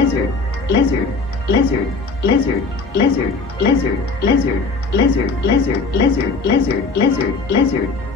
lizard, lizard, lizard, lizard, lizard, lizard, lizard, lizard, lizard, lizard, lizard, lizard, lizard.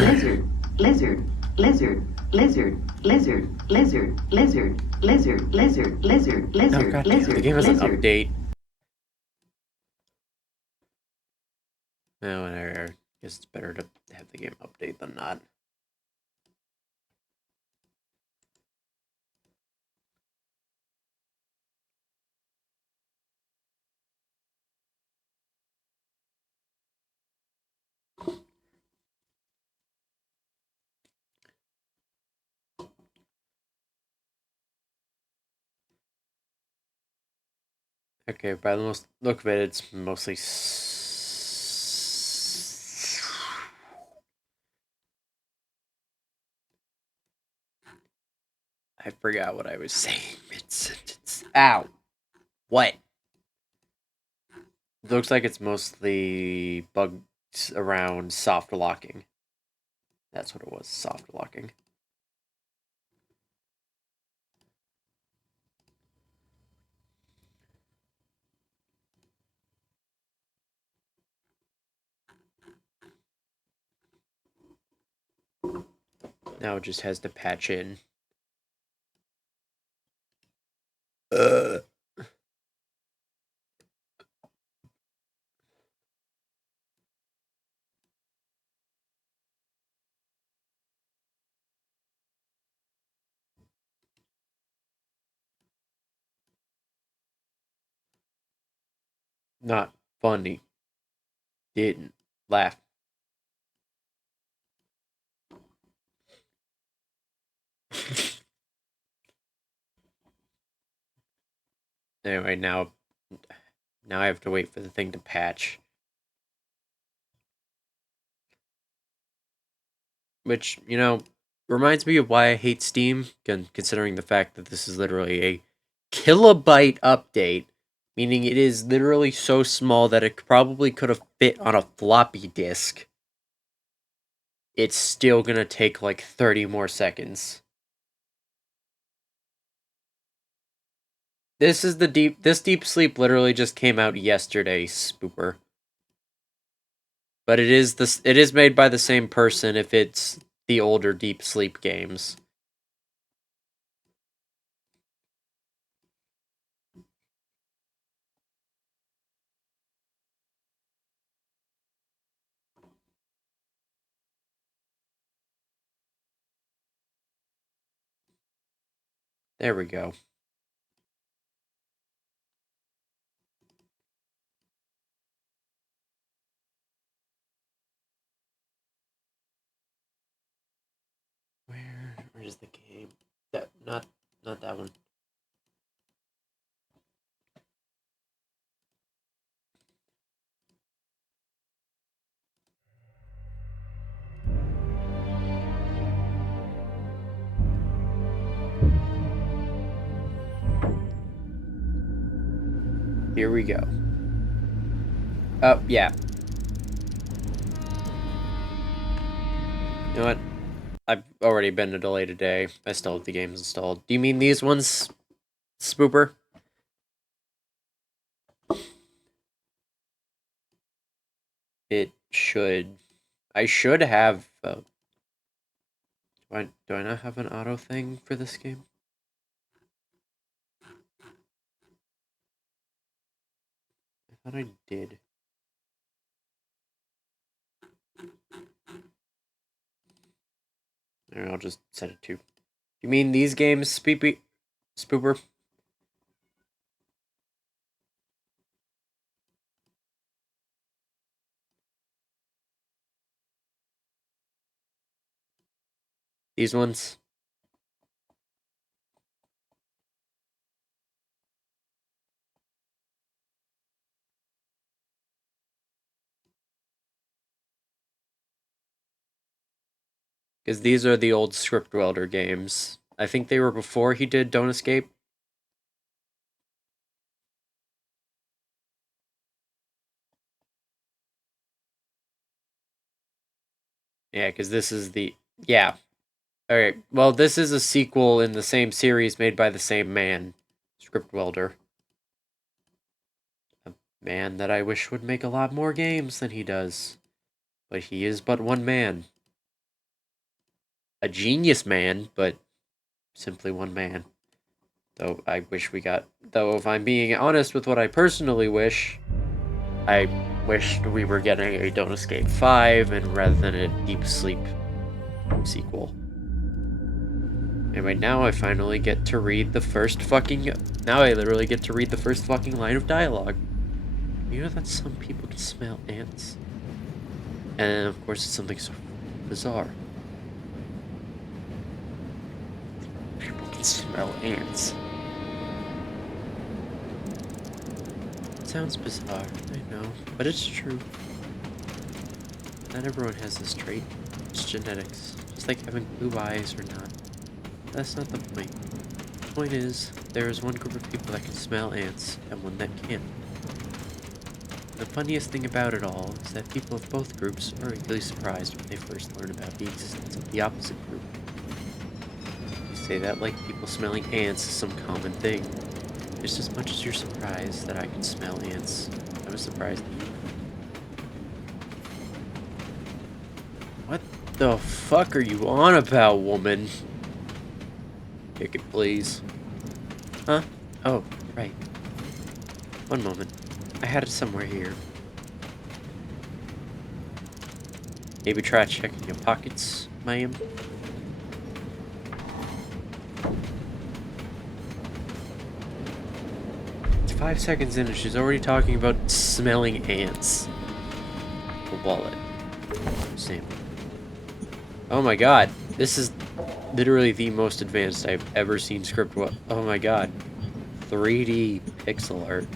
lizard, lizard, lizard, lizard, lizard, lizard, lizard, lizard, lizard, lizard, lizard, Oh god, lizard, the game has an lizard. update. No, I guess it's better to have the game update than not. Okay, by the most look of it, it's mostly. I forgot what I was saying mid-sentence. Ow! What? It looks like it's mostly bugs around soft locking. That's what it was, soft locking. Now it just has to patch in. Not funny. Didn't laugh. Anyway, now I have to wait for the thing to patch. Which, you know, reminds me of why I hate Steam, considering the fact that this is literally a kilobyte update, meaning it is literally so small that it probably could have fit on a floppy disk. It's still gonna take like 30 more seconds. This deep sleep literally just came out yesterday, Spooper. But it is made by the same person if it's the older Deep Sleep games. There we go. Where's the game? Not that one. Here we go. Oh, yeah. You know what? I've already been a delay today. I still have the games installed. Do you mean these ones, Spooper? It should. I should have. Do I not have an auto thing for this game? I thought I did. Or I'll just set it to. You mean these games, Spooper? These ones? Because these are the old Scriptwelder games. I think they were before he did Don't Escape. Yeah, because this is the... Yeah. Alright, well, this is a sequel in the same series made by the same man. Scriptwelder. A man that I wish would make a lot more games than he does. But he is but one man. a genius man, but simply one man. Though I wish we got... Though if I'm being honest with what I personally wish, I wished we were getting a Don't Escape 5 and rather than a Deep Sleep sequel. Anyway, now I finally get to read the first fucking... Now I literally get to read the first fucking line of dialogue. You know that some people can smell ants? And of course it's something so bizarre. People can smell ants. It sounds bizarre, I know, but it's true. Not everyone has this trait. It's genetics. Just like having blue eyes or not. That's not the point. The point is, there is one group of people that can smell ants, and one that can't. The funniest thing about it all is that people of both groups are equally surprised when they first learn about the existence of the opposite group. You say that like people smelling ants is some common thing. Just as much as you're surprised that I can smell ants, I was surprised at you. What the fuck are you on about, woman? Kick it, please. Huh? Oh, right. One moment. I had it somewhere here. Maybe try checking your pockets, ma'am. It's 5 seconds in and she's already talking about smelling ants. The wallet. Same. Oh my god. This is literally the most advanced I've ever seen script. Oh my god. 3D pixel art.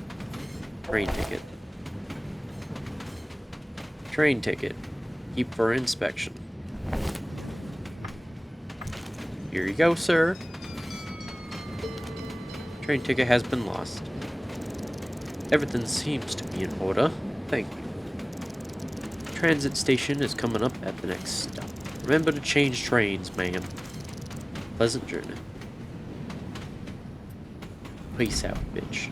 Train ticket. Train ticket. Keep for inspection. Here you go, sir. Train ticket has been lost. Everything seems to be in order. Thank you. Transit station is coming up at the next stop. Remember to change trains, ma'am. Pleasant journey. Peace out, bitch.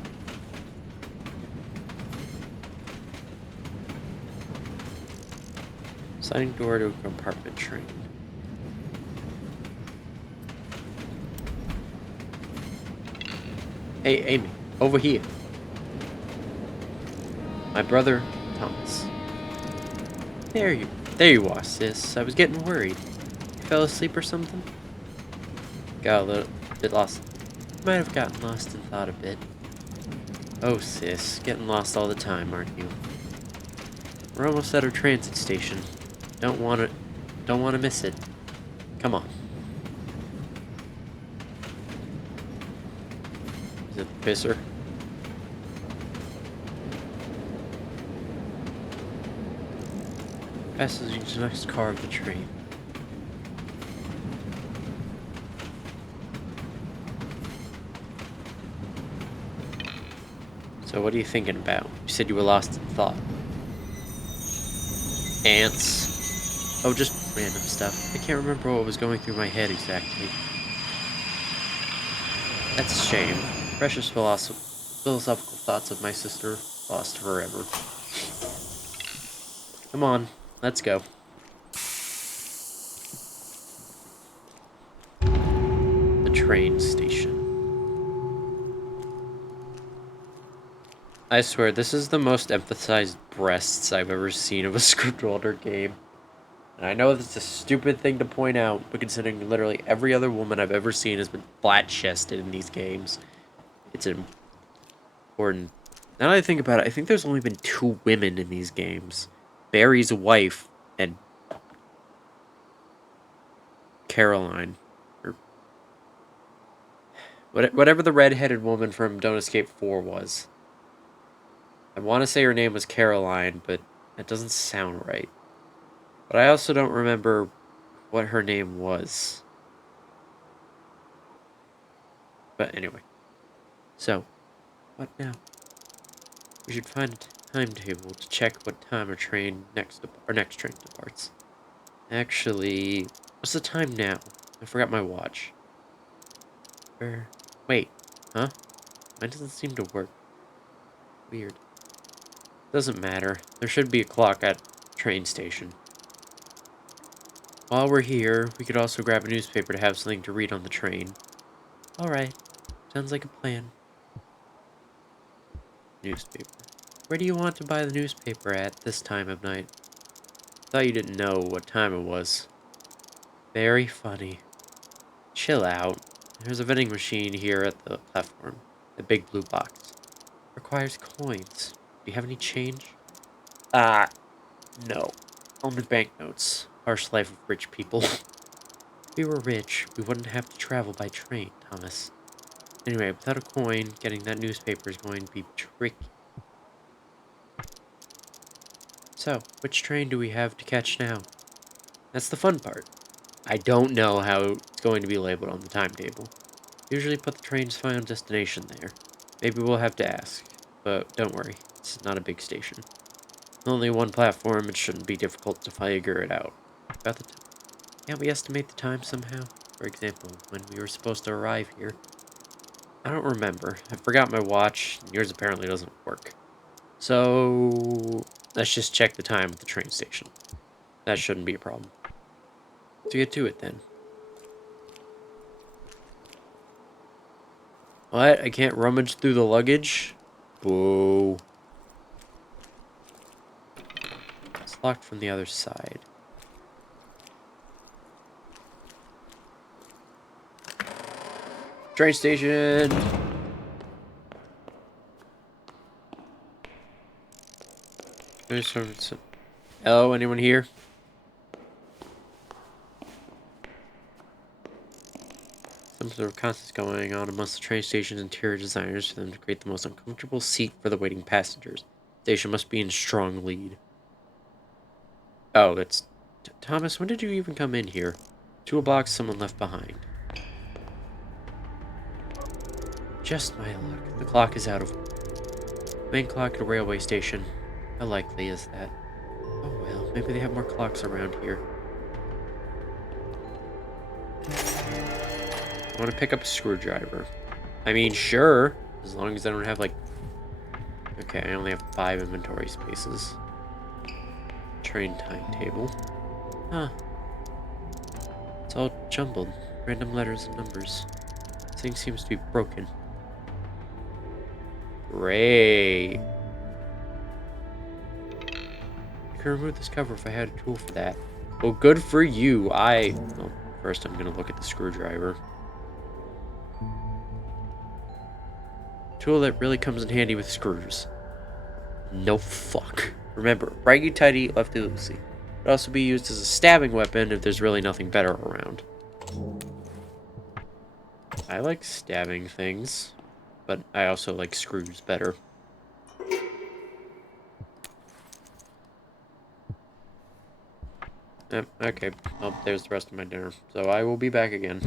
Sliding door to a compartment train. Hey, Amy, over here. My brother, Thomas. There you are, sis. I was getting worried. You fell asleep or something? Got a little bit lost. Might have gotten lost and thought a bit. Oh, sis, getting lost all the time, aren't you? We're almost at our transit station. Don't want to miss it. Come on. Is it the pisser? Passes you to the next car of the train. So what are you thinking about? You said you were lost in thought. Ants. Oh, just random stuff. I can't remember what was going through my head exactly. That's a shame. Precious philosophical thoughts of my sister lost forever. Come on, let's go. The train station. I swear, this is the most emphasized breasts I've ever seen of a Scriptwelder game. And I know that's a stupid thing to point out, but considering literally every other woman I've ever seen has been flat-chested in these games, it's important. Now that I think about it, I think there's only been 2 women in these games. Barry's wife and Caroline. Or whatever the red-headed woman from Don't Escape 4 was. I want to say her name was Caroline, but that doesn't sound right. But I also don't remember what her name was. But anyway. So, what now? We should find a timetable to check what time our next train departs. Actually, what's the time now? I forgot my watch. Wait, huh? Mine doesn't seem to work. Weird. Doesn't matter. There should be a clock at train station. While we're here, we could also grab a newspaper to have something to read on the train. Alright, sounds like a plan. Newspaper. Where do you want to buy the newspaper at this time of night? Thought you didn't know what time it was. Very funny. Chill out. There's a vending machine here at the platform. The big blue box. Requires coins. Do you have any change? No. Only banknotes. Harsh life of rich people. If we were rich, we wouldn't have to travel by train, Thomas. Anyway, without a coin, getting that newspaper is going to be tricky. So, which train do we have to catch now? That's the fun part. I don't know how it's going to be labeled on the timetable. Usually put the train's final destination there. Maybe we'll have to ask, but don't worry, it's not a big station. Only one platform, it shouldn't be difficult to figure it out. About the time. Can't we estimate the time somehow? For example, when we were supposed to arrive here? I don't remember. I forgot my watch, and yours apparently doesn't work. So, let's just check the time at the train station. That shouldn't be a problem. To get to it then. What? I can't rummage through the luggage? Boo. It's locked from the other side. Train station! Hello, anyone here? Some sort of contest going on amongst the train station's interior designers for them to create the most uncomfortable seat for the waiting passengers. The station must be in strong lead. Oh, it's... Thomas, when did you even come in here? Toolbox, someone left behind. Just my luck. The clock is out of order. Main clock at a railway station. How likely is that? Oh well, maybe they have more clocks around here. I want to pick up a screwdriver. I mean, sure. As long as I don't have, like... Okay, I only have 5 inventory spaces. Train timetable. Huh. It's all jumbled. Random letters and numbers. This thing seems to be broken. Great. I could remove this cover if I had a tool for that. Well, good for you. Well, first I'm going to look at the screwdriver. Tool that really comes in handy with screws. No fuck. Remember, righty tighty, lefty loosey. It could also be used as a stabbing weapon if there's really nothing better around. I like stabbing things, but I also like screws better. Okay, well, there's the rest of my dinner, so I will be back again.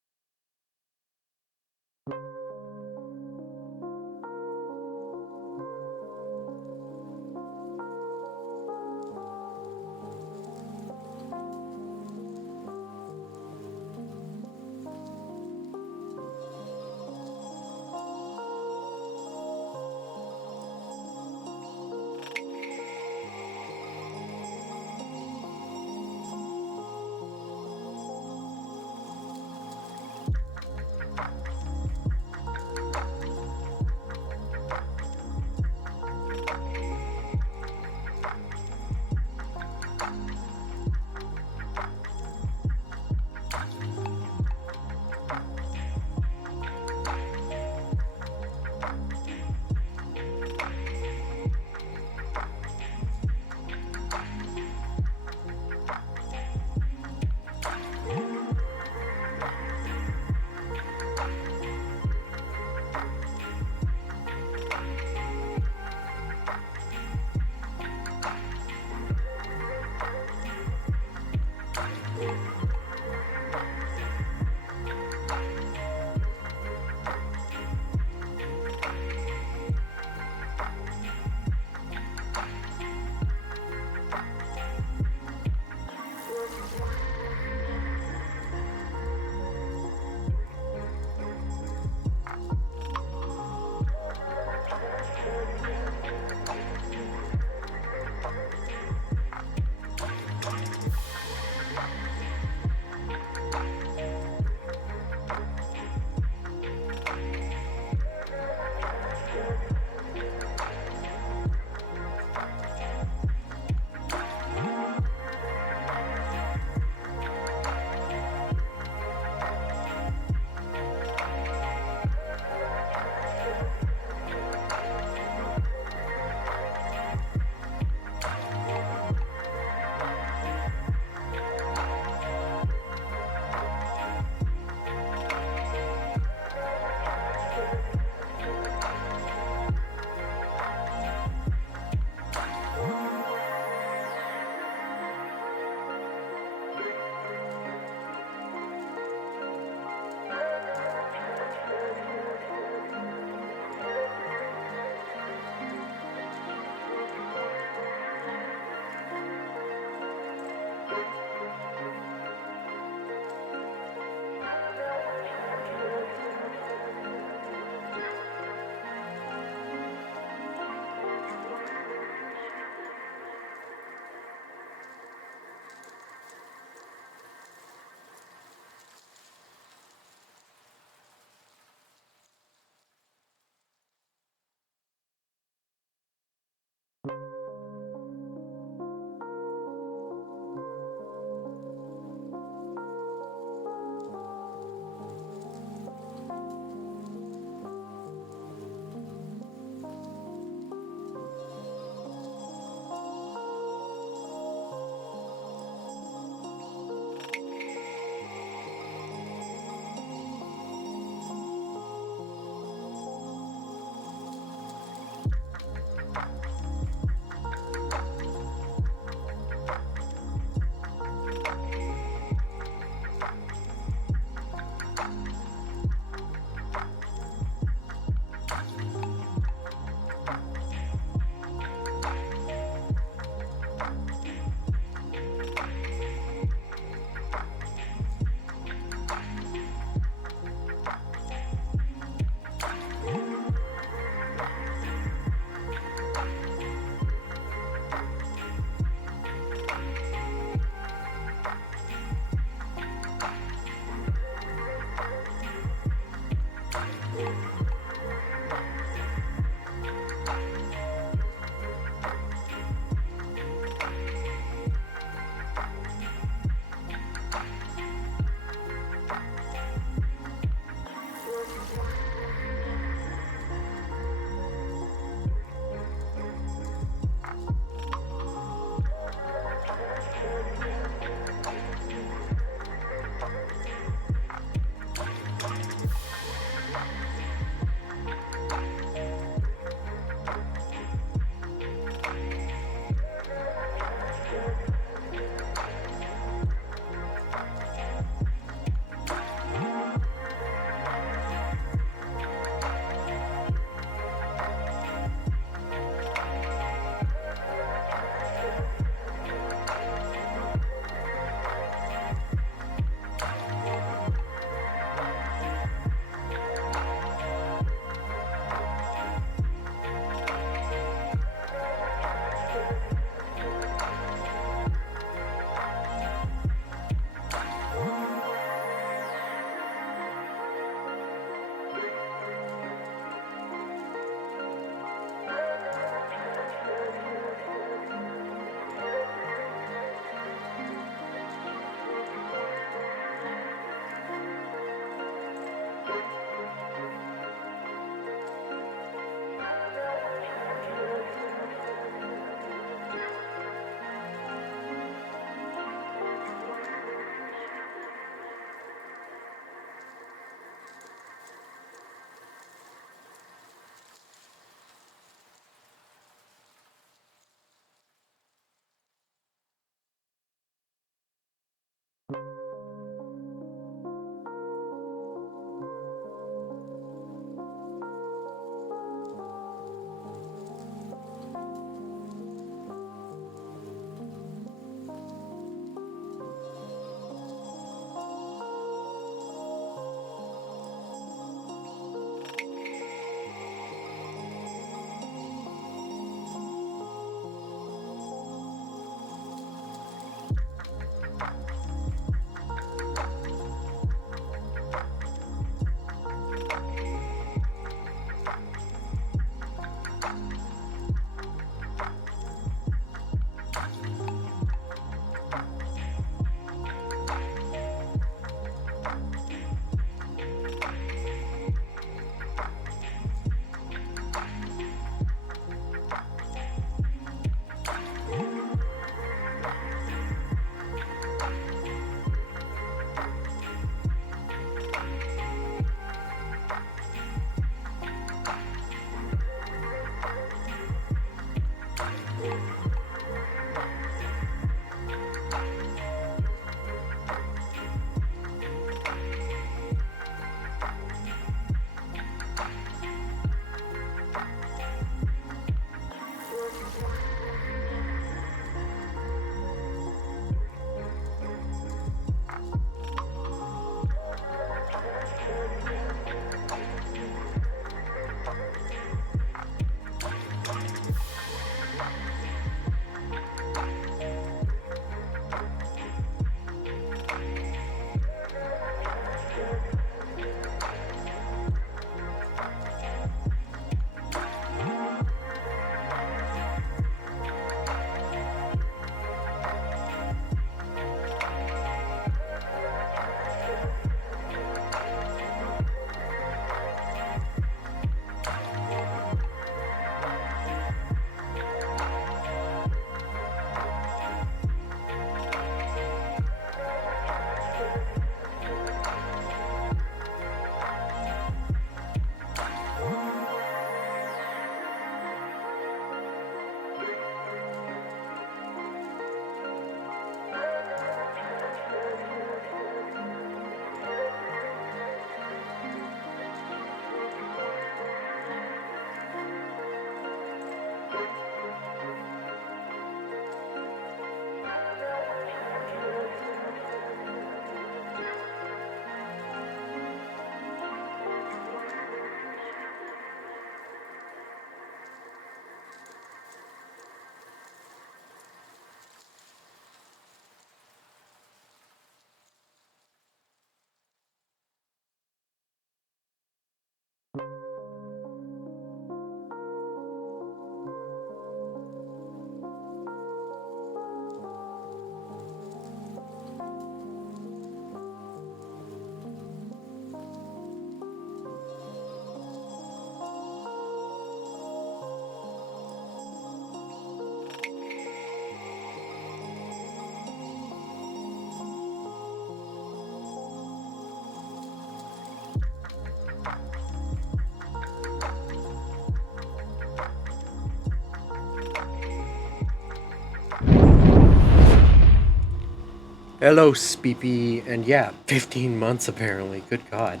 Hello, Speepy. And yeah, 15 months apparently. Good God.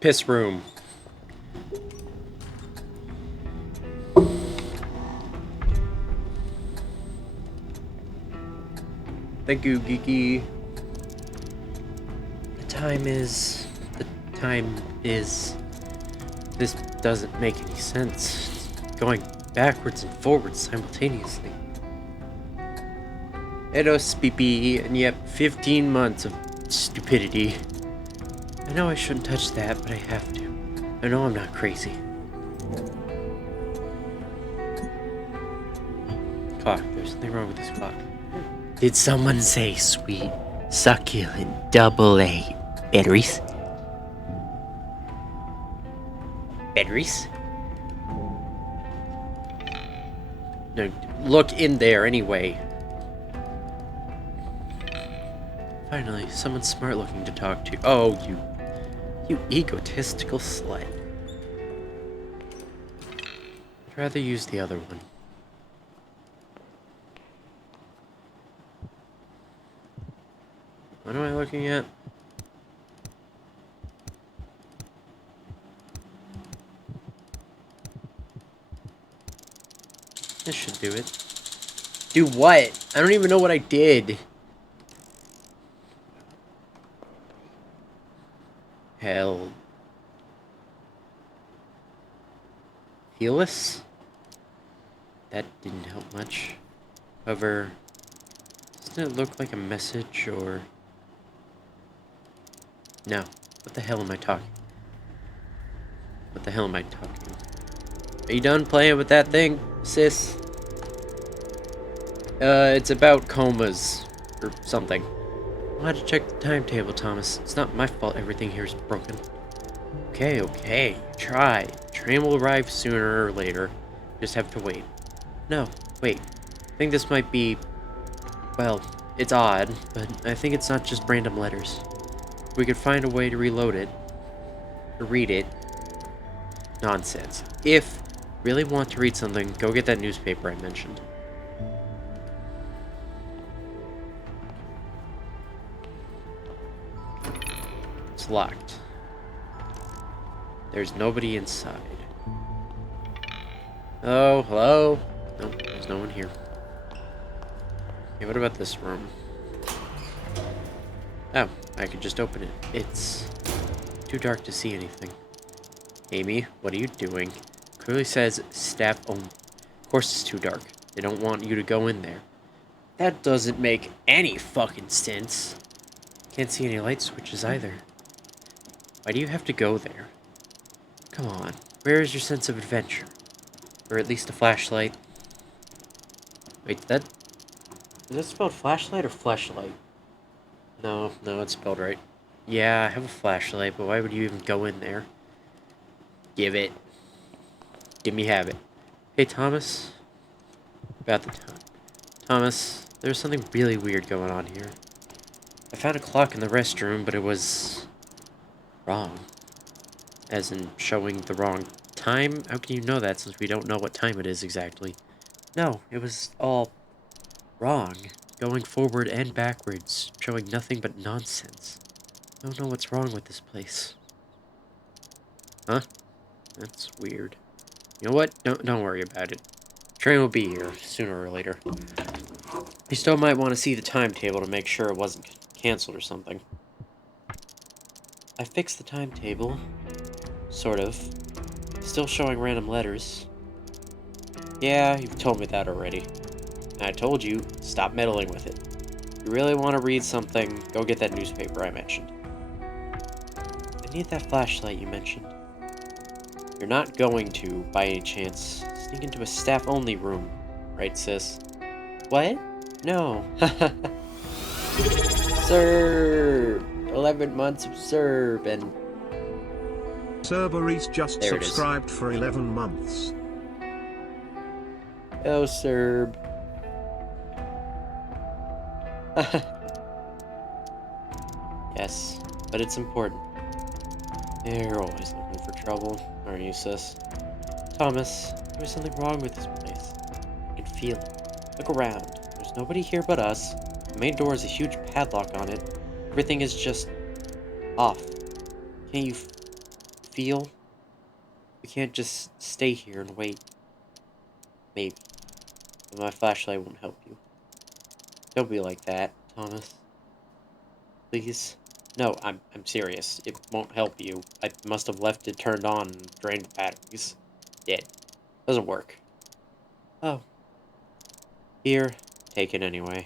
Piss room. Thank you, Geeky. The time is. This doesn't make any sense. It's going backwards and forwards simultaneously. Hello, Speepy, and yep, 15 months of stupidity. I know I shouldn't touch that, but I have to. I know I'm not crazy. Clock, there's something wrong with this clock. Did someone say sweet, succulent, AA batteries? Batteries? No, look in there anyway. Finally, someone smart looking to talk to. Oh, you egotistical slut. I'd rather use the other one. What am I looking at? This should do it. Do what? I don't even know what I did. Hell. Healus? That didn't help much. However, doesn't it look like a message or... No. What the hell am I talking? What the hell am I talking? Are you done playing with that thing, sis? It's about comas. Or something. I'll have to check the timetable, Thomas. It's not my fault everything here is broken. Okay. Try. Train will arrive sooner or later. Just have to wait. No, wait. I think this might be... Well, it's odd, but I think it's not just random letters. We could find a way to reload it. Or read it. Nonsense. If you really want to read something, go get that newspaper I mentioned. It's locked. There's nobody inside. Oh, hello? Nope, there's no one here. Okay, what about this room? Oh, I could just open it. It's too dark to see anything. Amy, what are you doing? Clearly says staff only. Of course it's too dark. They don't want you to go in there. That doesn't make any fucking sense. Can't see any light switches either. Why do you have to go there? Come on, where is your sense of adventure? Or at least a flashlight? Wait, is that spelled flashlight or fleshlight? No, it's spelled right. Yeah, I have a flashlight, but why would you even go in there? Give it. Give me have it. Hey, Thomas. About the time. Thomas, there's something really weird going on here. I found a clock in the restroom, but it was... wrong. As in showing the wrong time? How can you know that since we don't know what time it is exactly? No, it was all wrong. Going forward and backwards, showing nothing but nonsense. I don't know what's wrong with this place. Huh? That's weird. You know what? Don't worry about it. Train will be here sooner or later. You still might want to see the timetable to make sure it wasn't canceled or something. I fixed the timetable. Sort of. Still showing random letters. Yeah, you've told me that already. And I told you, stop meddling with it. If you really want to read something, go get that newspaper I mentioned. I need that flashlight you mentioned. You're not going to, by any chance, sneak into a staff-only room, right, sis? What? No. Serve! 11 months of serve, and... Cerberus just subscribed for 11 months. Oh, Serb. Yes, but it's important. You're always looking for trouble, aren't you, sis? Thomas, there's something wrong with this place. I can feel it. Look around. There's nobody here but us. The main door has a huge padlock on it. Everything is just off. Can't you feel? We can't just stay here and wait. Maybe. But my flashlight won't help you. Don't be like that, Thomas. Please? No, I'm serious. It won't help you. I must have left it turned on and drained the batteries. It doesn't work. Oh. Here, take it anyway.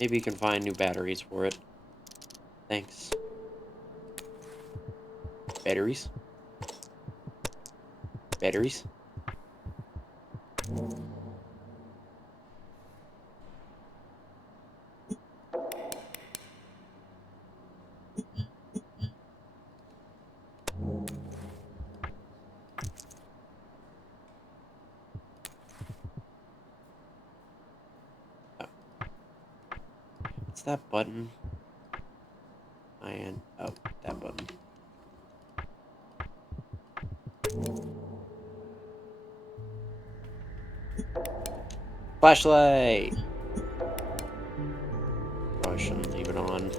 Maybe you can find new batteries for it. Thanks. Batteries? Batteries? Oh. What's that button? Oh, that button. Flashlight! Probably shouldn't leave it on.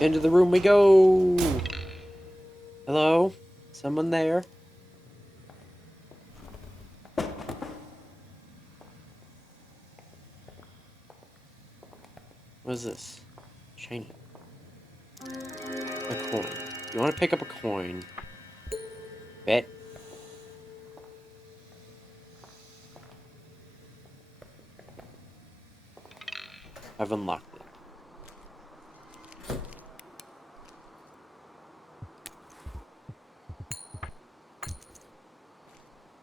Into the room we go! Hello? Someone there? What is this? Shiny. A coin. You want to pick up a coin? Bet. I've unlocked it.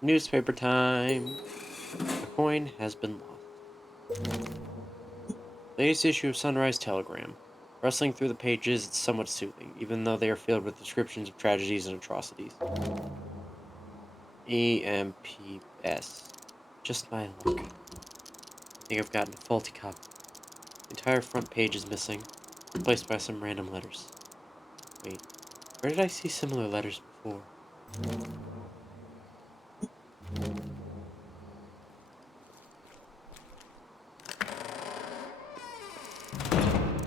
Newspaper time. A coin has been lost. Latest issue of Sunrise Telegram. Rustling through the pages, it's somewhat soothing, even though they are filled with descriptions of tragedies and atrocities. EMPS. Just my luck. I think I've gotten a faulty copy. The entire front page is missing, replaced by some random letters. Wait, where did I see similar letters before?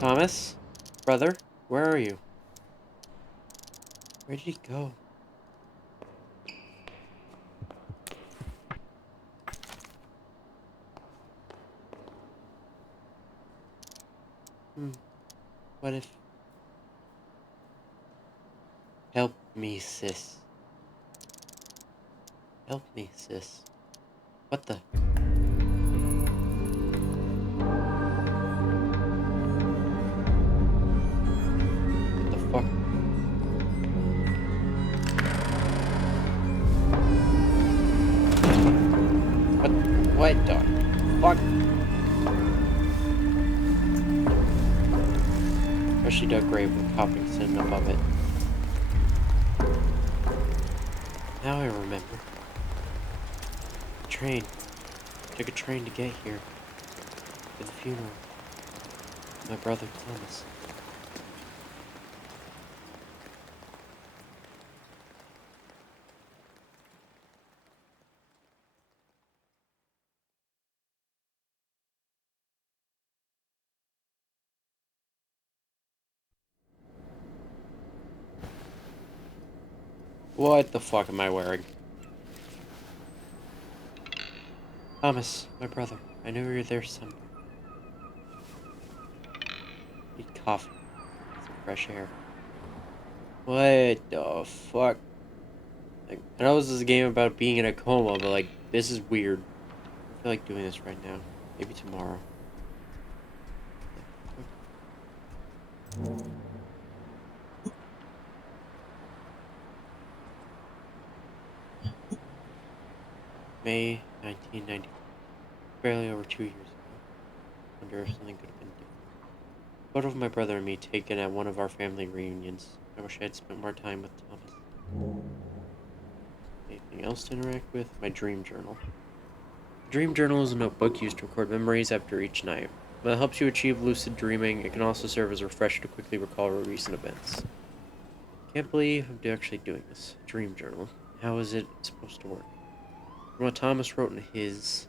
Thomas? Brother? Where are you? Where did he go? What if... Help me, sis. Help me, sis. What the... What the fuck? What the fuck? Freshly dug grave with copping sitting above it. Now I remember. Train. Took a train to get here. For the funeral. My brother Thomas. What the fuck am I wearing? Thomas, my brother. I knew you were there somewhere. Need coffee. Some fresh air. What the fuck? Like, I know this is a game about being in a coma, but like, this is weird. I feel like doing this right now. Maybe tomorrow. May 1990. Barely over 2 years ago. Wonder if something could have been different. Photo of my brother and me taken at one of our family reunions. I wish I had spent more time with Thomas. Anything else? else to interact with? My dream journal. Dream journal is a notebook used to record memories after each night. When it helps you achieve lucid dreaming, it can also serve as a refresher to quickly recall recent events. Can't believe I'm actually doing this. Dream journal. How is it supposed to work? From what Thomas wrote in his...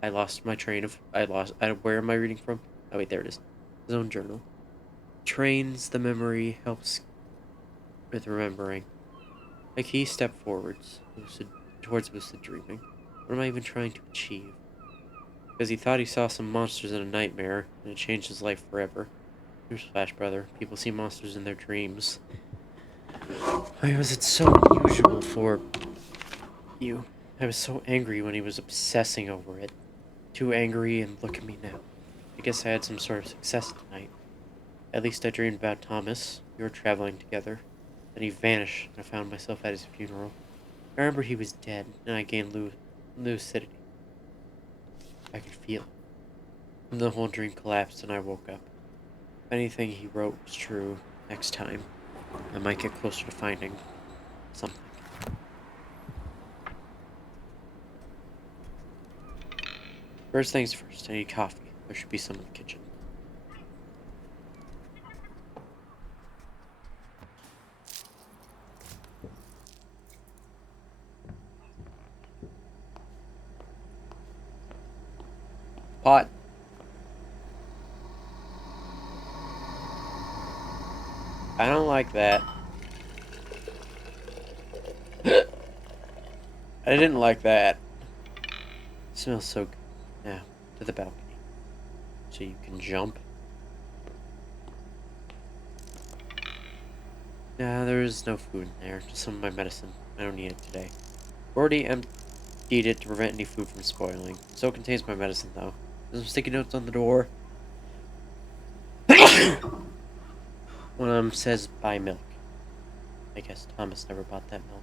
where am I reading from? Oh wait, there it is. His own journal. Trains the memory, helps with remembering. A key step forwards, towards lucid dreaming. What am I even trying to achieve? Because he thought he saw some monsters in a nightmare, and it changed his life forever. Newsflash, brother. People see monsters in their dreams. Why was it so unusual for you? I was so angry when he was obsessing over it. Too angry, and look at me now. I guess I had some sort of success tonight. At least I dreamed about Thomas. We were traveling together. Then he vanished, and I found myself at his funeral. I remember he was dead, and I gained lucidity. I could feel it. And the whole dream collapsed, and I woke up. If anything he wrote was true, next time, I might get closer to finding something. First things first, I need coffee. There should be some in the kitchen. Pot. I don't like that. I didn't like that. It smells so good. Now, to the balcony. So you can jump. Nah, there's no food in there. Just some of my medicine. I don't need it today. Already emptied it to prevent any food from spoiling. So it contains my medicine, though. There's some sticky notes on the door. One of them says, buy milk. I guess Thomas never bought that milk.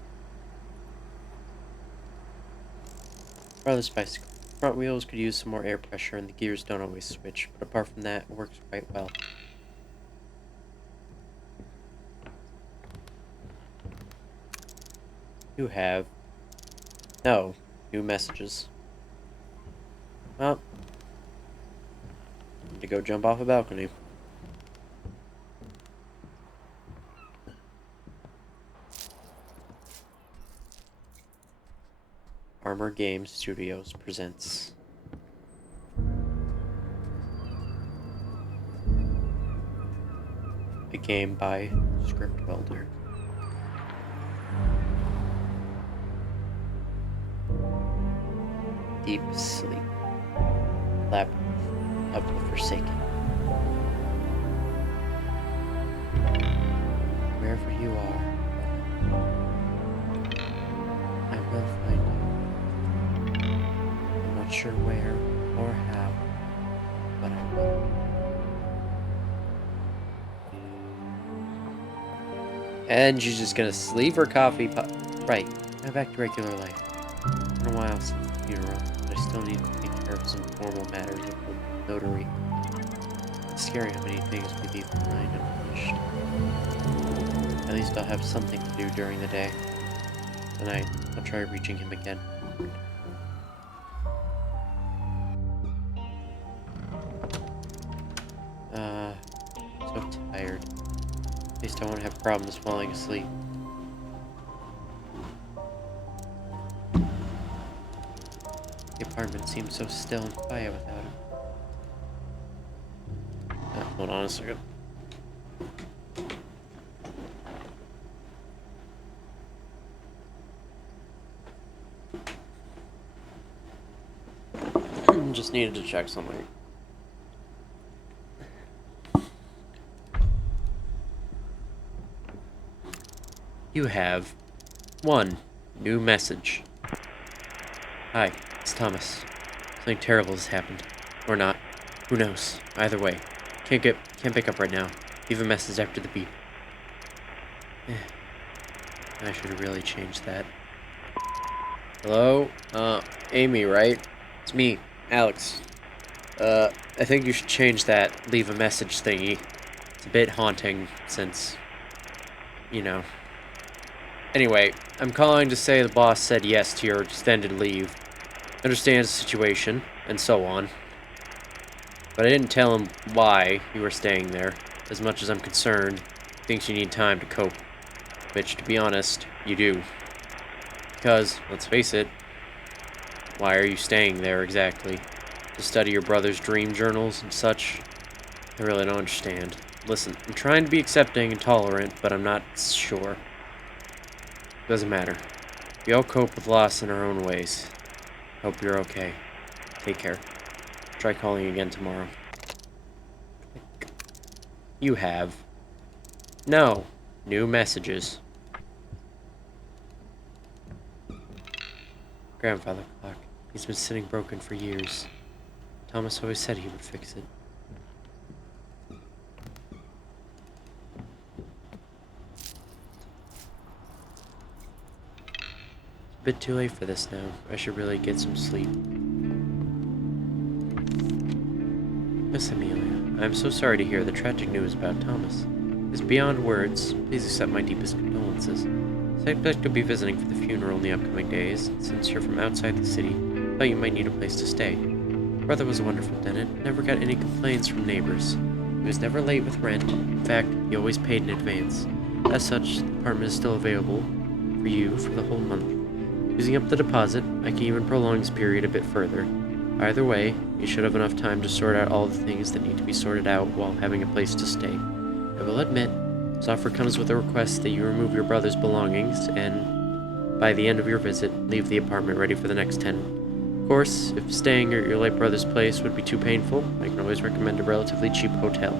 Brother's bicycle. Front wheels could use some more air pressure and the gears don't always switch, but apart from that, it works quite well. You have... no. New messages. Well... to go jump off a balcony. Armor Games Studios presents a game by Scriptwelder. Deep Sleep. Labyrinth of the Forsaken. Wherever you are, I will find you. I'm not sure where or how, but I will. And she's just gonna leave her coffee pot. Right, now back to regular life. It's been a while since the funeral, but I still need to take care of some formal matters of the notary. It's scary how many things we leave behind unfinished. At least I'll have something to do during the day. Tonight, I'll try reaching him again. So tired. At least I won't have problems falling asleep. The apartment seems so still and quiet without him. Hold on a second. Just needed to check something. You have one new message. Hi, it's Thomas. Something terrible has happened. Or not. Who knows? Either way. Can't pick up right now. Leave a message after the beep. I should really change that. Hello? Amy, right? It's me, Alex. I think you should change that leave a message thingy. It's a bit haunting since, you know, Anyway, I'm calling to say the boss said yes to your extended leave. Understands the situation, and so on. But I didn't tell him why you were staying there. As much as I'm concerned, he thinks you need time to cope. Which, to be honest, you do. Because, let's face it, why are you staying there exactly? To study your brother's dream journals and such? I really don't understand. Listen, I'm trying to be accepting and tolerant, but I'm not sure. Doesn't matter. We all cope with loss in our own ways. Hope you're okay. Take care. Try calling again tomorrow. You have. No. New messages. Grandfather clock. He's been sitting broken for years. Thomas always said he would fix it. A bit too late for this now. I should really get some sleep. Miss Amelia, I am so sorry to hear the tragic news about Thomas. It is beyond words. Please accept my deepest condolences. I expect to be visiting for the funeral in the upcoming days. Since you're from outside the city, I thought you might need a place to stay. Brother was a wonderful tenant. Never got any complaints from neighbors. He was never late with rent. In fact, he always paid in advance. As such, the apartment is still available for you for the whole month. Using up the deposit, I can even prolong this period a bit further. Either way, you should have enough time to sort out all the things that need to be sorted out while having a place to stay. I will admit, this offer comes with a request that you remove your brother's belongings and, by the end of your visit, leave the apartment ready for the next tenant. Of course, if staying at your late brother's place would be too painful, I can always recommend a relatively cheap hotel.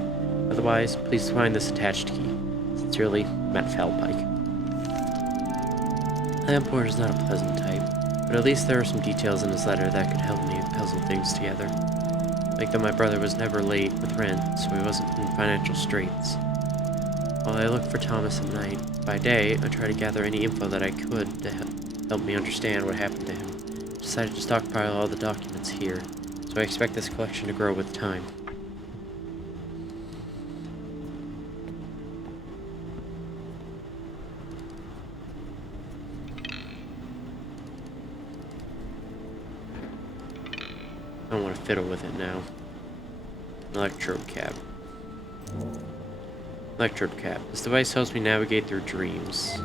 Otherwise, please find this attached key. Sincerely, Matt Falpike. Lamport is not a pleasant type, but at least there are some details in his letter that could help me puzzle things together. Like that my brother was never late with rent, so he wasn't in financial straits. While I look for Thomas at night, by day, I try to gather any info that I could to help me understand what happened to him. I decided to stockpile all the documents here, so I expect this collection to grow with time. I don't want to fiddle with it now. Electrode cap. Electrode cap. This device helps me navigate through dreams.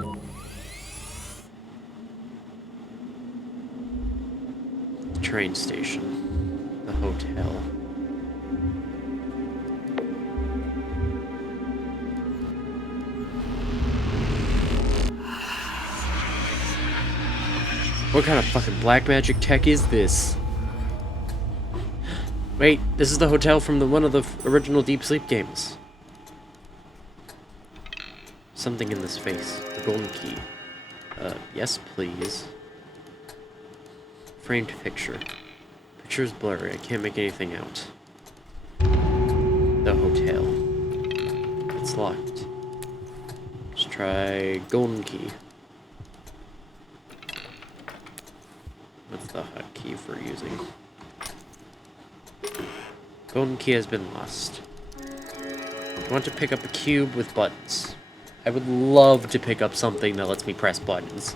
The train station. The hotel. What kind of fucking black magic tech is this? Wait, this is the hotel from one of the original Deep Sleep games. Something in this face. The golden key. Yes, please. Framed picture. Picture is blurry. I can't make anything out. The hotel. It's locked. Let's try golden key. What's the hotkey for using? Golden key has been lost. I want to pick up a cube with buttons. I would love to pick up something that lets me press buttons.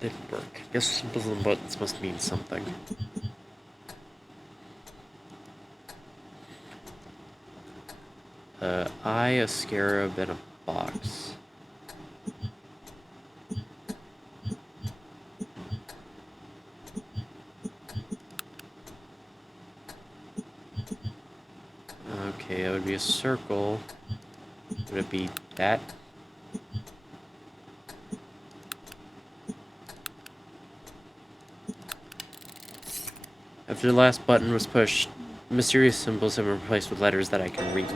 Didn't work. Guess symbols and buttons must mean something. Eye, a scarab, and a box. Okay, that would be a circle. Would it be that? After the last button was pushed, mysterious symbols have been replaced with letters that I can read.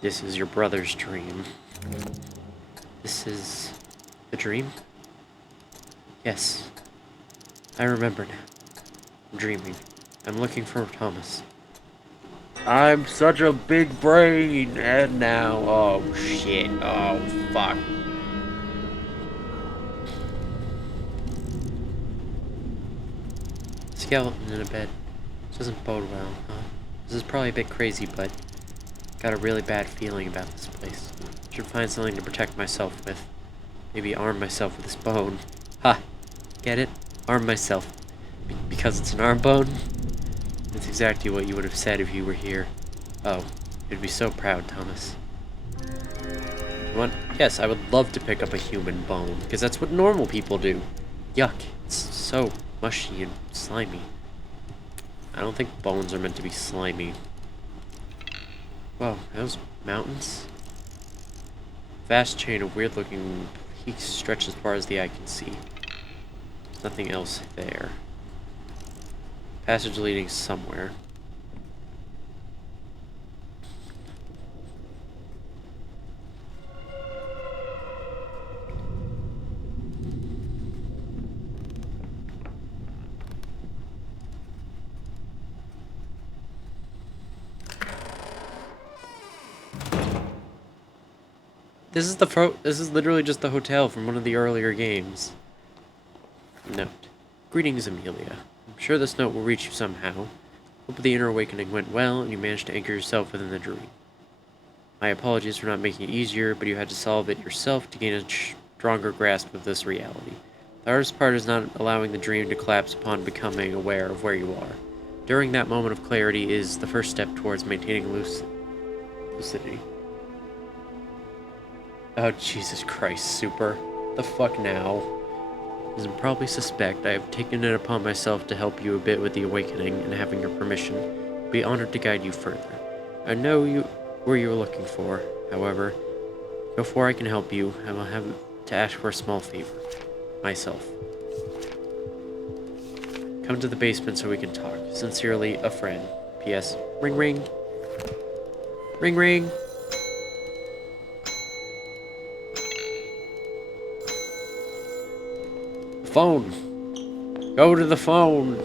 This is your brother's dream. This is the dream? Yes. I remember now. I'm dreaming. I'm looking for Thomas. I'm such a big brain, and now, oh shit, oh fuck. Skeleton in a bed. This doesn't bode well, huh? This is probably a bit crazy, but got a really bad feeling about this place. Should find something to protect myself with. Maybe arm myself with this bone. Ha! Get it? Arm myself. Because it's an arm bone? That's exactly what you would have said if you were here. Oh, you'd be so proud, Thomas. What? Yes, I would love to pick up a human bone, because that's what normal people do. Yuck. It's so mushy and slimy. I don't think bones are meant to be slimy. Whoa, those mountains? Vast chain of weird-looking peaks stretch as far as the eye can see. There's nothing else there. Passage leading somewhere. This is literally just the hotel from one of the earlier games. Note. Greetings, Amelia. I'm sure this note will reach you somehow. Hope the inner awakening went well and you managed to anchor yourself within the dream. My apologies for not making it easier, but you had to solve it yourself to gain a stronger grasp of this reality. The hardest part is not allowing the dream to collapse upon becoming aware of where you are. During that moment of clarity is the first step towards maintaining lucidity. Oh, Jesus Christ, Super. The fuck now? As you probably suspect, I have taken it upon myself to help you a bit with the awakening, and having your permission, I'd be honored to guide you further. I know where you are looking for. However, before I can help you, I will have to ask for a small favor. Myself. Come to the basement so we can talk. Sincerely, a friend. P.S. Ring ring. Ring ring. Phone. Go to the phone.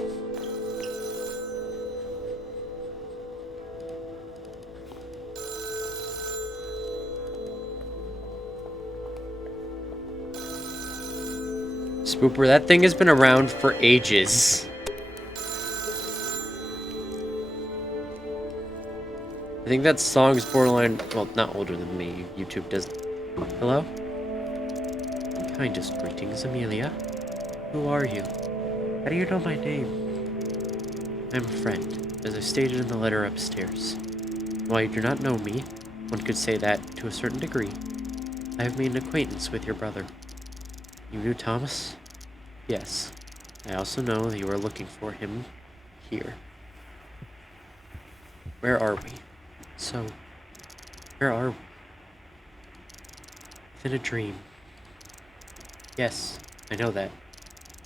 Spooper, that thing has been around for ages. I think that song's borderline, well, not older than me. YouTube does. Hello? Kindest greetings, Amelia. Who are you? How do you know my name? I'm a friend, as I stated in the letter upstairs. While you do not know me, one could say that, to a certain degree, I have made an acquaintance with your brother. You knew Thomas? Yes. I also know that you are looking for him here. Where are we? So, where are we? Within a dream. Yes, I know that.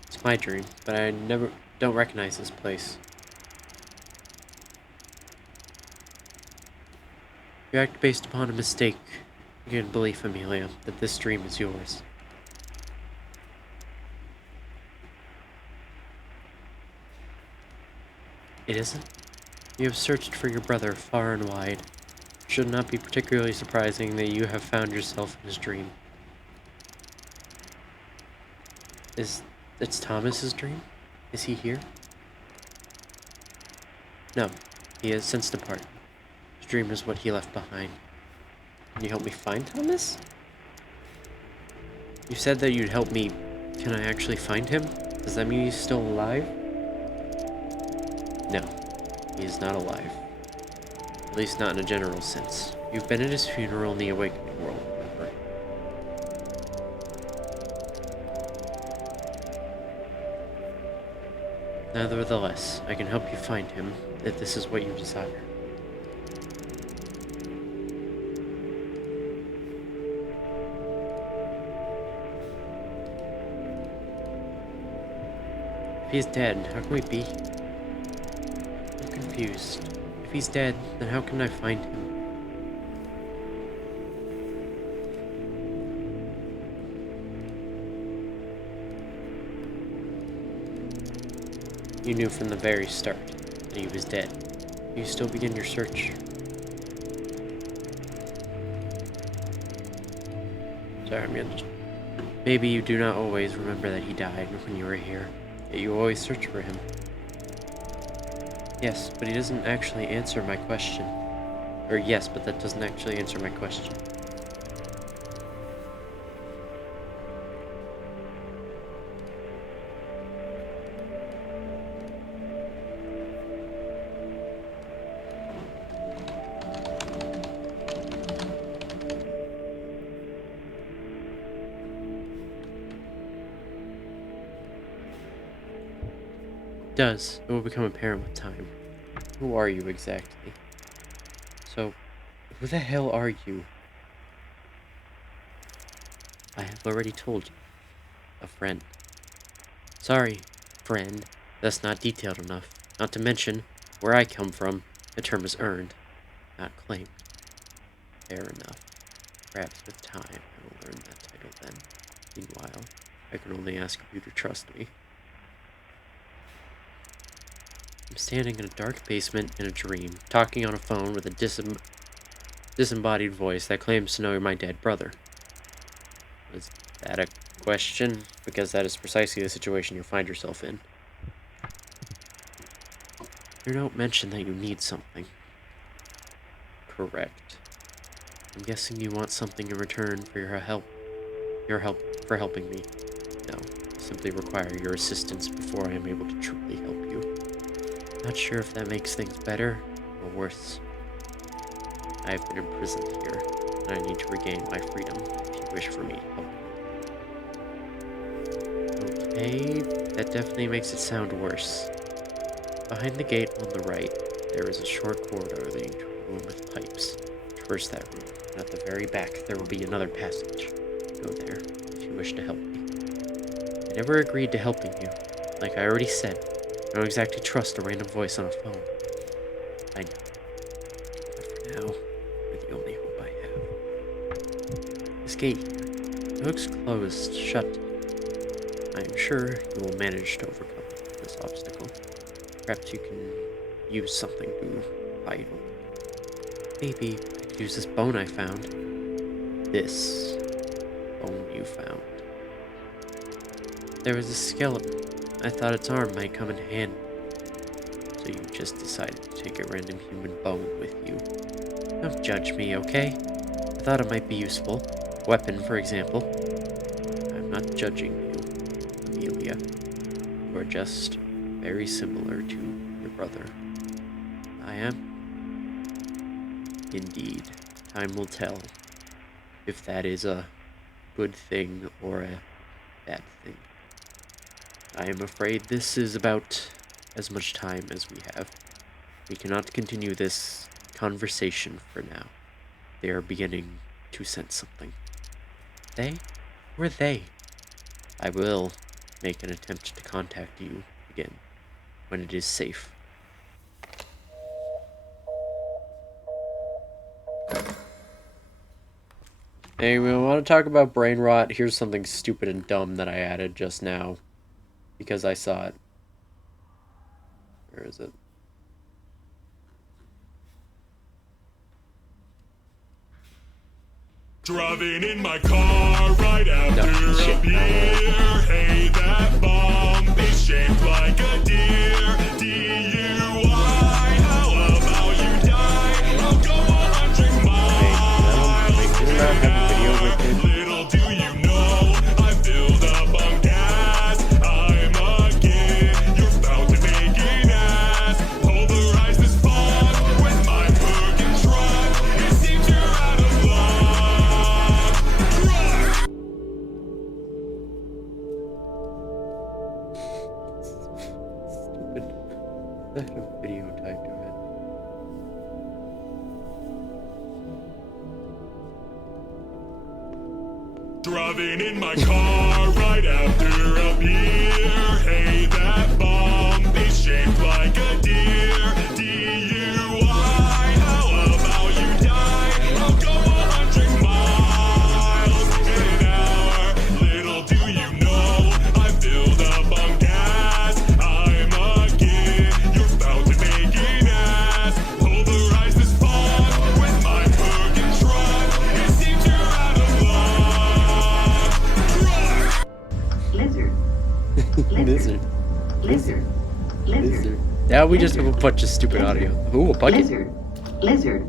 It's my dream, but I don't recognize this place. You act based upon a mistake. You can believe, Amelia, that this dream is yours. It isn't? You have searched for your brother far and wide. It should not be particularly surprising that you have found yourself in his dream. It's Thomas's dream? Is he here? No, he has since departed. His dream is what he left behind. Can you help me find Thomas? You said that you'd help me. Can I actually find him? Does that mean he's still alive? No, he is not alive. At least not in a general sense. You've been at his funeral in the awakening world, remember? Nevertheless, I can help you find him, if this is what you desire. If he's dead, how can we be? I'm confused. If he's dead, then how can I find him? You knew from the very start that he was dead. You still begin your search. Sorry, I'm gonna just... Maybe you do not always remember that he died when you were here, yet you always search for him. Yes, but he doesn't actually answer my question. Or yes, but that doesn't actually answer my question. It will become apparent with time. Who are you exactly? So, who the hell are you? I have already told you. A friend. Sorry, friend. That's not detailed enough. Not to mention, where I come from, the term is earned, not claimed. Fair enough. Perhaps with time, I will earn that title then. Meanwhile, I can only ask you to trust me. I'm standing in a dark basement in a dream, talking on a phone with a disembodied voice that claims to know my dead brother. Is that a question? Because that is precisely the situation you find yourself in. Your note mentioned that you need something. Correct. I'm guessing you want something in return for your help for helping me. No, I simply require your assistance before I am able to truly help you. Not sure if that makes things better or worse. I have been imprisoned here, and I need to regain my freedom if you wish for me to help. Okay, that definitely makes it sound worse. Behind the gate on the right, there is a short corridor leading to a room with pipes. Traverse that room, and at the very back there will be another passage. Go there, if you wish to help me. I never agreed to helping you. Like I already said, I don't exactly trust a random voice on a phone. I know. But for now, you're the only hope I have. This gate here, it looks closed, shut. I am sure you will manage to overcome this obstacle. Perhaps you can use something to pry it open. Maybe I could use this bone I found. This bone you found. There was a skeleton. I thought its arm might come in handy. So you just decided to take a random human bone with you. Don't judge me, okay? I thought it might be useful. Weapon, for example. I'm not judging you, Amelia. You are just very similar to your brother. I am? Indeed. Time will tell if that is a good thing or a bad thing. I am afraid this is about as much time as we have. We cannot continue this conversation for now. They are beginning to sense something. They? Who are they? I will make an attempt to contact you again when it is safe. Anyway, I want to talk about brain rot. Here's something stupid and dumb that I added just now because I saw it. Where is it? Driving in my car right after a beer. Hey, that bomb is shaped like a deer. DUI, how about you die? I'll go 100 miles. Little do you know, I filled up on gas. I'm a kid, you're about to make an ass. Pulverize this fog with my broken truck. It seems you're out of luck. Stupid. That's a video typed to it. Driving in my car right after a beer. Hey, that bomb is shaped like a deer. DUI, how about you die? I'll go 100 miles in an hour. Little do you know, I filled up on gas. I'm a kid, you're about to make an ass. Pulverize this fog with my broken truck. It seems you're out of luck. Lizard. Lizard. Lizard. Lizard. Lizard. Now we just have a bunch of stupid audio. Ooh, a bucket. Lizard.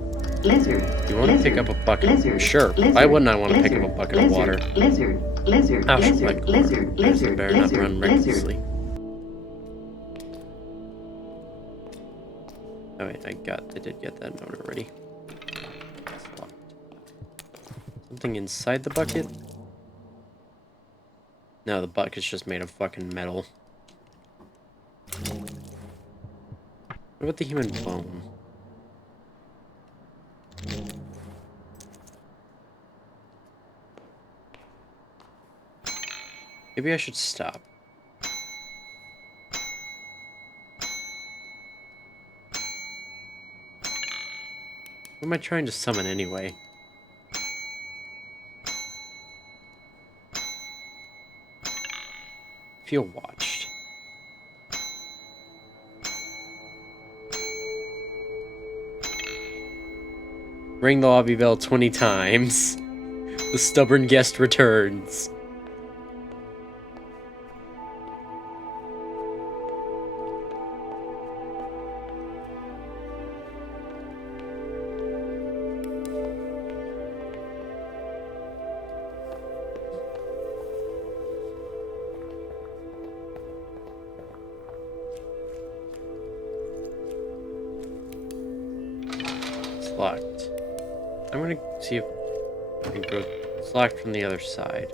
You want to pick up a bucket? Lizard. Sure. Why wouldn't I want to pick up a bucket of water? Lizard. Oh, like, Lizard. better not run recklessly. Oh wait, I did get that note already. It's locked. Something inside the bucket? No, the bucket's just made of fucking metal. What about the human bone? Maybe I should stop. What am I trying to summon anyway? Feel watched. Ring the lobby bell 20 times. The stubborn guest returns. It's locked. I'm gonna see if I can go. It's locked from the other side.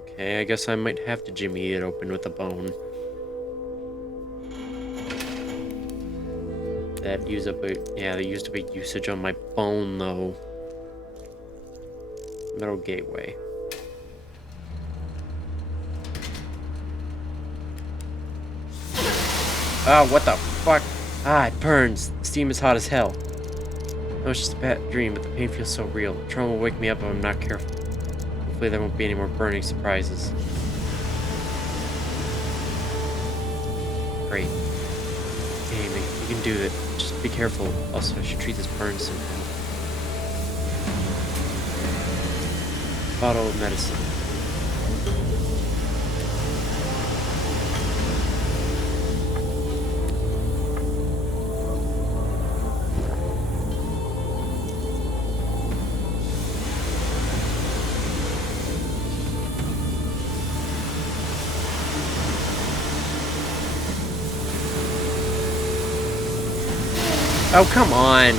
Okay, I guess I might have to jimmy it open with a bone. That used up they used up a usage on my bone though. Metal gateway. Oh, what the fuck? Ah, it burns. The steam is hot as hell. No, it's just a bad dream, but the pain feels so real. The trauma will wake me up if I'm not careful. Hopefully there won't be any more burning surprises. Great. Amy, you can do it. Just be careful. Also, I should treat this burn somehow. Bottle of medicine. Oh, come on!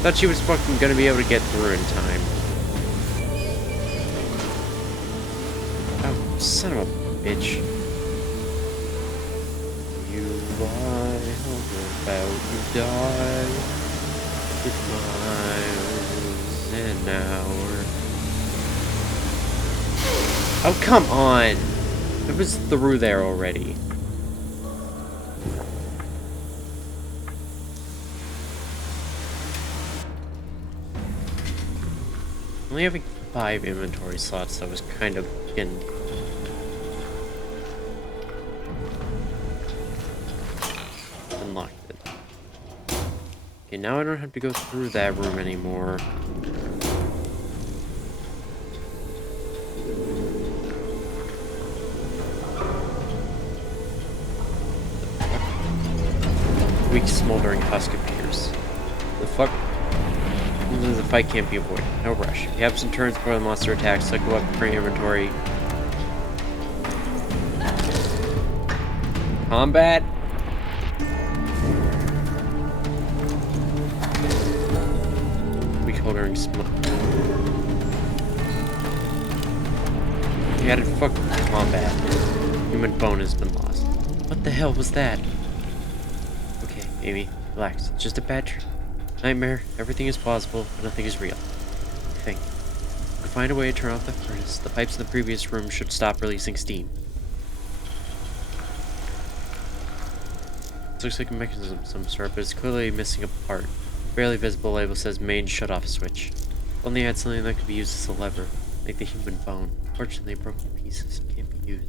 Thought she was fucking gonna be able to get through in time. Oh, son of a bitch. You lie about to die with miles an hour. Oh, come on! It was through there already. Only having 5 inventory slots, that was kind of getting... Unlocked it. Okay, now I don't have to go through that room anymore. Weak smoldering husk appears. The fuck? The fight can't be avoided. No rush. If you have some turns before the monster attacks, so go up for your inventory. Combat? Weak holding smoke. You added fuck combat. Human bone has been lost. What the hell was that? Okay, Amy, relax. It's just a bad dream. Nightmare. Everything is plausible, but nothing is real. Think. If we find a way to turn off the furnace, the pipes in the previous room should stop releasing steam. This looks like a mechanism of some sort, but it's clearly missing a part. A barely visible label says main shut-off switch. Only had something that could be used as a lever, like the human bone. Fortunately, broken pieces can't be used.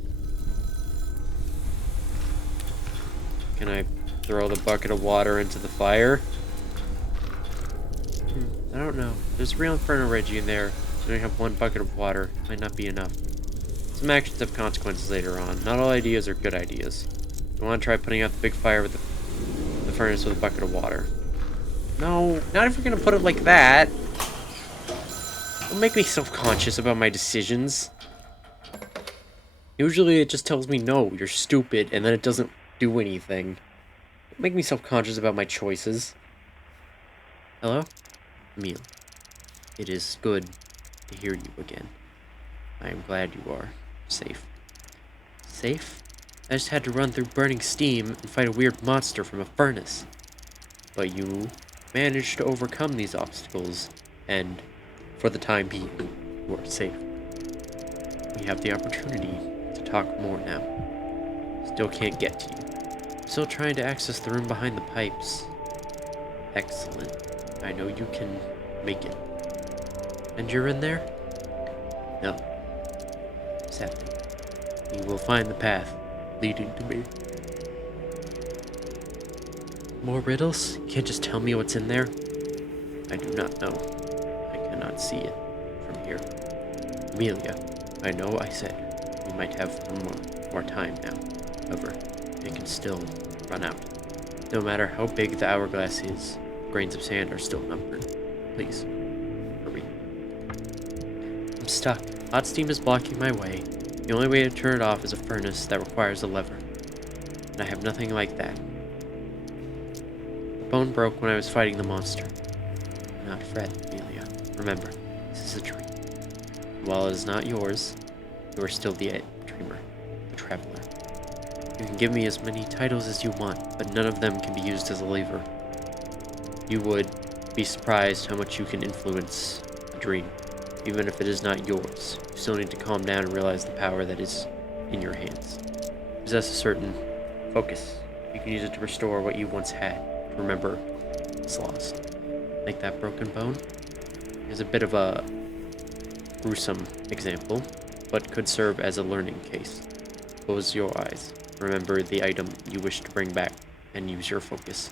Can I throw the bucket of water into the fire? I don't know. There's a real Inferno Reggie in there. I only have 1 bucket of water. Might not be enough. Some actions have consequences later on. Not all ideas are good ideas. You want to try putting out the big fire with the furnace with a bucket of water. No, not if you're gonna put it like that. Don't make me self-conscious about my decisions. Usually it just tells me, no, you're stupid, and then it doesn't do anything. Don't make me self-conscious about my choices. Hello? Emil. It is good to hear you again. I am glad you are safe. Safe? I just had to run through burning steam and fight a weird monster from a furnace. But you managed to overcome these obstacles, and for the time being, you are safe. We have the opportunity to talk more now. Still can't get to you. Still trying to access the room behind the pipes. Excellent. I know you can make it. And you're in there? No. Accept it. You will find the path leading to me. More riddles? You can't just tell me what's in there? I do not know. I cannot see it from here. Amelia, I know I said we might have more time now. However, it can still run out. No matter how big the hourglass is, grains of sand are still numbered. Please, hurry. I'm stuck. Hot steam is blocking my way. The only way to turn it off is a furnace that requires a lever. And I have nothing like that. The bone broke when I was fighting the monster. Do not fret, Amelia. Remember, this is a dream. While it is not yours, you are still the dreamer, the traveler. You can give me as many titles as you want, but none of them can be used as a lever. You would be surprised how much you can influence a dream. Even if it is not yours, you still need to calm down and realize the power that is in your hands. You possess a certain focus. You can use it to restore what you once had, to remember what's lost. Like that broken bone? Is a bit of a gruesome example, but could serve as a learning case. Close your eyes. Remember the item you wish to bring back, and use your focus.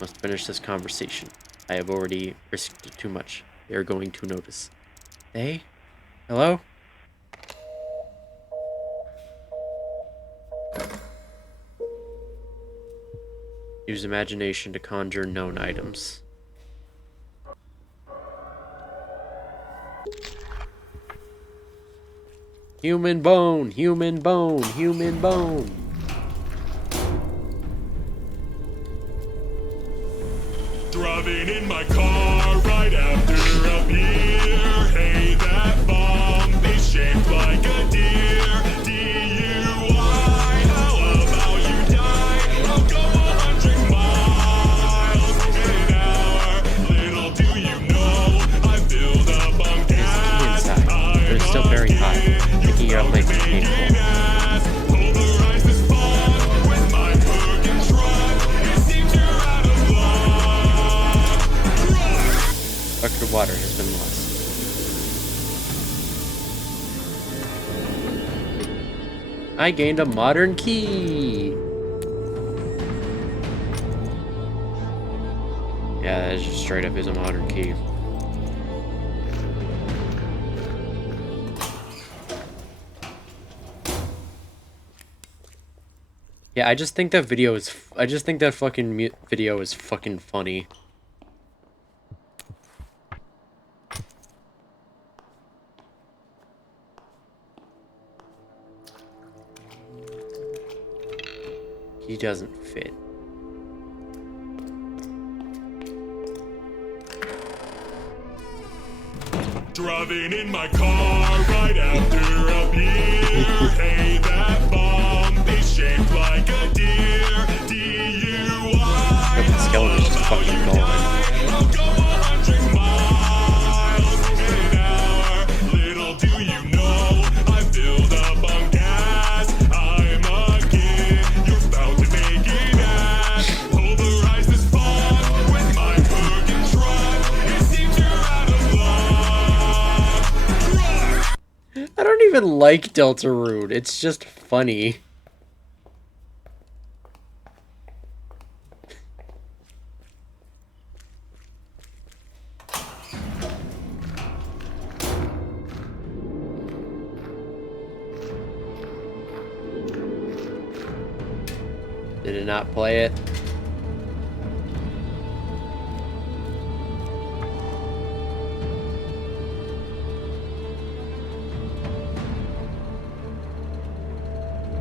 Must finish this conversation. I have already risked too much. They are going to notice. They? Hello? Use imagination to conjure known items. Human bone, human bone, human bone. Driving in my car right after a beer. Hey, that bomb is shaped like a deer. DUI, how about you die? I'll go 100 miles in an hour. Little do you know, I filled up on gas. Inside, but it's still very hot. Making your life painful. Pulverize this fog with my hook and truck. It seems you're out of luck. Bucket of water has been lost. I gained a modern key! Yeah, that just straight up is a modern key. Yeah, I just think that video is... I just think that fucking video is fucking funny. He doesn't fit. Driving in my car right after a beer. Hey, that bomb is shaped like a deer. DUI. The skeleton's just fucking gone. I'll go 100 miles in an hour. Little do you know, I filled up on gas. I'm a kid, you're about to make it ass. Pulverize this fog with my hook and truck. It seems you're out of luck. I don't even like Deltarune. It's just funny. Did it not play it?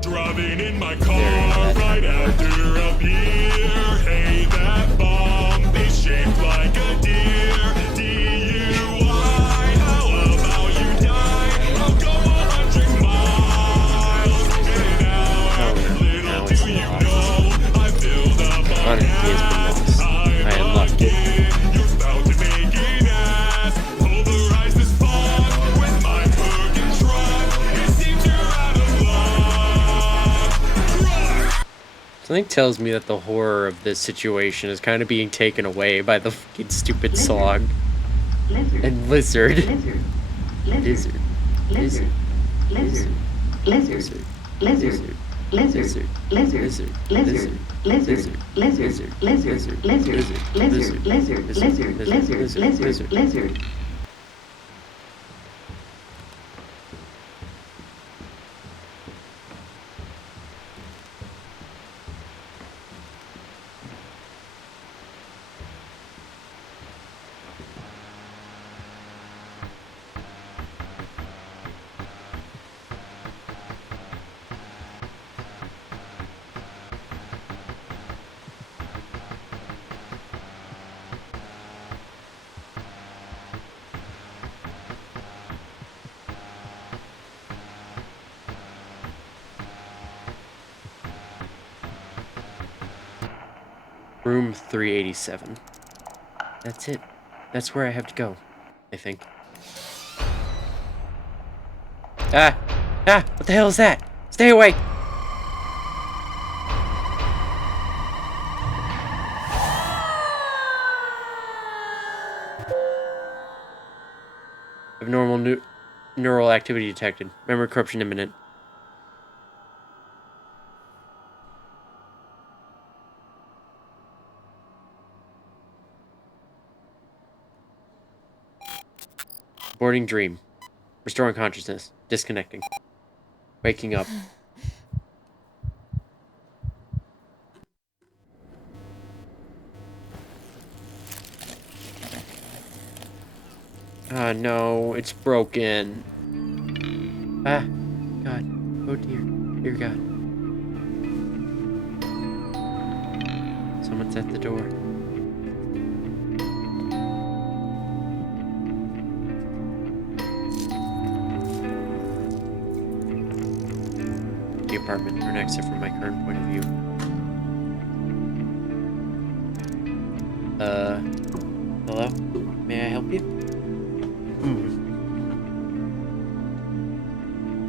Driving in my car right after a beer. Hey, that bomb is shaped like a deer. DUI, how about you die? I'll go 100 miles. And now, little do you know, I filled up a gas. I unlocked it. You're about to make an ass. Pulverize this fog with my cooking truck. It seems you're out of luck. Something tells me that the horror of this situation is kind of being taken away by the fucking stupid song. And lizard. Lizard. Lizard. Lizard. Lizard. Lizard. Lizard. Lizard. Lizard. Lizard. Lizard. Lizard. Lizard. Lizard. Lizard. Lizard. Lizard. Lizard. Lizard. Lizard. Room 387. That's it. That's where I have to go, I think. Ah! Ah! What the hell is that? Stay away! Abnormal neural activity detected. Memory corruption imminent. Boarding dream. Restoring consciousness. Disconnecting. Waking up. Ah, no, it's broken. Ah, God. Oh dear. Dear God. Someone's at the door. The apartment, or an exit from my current point of view. Hello? May I help you?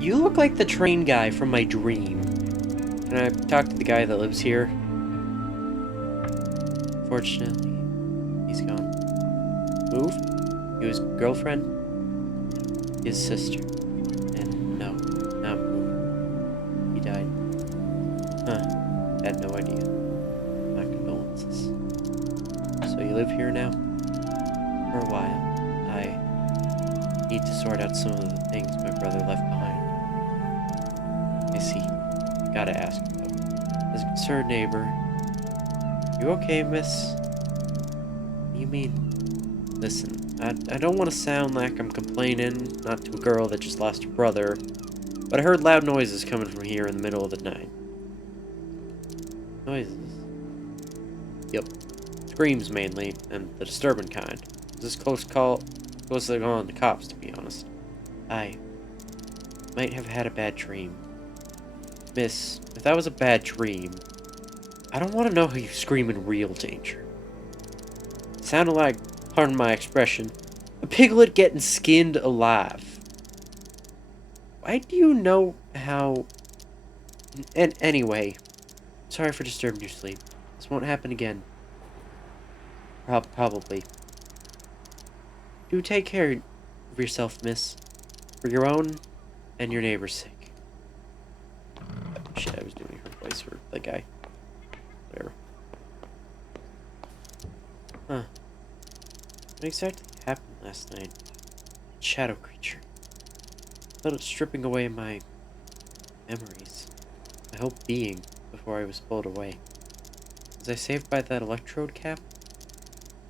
You look like the train guy from my dream. Can I talk to the guy that lives here? Fortunately, he's gone. Moved? He was girlfriend? His sister. And no, not moved. He died. Huh. Had no idea. My condolences. So you live here now? For a while. I need to sort out some of the things my brother left behind. I see. Gotta ask you though. As a concerned neighbor, you okay, miss? What do you mean? Listen, I don't want to sound like I'm complaining, not to a girl that just lost her brother, but I heard loud noises coming from here in the middle of the night. Noises? Yep. Screams mainly, and the disturbing kind. This close to calling the cops, to be honest. I might have had a bad dream. Miss, if that was a bad dream, I don't want to know how you scream in real danger. It sounded like, pardon my expression, a piglet getting skinned alive. Why do you know how... And anyway, sorry for disturbing your sleep. This won't happen again. Probably. Do take care of yourself, miss. For your own and your neighbor's sake. Shit, I was doing her voice for the guy. Whatever. Huh. What exactly happened last night? Shadow creature. Felt it stripping away my memories. My whole being. before I was pulled away. Was I saved by that electrode cap?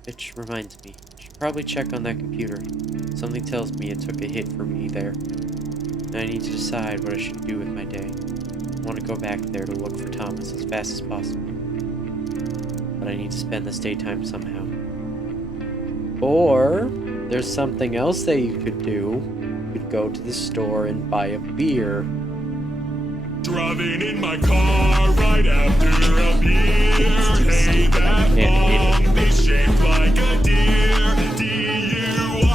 Which reminds me, I should probably check on that computer. Something tells me it took a hit for me there. And I need to decide what I should do with my day. I want to go back there to look for Thomas as fast as possible. But I need to spend this daytime somehow. Or, there's something else that you could do. You could go to the store and buy a beer. Driving in my car right after a beer. Hey, that bomb is shaped like a deer. DUI,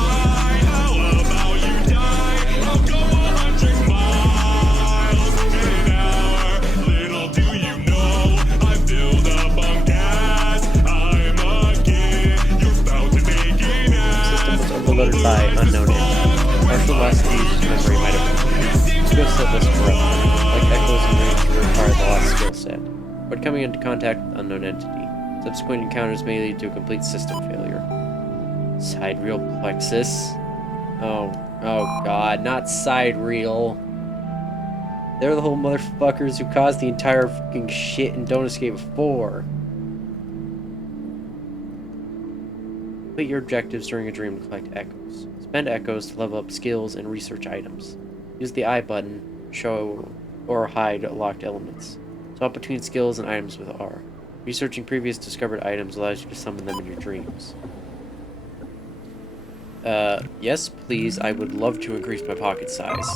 how about you die? I'll go 100 miles in an hour. Little do you know, I filled up on gas. I'm a kid, you're about to make an ass. System was overloaded by unknown input. Partial loss of user's memory might have skill set list corrupted. Like echoes and rings to require the lost skill set. But coming into contact with unknown entity, subsequent encounters may lead to a complete system failure. Side reel plexus? Oh god, not side reel. They're the whole motherfuckers who caused the entire fucking shit in Don't Escape 4. Complete your objectives during a dream to collect echoes. Spend echoes to level up skills and research items. Use the I button, show or hide locked elements. Swap between skills and items with R. Researching previous discovered items allows you to summon them in your dreams. Yes, please. I would love to increase my pocket size.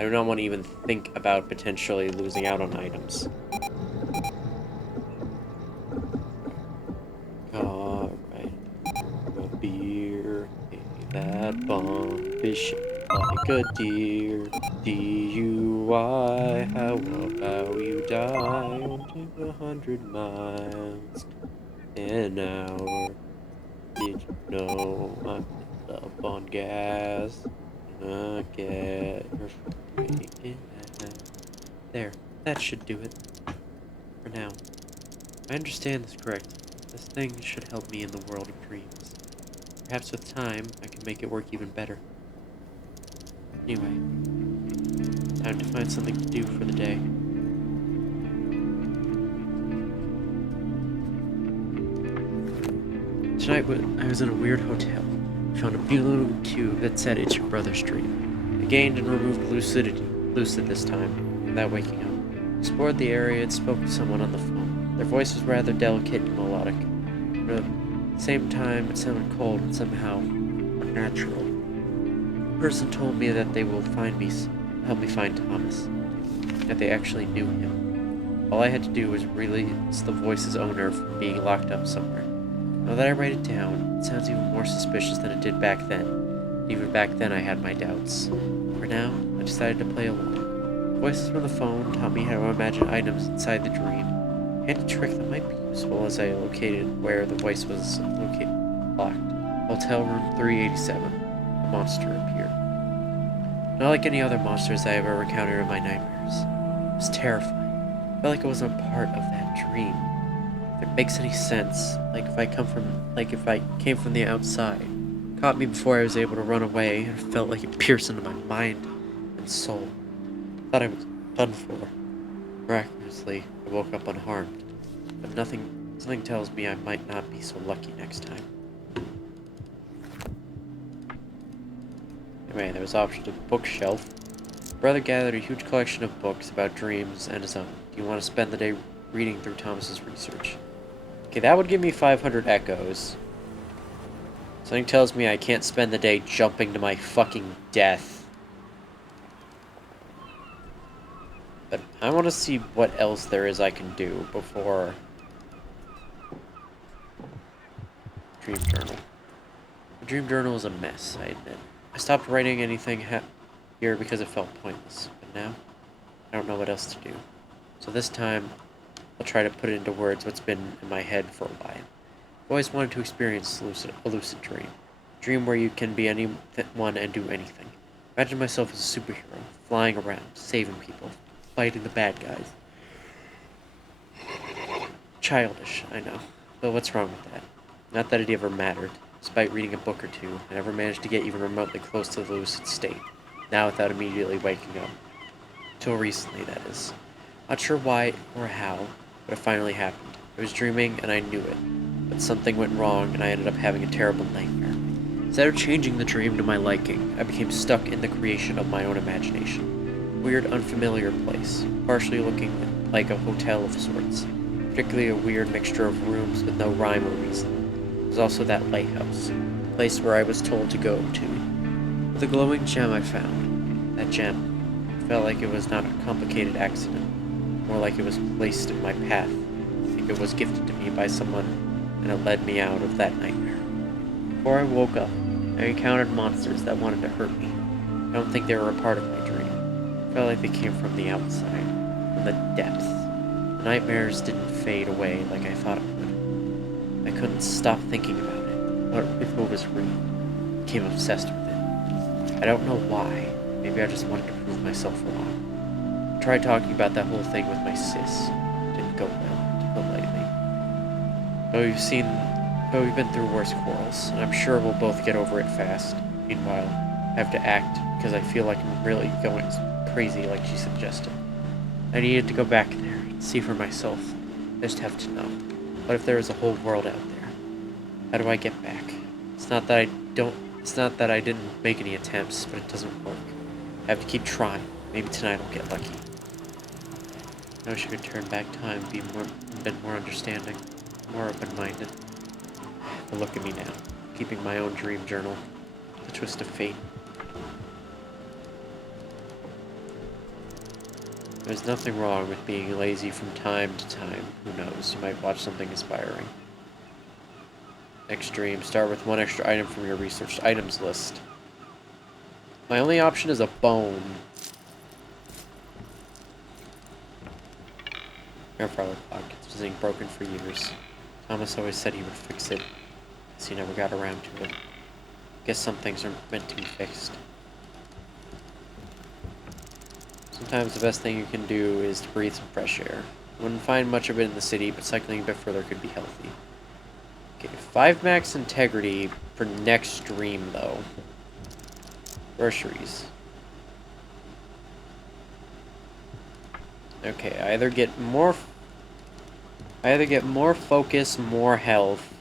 I do not want to even think about potentially losing out on items. Alright. A beer. That bomb is shaped like a deer. DUI, how about you die? 100 miles an hour. Did you know I'm up on gas? I get her freaking out. There, that should do it. For now. I understand this correctly. This thing should help me in the world of dreams. Perhaps with time, I can make it work even better. Anyway, time to find something to do for the day. Tonight, I was in a weird hotel. I found a beautiful tube that said it's your brother's dream. I gained and removed lucid this time, without waking up. Explored the area and spoke to someone on the phone. Their voice was rather delicate and melodic, but at the same time, it sounded cold and somehow unnatural. The person told me that they will help me find Thomas, that they actually knew him. All I had to do was release the voice's owner from being locked up somewhere. Now that I write it down, it sounds even more suspicious than it did back then. Even back then I had my doubts. For now, I decided to play along. Voices from the phone taught me how to imagine items inside the dream. A handy trick that might be useful as I located where the voice was locked. Hotel room 387. A monster appeared. Not like any other monsters I have ever encountered in my nightmares. It was terrifying. I felt like I wasn't a part of that dream. If it makes any sense, like if I came from the outside, caught me before I was able to run away, and it felt like it pierced into my mind and soul. I thought I was done for. Miraculously, I woke up unharmed, but something tells me I might not be so lucky next time. Anyway, there was option to bookshelf. My brother gathered a huge collection of books about dreams and his own. Do you want to spend the day reading through Thomas's research? Okay, that would give me 500 echoes. Something tells me I can't spend the day jumping to my fucking death. But I want to see what else there is I can do before... Dream journal. The dream journal is a mess, I admit. I stopped writing anything here because it felt pointless. But now, I don't know what else to do. So this time, I'll try to put it into words what's been in my head for a while. I've always wanted to experience a lucid dream. A dream where you can be anyone and do anything. Imagine myself as a superhero, flying around, saving people, fighting the bad guys. Childish, I know. But what's wrong with that? Not that it ever mattered. Despite reading a book or two, I never managed to get even remotely close to the lucid state. Now without immediately waking up. Until recently, that is. Not sure why or how, But it finally happened. I was dreaming, and I knew it. But something went wrong, and I ended up having a terrible nightmare. Instead of changing the dream to my liking, I became stuck in the creation of my own imagination. Weird, unfamiliar place, partially looking like a hotel of sorts. Particularly a weird mixture of rooms with no rhyme or reason. There was also that lighthouse, a place where I was told to go to. With a glowing gem I found. That gem. It felt like it was not a complicated accident, more like it was placed in my path. I think it was gifted to me by someone, and it led me out of that nightmare. Before I woke up, I encountered monsters that wanted to hurt me. I don't think they were a part of my dream. I felt like they came from the outside, from the depths. The nightmares didn't fade away like I thought it would. I couldn't stop thinking about it, or if it was real. I became obsessed with it. I don't know why. Maybe I just wanted to prove myself wrong. I tried talking about that whole thing with my sis. It didn't go well, to put lightly. But we've been through worse quarrels, and I'm sure we'll both get over it fast. Meanwhile, I have to act because I feel like I'm really going crazy like she suggested. I needed to go back there and see for myself. I just have to know. What if there is a whole world out there? How do I get back? It's not that I didn't make any attempts, but it doesn't work. I have to keep trying. Maybe tonight I'll get lucky. I wish I could turn back time and been more understanding, more open-minded. But look at me now, keeping my own dream journal. The twist of fate. There's nothing wrong with being lazy from time to time. Who knows, you might watch something inspiring. Next dream, start with one extra item from your researched items list. My only option is a bone. Grandfather clock. It's been broken for years. Thomas always said he would fix it. Guess he never got around to it. Guess some things are meant to be fixed. Sometimes the best thing you can do is to breathe some fresh air. You wouldn't find much of it in the city, but cycling a bit further could be healthy. Okay, 5 max integrity for next dream, though. Groceries. Okay, I either get more focus, more health,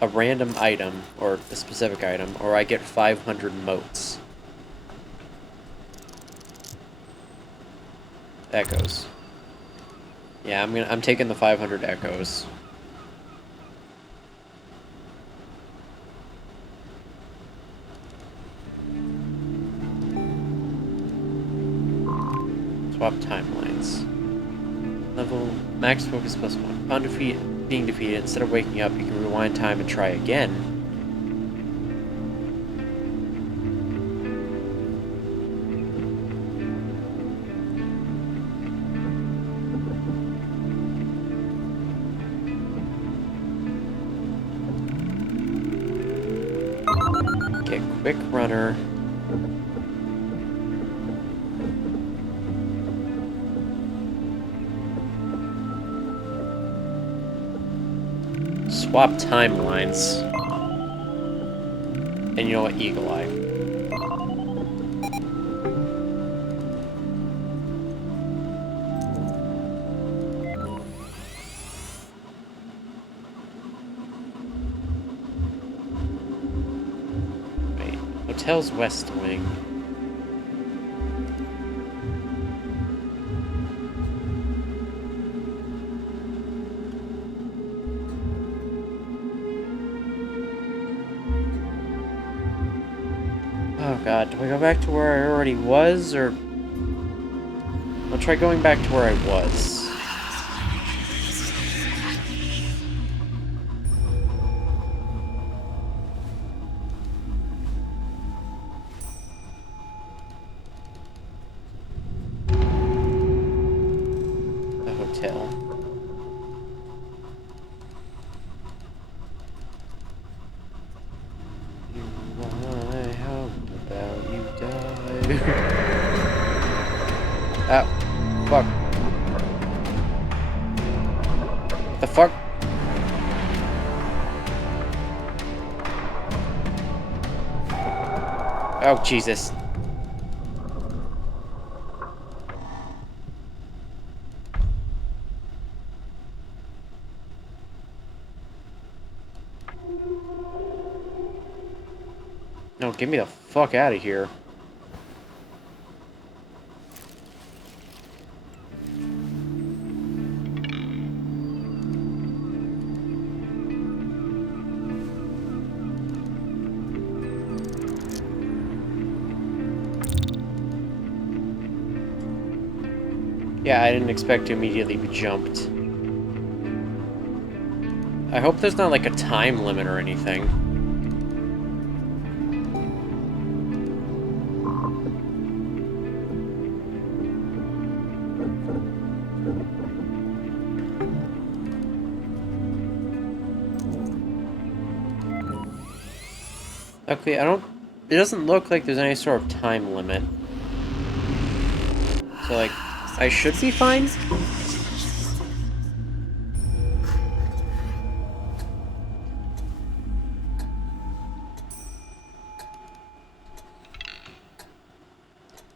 a random item, or a specific item, or I get 500 motes. Echoes. Yeah, I'm taking the 500 echoes. Swap timelines. Level max focus +1. Upon being defeated, instead of waking up, you can rewind time and try again. Okay, quick runner. Swap timelines. And you know what? Eagle Eye. Wait. Hotel's West Wing. Oh god, do I go back to where I already was, or... I'll try going back to where I was. The hotel. Ah, fuck. What the fuck? Oh, Jesus. No, get me the fuck out of here. Yeah, I didn't expect to immediately be jumped. I hope there's not like a time limit or anything. Okay, it doesn't look like there's any sort of time limit. So, like, I should be fine?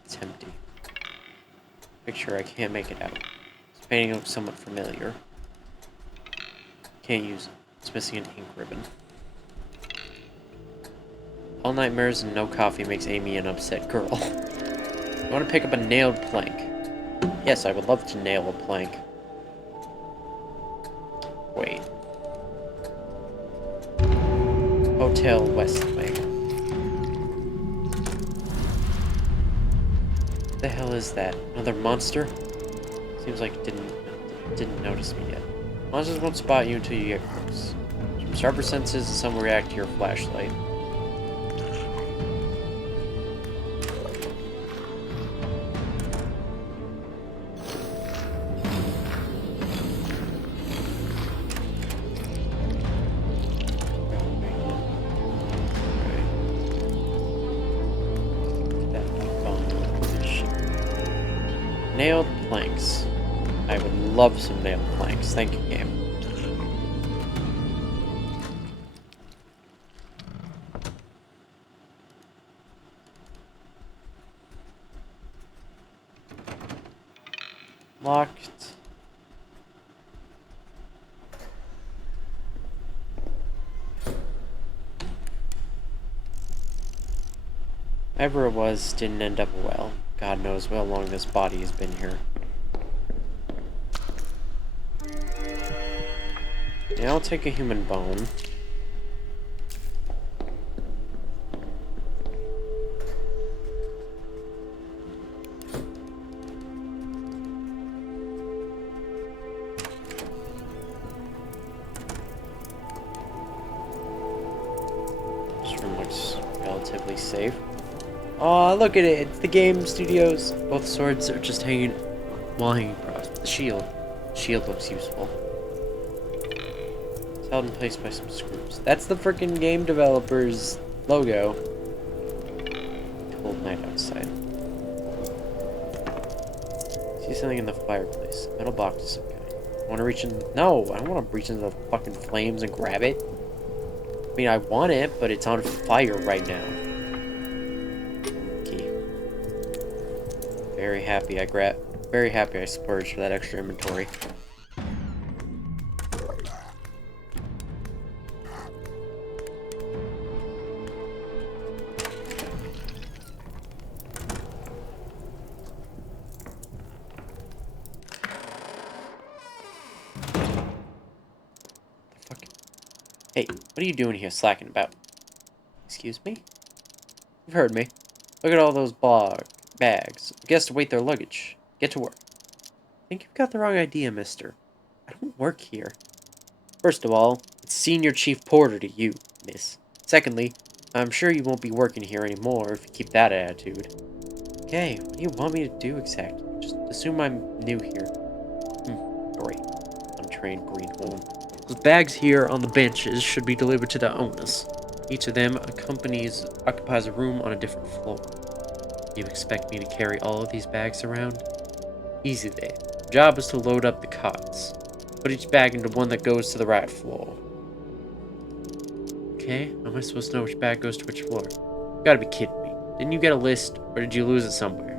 It's empty. Picture, I can't make it out. This painting looks somewhat familiar. Can't use it. It's missing an ink ribbon. All nightmares and no coffee makes Amy an upset girl. I want to pick up a nailed plank. Yes, I would love to nail a plank. Wait. Hotel West Wing. What the hell is that? Another monster? Seems like it didn't notice me yet. Monsters won't spot you until you get close. Some sharper senses and some will react to your flashlight. Nailed planks. I would love some nailed planks. Thank you, game. Locked. Whatever it was, didn't end up well. God knows how long this body has been here. Yeah, I'll take a human bone. This room looks relatively safe. Aw, look at it! It's the game studios! Both swords are just hanging across. The shield. Shield looks useful. It's held in place by some screws. That's the freaking game developer's logo. Cold night outside. See something in the fireplace. Metal box of some kind. I want to reach in. No! I don't want to reach into the fucking flames and grab it. I mean, I want it, but it's on fire right now. Very happy I splurged for that extra inventory. Hey, what are you doing here slacking about? Excuse me? You've heard me. Look at all those bags. I guess to weight their luggage. Get to work. I think you've got the wrong idea, mister. I don't work here. First of all, it's senior chief porter to you, miss. Secondly, I'm sure you won't be working here anymore if you keep that attitude. Okay, what do you want me to do exactly? Just assume I'm new here. Great. Untrained greenhorn. Those bags here on the benches should be delivered to the owners. Each of them occupies a room on a different floor. You expect me to carry all of these bags around? Easy there. Job is to load up the carts. Put each bag into one that goes to the right floor. Okay, how am I supposed to know which bag goes to which floor? You gotta be kidding me. Didn't you get a list, or did you lose it somewhere?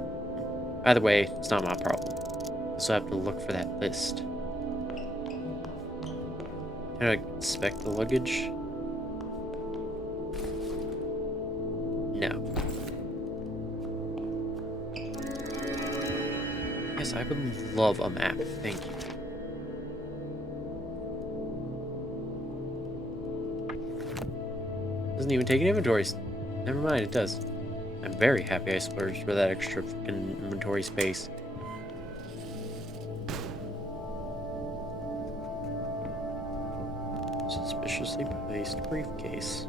Either way, it's not my problem. I also have to look for that list. Can I inspect the luggage? No. Yes, I would love a map. Thank you. Doesn't even take an inventory. Never mind, it does. I'm very happy I splurged for that extra fucking inventory space. Suspiciously placed briefcase.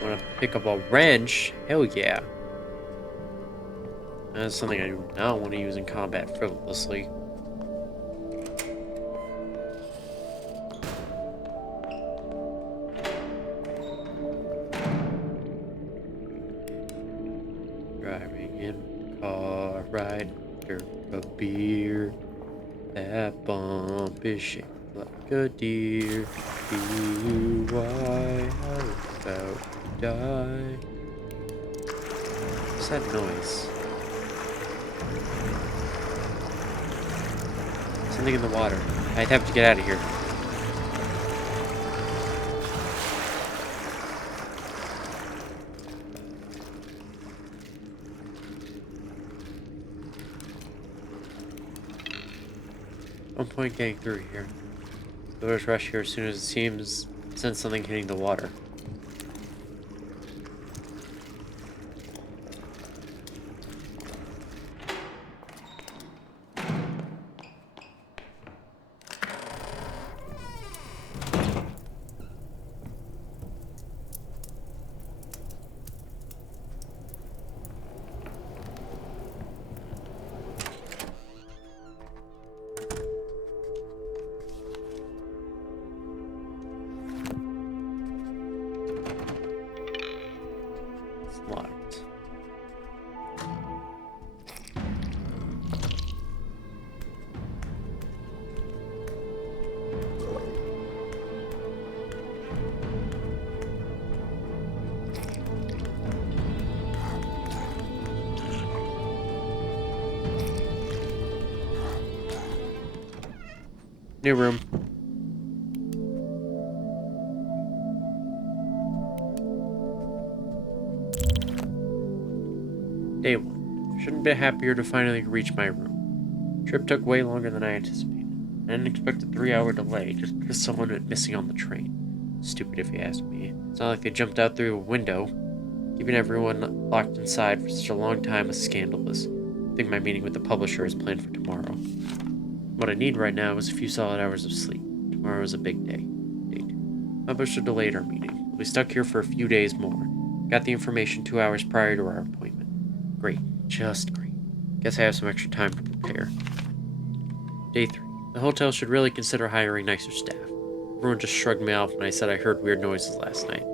Want to pick up a wrench? Hell yeah. That's something I do not want to use in combat frivolously. Driving in a car, riding after a beer. That bump is shaped like a deer. DUI, I was about to die. What's that noise? Something in the water. I'd have to get out of here. No point getting through here. Doors rush here as soon as it seems sense something hitting the water. Locked. New room. Day 1. Shouldn't be happier to finally reach my room. Trip took way longer than I anticipated. I didn't expect a 3-hour delay just because someone went missing on the train. Stupid if you ask me. It's not like they jumped out through a window. Keeping everyone locked inside for such a long time is scandalous. I think my meeting with the publisher is planned for tomorrow. What I need right now is a few solid hours of sleep. Tomorrow is a big day. Publisher delayed our meeting. We'll be stuck here for a few days more. Got the information 2 hours prior to our appointment. Great. Just great. Guess I have some extra time to prepare. Day 3. The hotel should really consider hiring nicer staff. Everyone just shrugged me off when I said I heard weird noises last night.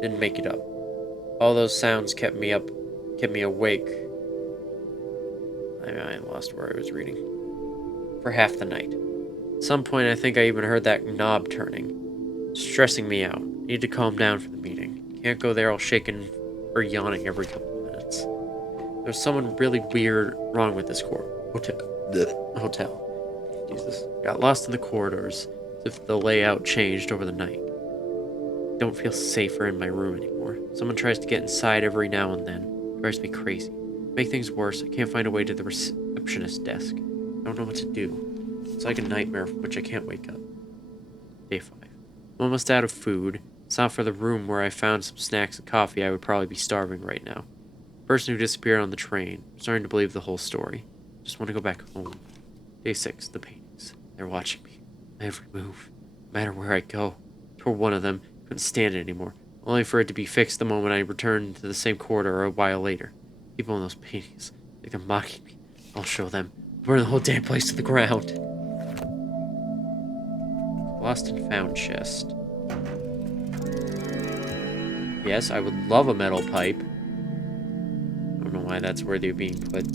Didn't make it up. All those sounds kept me awake. I lost where I was reading. For half the night. At some point, I think I even heard that knob turning. Stressing me out. Need to calm down for the meeting. Can't go there all shaken or yawning every couple of minutes. There's someone really weird wrong with this hotel. Jesus. Got lost in the corridors, as if the layout changed over the night. Don't feel safer in my room anymore. Someone tries to get inside every now and then. Drives me crazy. Make things worse, I can't find a way to the receptionist's desk. I don't know what to do. It's like a nightmare from which I can't wake up. Day 5. I'm almost out of food. It's not for the room where I found some snacks and coffee. I would probably be starving right now. The person who disappeared on the train. I'm starting to believe the whole story. Just want to go back home. Day 6. The paintings. They're watching me. My every move. No matter where I go. Toward one of them. Couldn't stand it anymore. Only for it to be fixed the moment I returned to the same corridor a while later. People in those paintings. Like they're mocking me. I'll show them. Burn the whole damn place to the ground. Lost and found chest. Yes, I would love a metal pipe. I don't know why that's worthy of being put.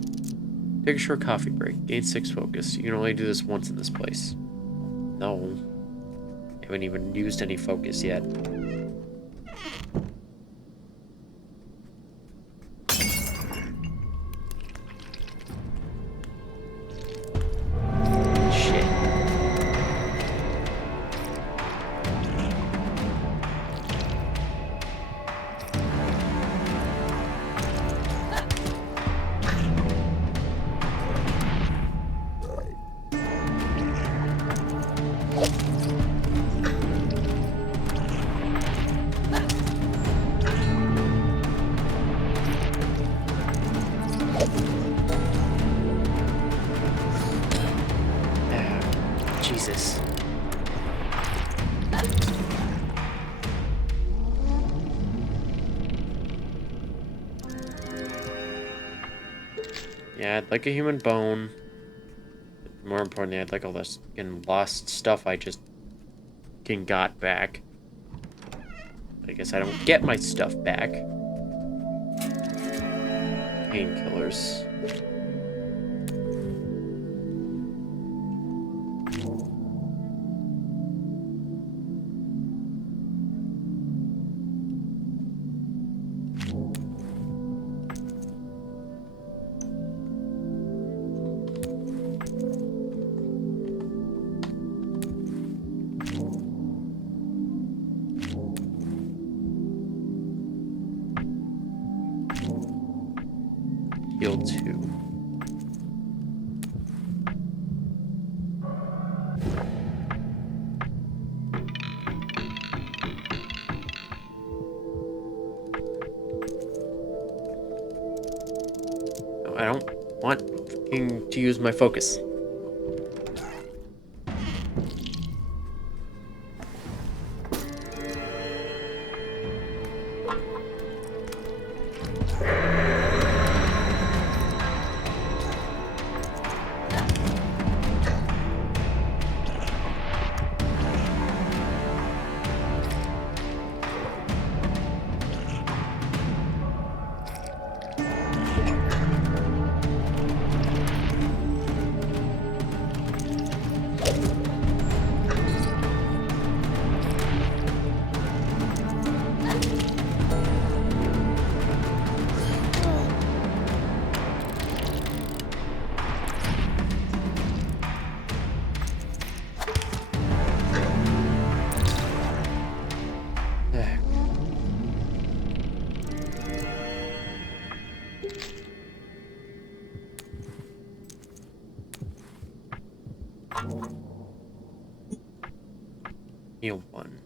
Take a short coffee break. Gain 6 focus. You can only do this once in this place. No. I haven't even used any focus yet. Jesus. Yeah, I'd like a human bone. But more importantly, I'd like all this fucking lost stuff I just got back. I guess I don't get my stuff back. Painkillers. Heal 2. No, I don't want fucking to use my focus. Heal 1.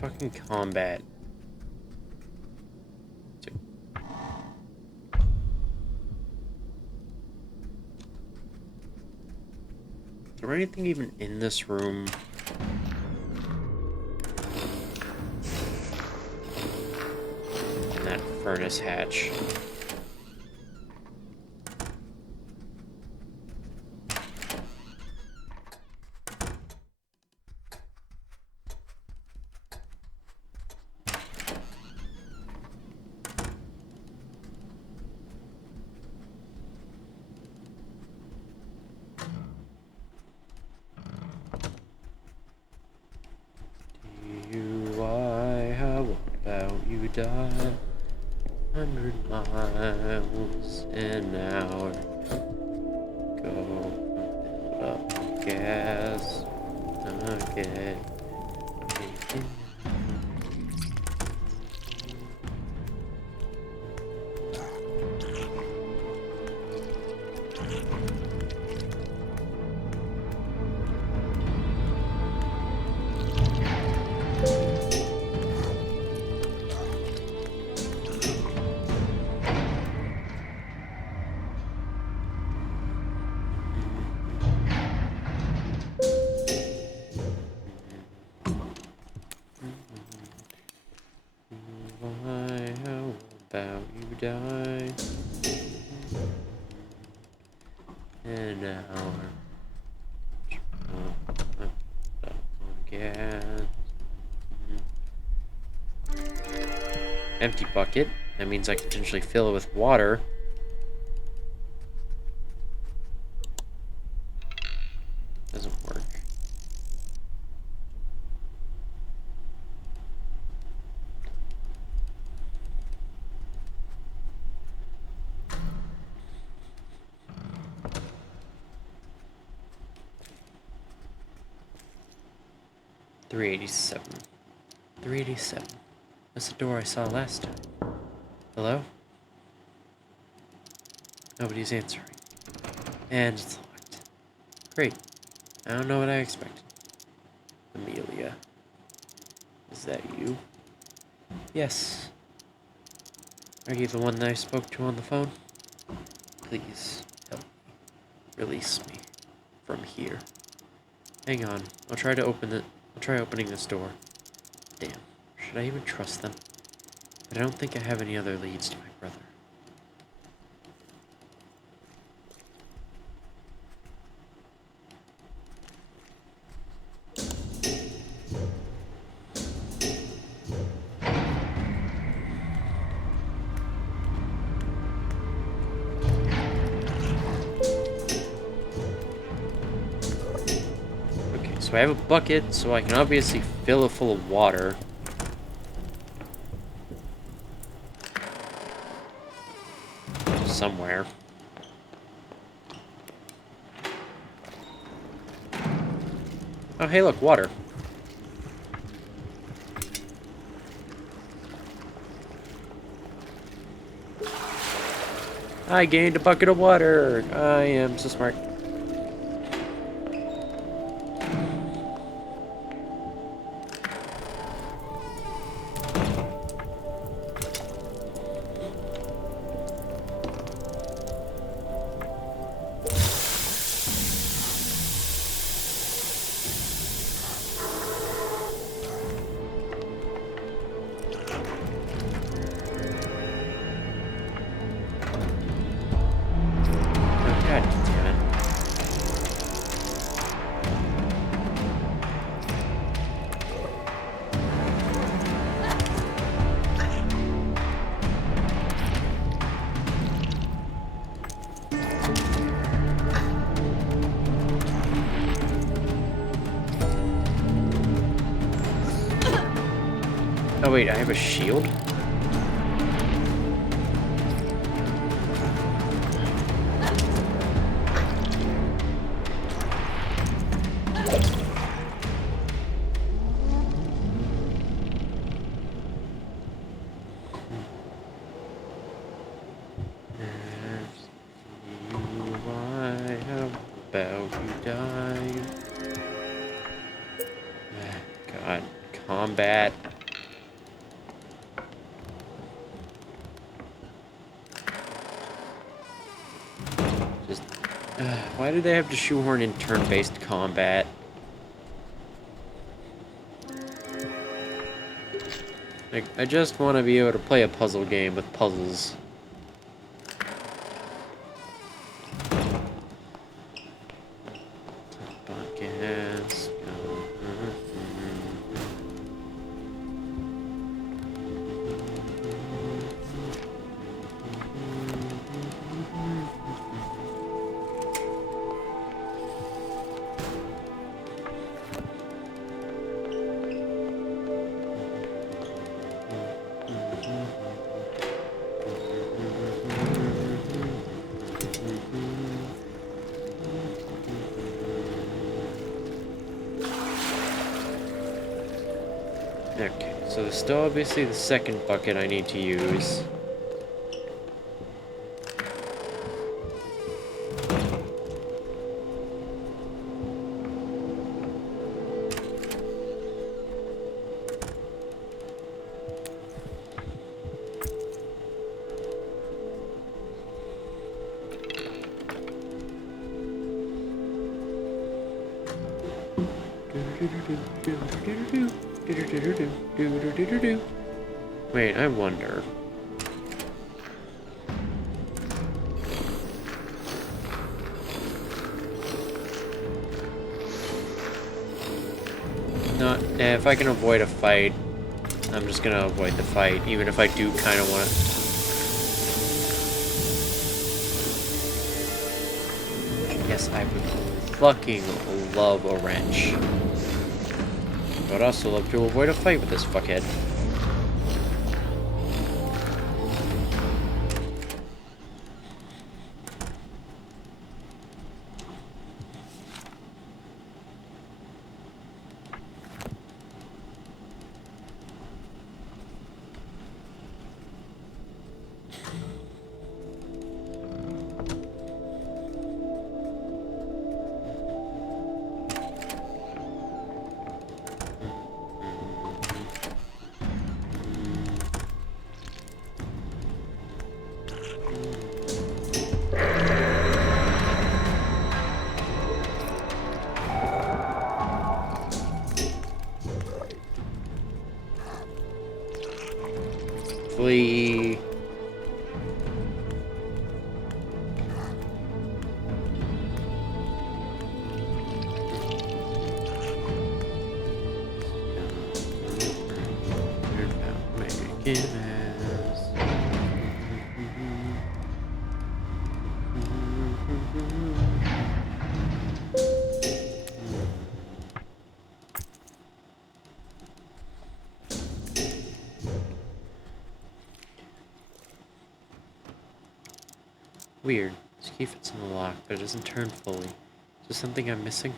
Fucking combat. Is there anything even in this room? In that furnace hatch. Die 100 miles an hour. Go fill up gas again. Die an hour. Gas. Empty bucket. That means I can potentially fill it with water. Doesn't work. $387. $387. That's the door I saw last time. Hello? Nobody's answering. And it's locked. Great. I don't know what I expected. Amelia. Is Is that you? Yes. Are you the one that I spoke to on the phone? Please help me. Release me from here. Hang on. I'll try opening this door. Damn. Should I even trust them? But I don't think I have any other leads to my brother. So I have a bucket, so I can obviously fill it full of water. Somewhere. Oh, hey, look, water. I gained a bucket of water. I am so smart. Oh wait, I have a shield? God, combat. Why do they have to shoehorn in turn-based combat? Like, I just want to be able to play a puzzle game with puzzles. Podcast. Okay, so there's still obviously the second bucket I need to use. Wait, I wonder. Not if I can avoid a fight, I'm just gonna avoid the fight, even if I do kind of want to. Yes, I would fucking love a wrench. But I'd also love to avoid a fight with this fuckhead. Flee. Weird. This key fits in the lock, but it doesn't turn fully. Is there something I'm missing?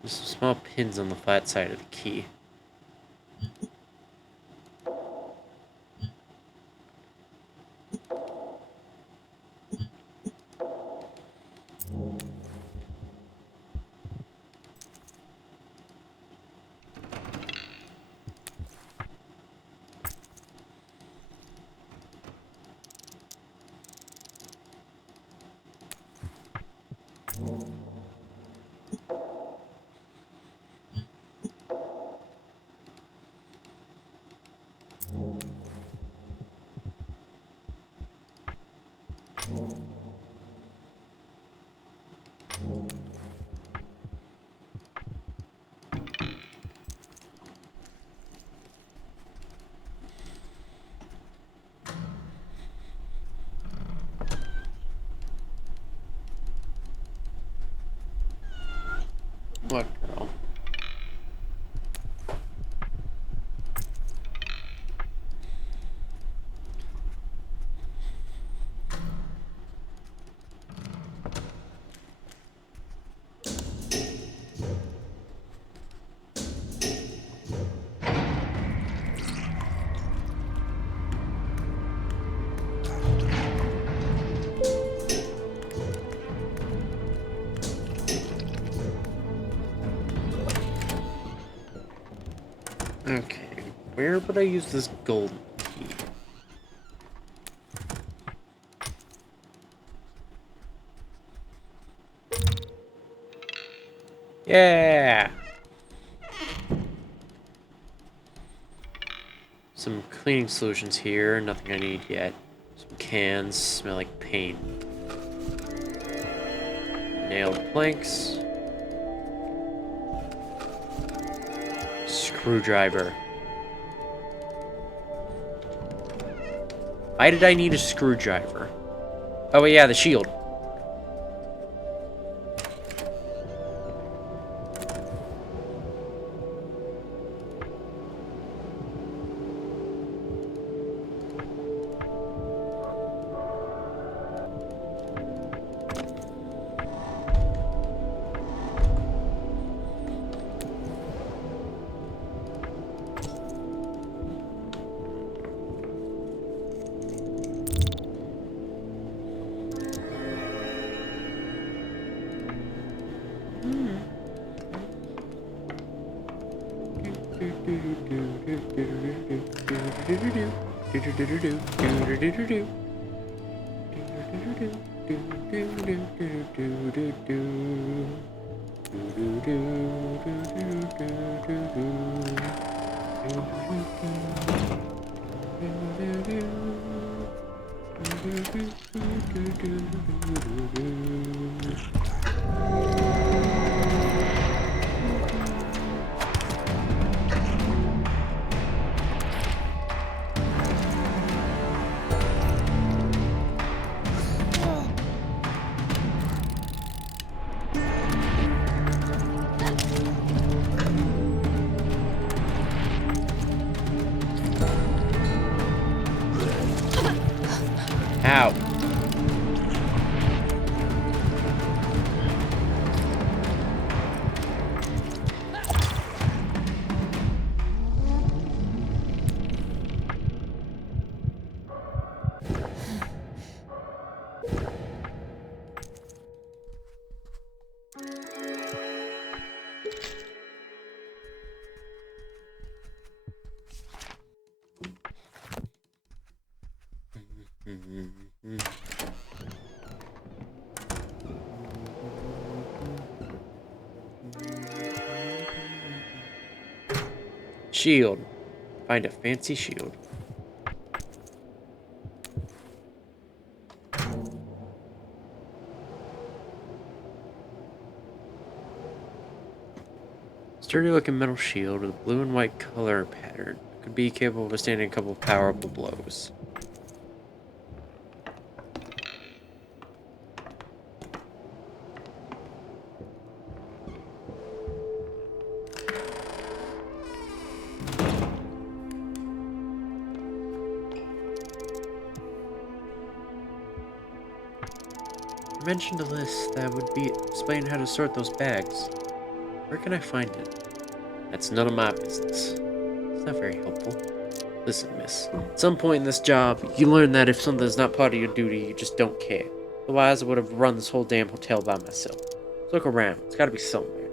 There's some small pins on the flat side of the key. What girl? Okay, where would I use this golden key? Yeah! Some cleaning solutions here, nothing I need yet. Some cans, smell like paint. Nailed planks. Screwdriver. Why did I need a screwdriver? Oh, yeah, the shield. Ow. shield. Find a fancy shield. Sturdy looking metal shield with a blue and white color pattern. Could be capable of withstanding a couple of powerful blows. You mentioned a list that would be explaining how to sort those bags. Where can I find it? That's none of my business. It's not very helpful. Listen, miss. At some point in this job, you learn that if something's not part of your duty, you just don't care. Otherwise, I would have run this whole damn hotel by myself. Let's look around. It's gotta be somewhere.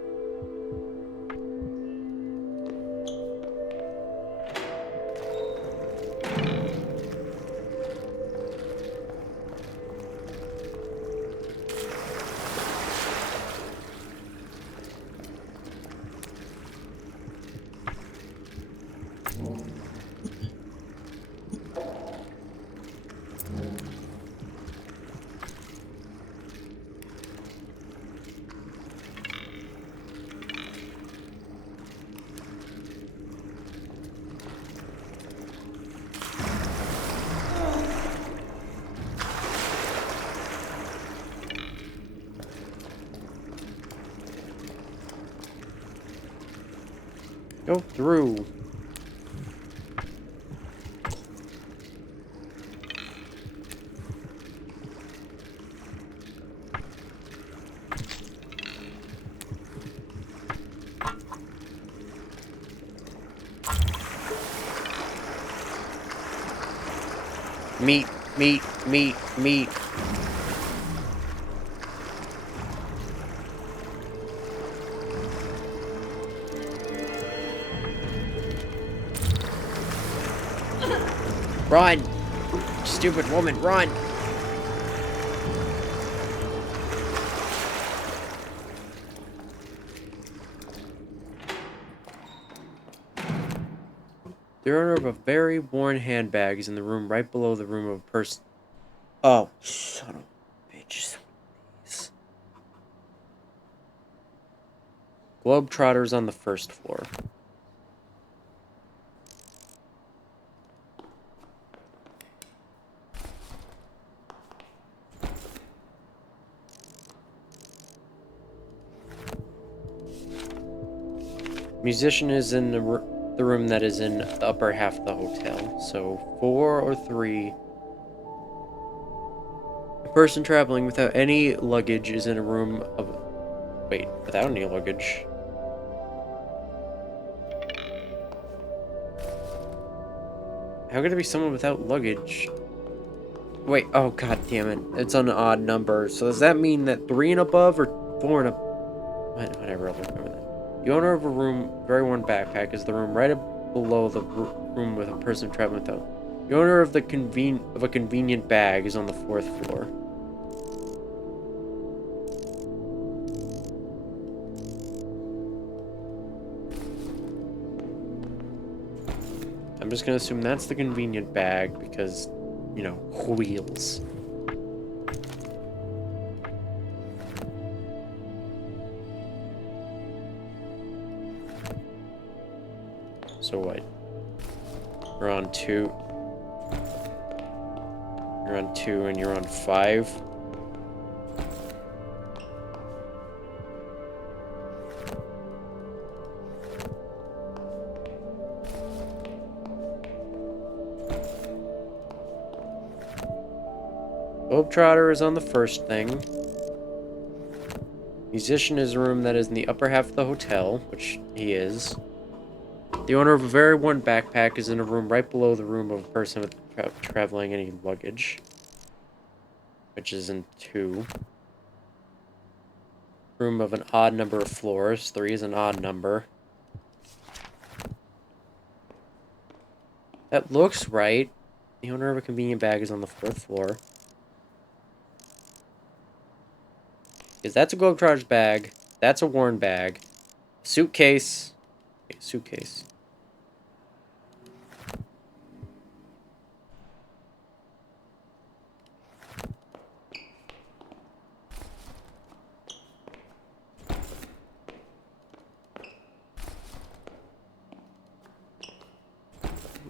Go through. Meat, meat, meat, meat. Run! Stupid woman, run! The owner of a very worn handbag is in the room right below the room of a person. Oh, son of a bitch. Globetrotters on the first floor. Musician is in the room that is in the upper half of the hotel. So 4 or 3. A person traveling without any luggage is in a room of... Wait, without any luggage. How could there be someone without luggage? Wait, oh god damn it. It's an odd number. So does that mean that 3 and above or 4 and above? Whatever, I'll remember that. The owner of a room, very worn backpack, is the room right below the room with a person traveling without. The owner of a convenient bag is on the 4th floor. I'm just gonna assume that's the convenient bag because, you know, wheels. So what? We're on 2. You're on 2 and you're on 5. Globetrotter is on the first thing. Musician is a room that is in the upper half of the hotel, which he is. The owner of a very worn backpack is in a room right below the room of a person with traveling any luggage, which is in 2. Room of an odd number of floors. 3 is an odd number. That looks right. The owner of a convenient bag is on the 4th floor. Because that's a Globetrotter's bag. That's a worn bag. Suitcase. Okay, suitcase.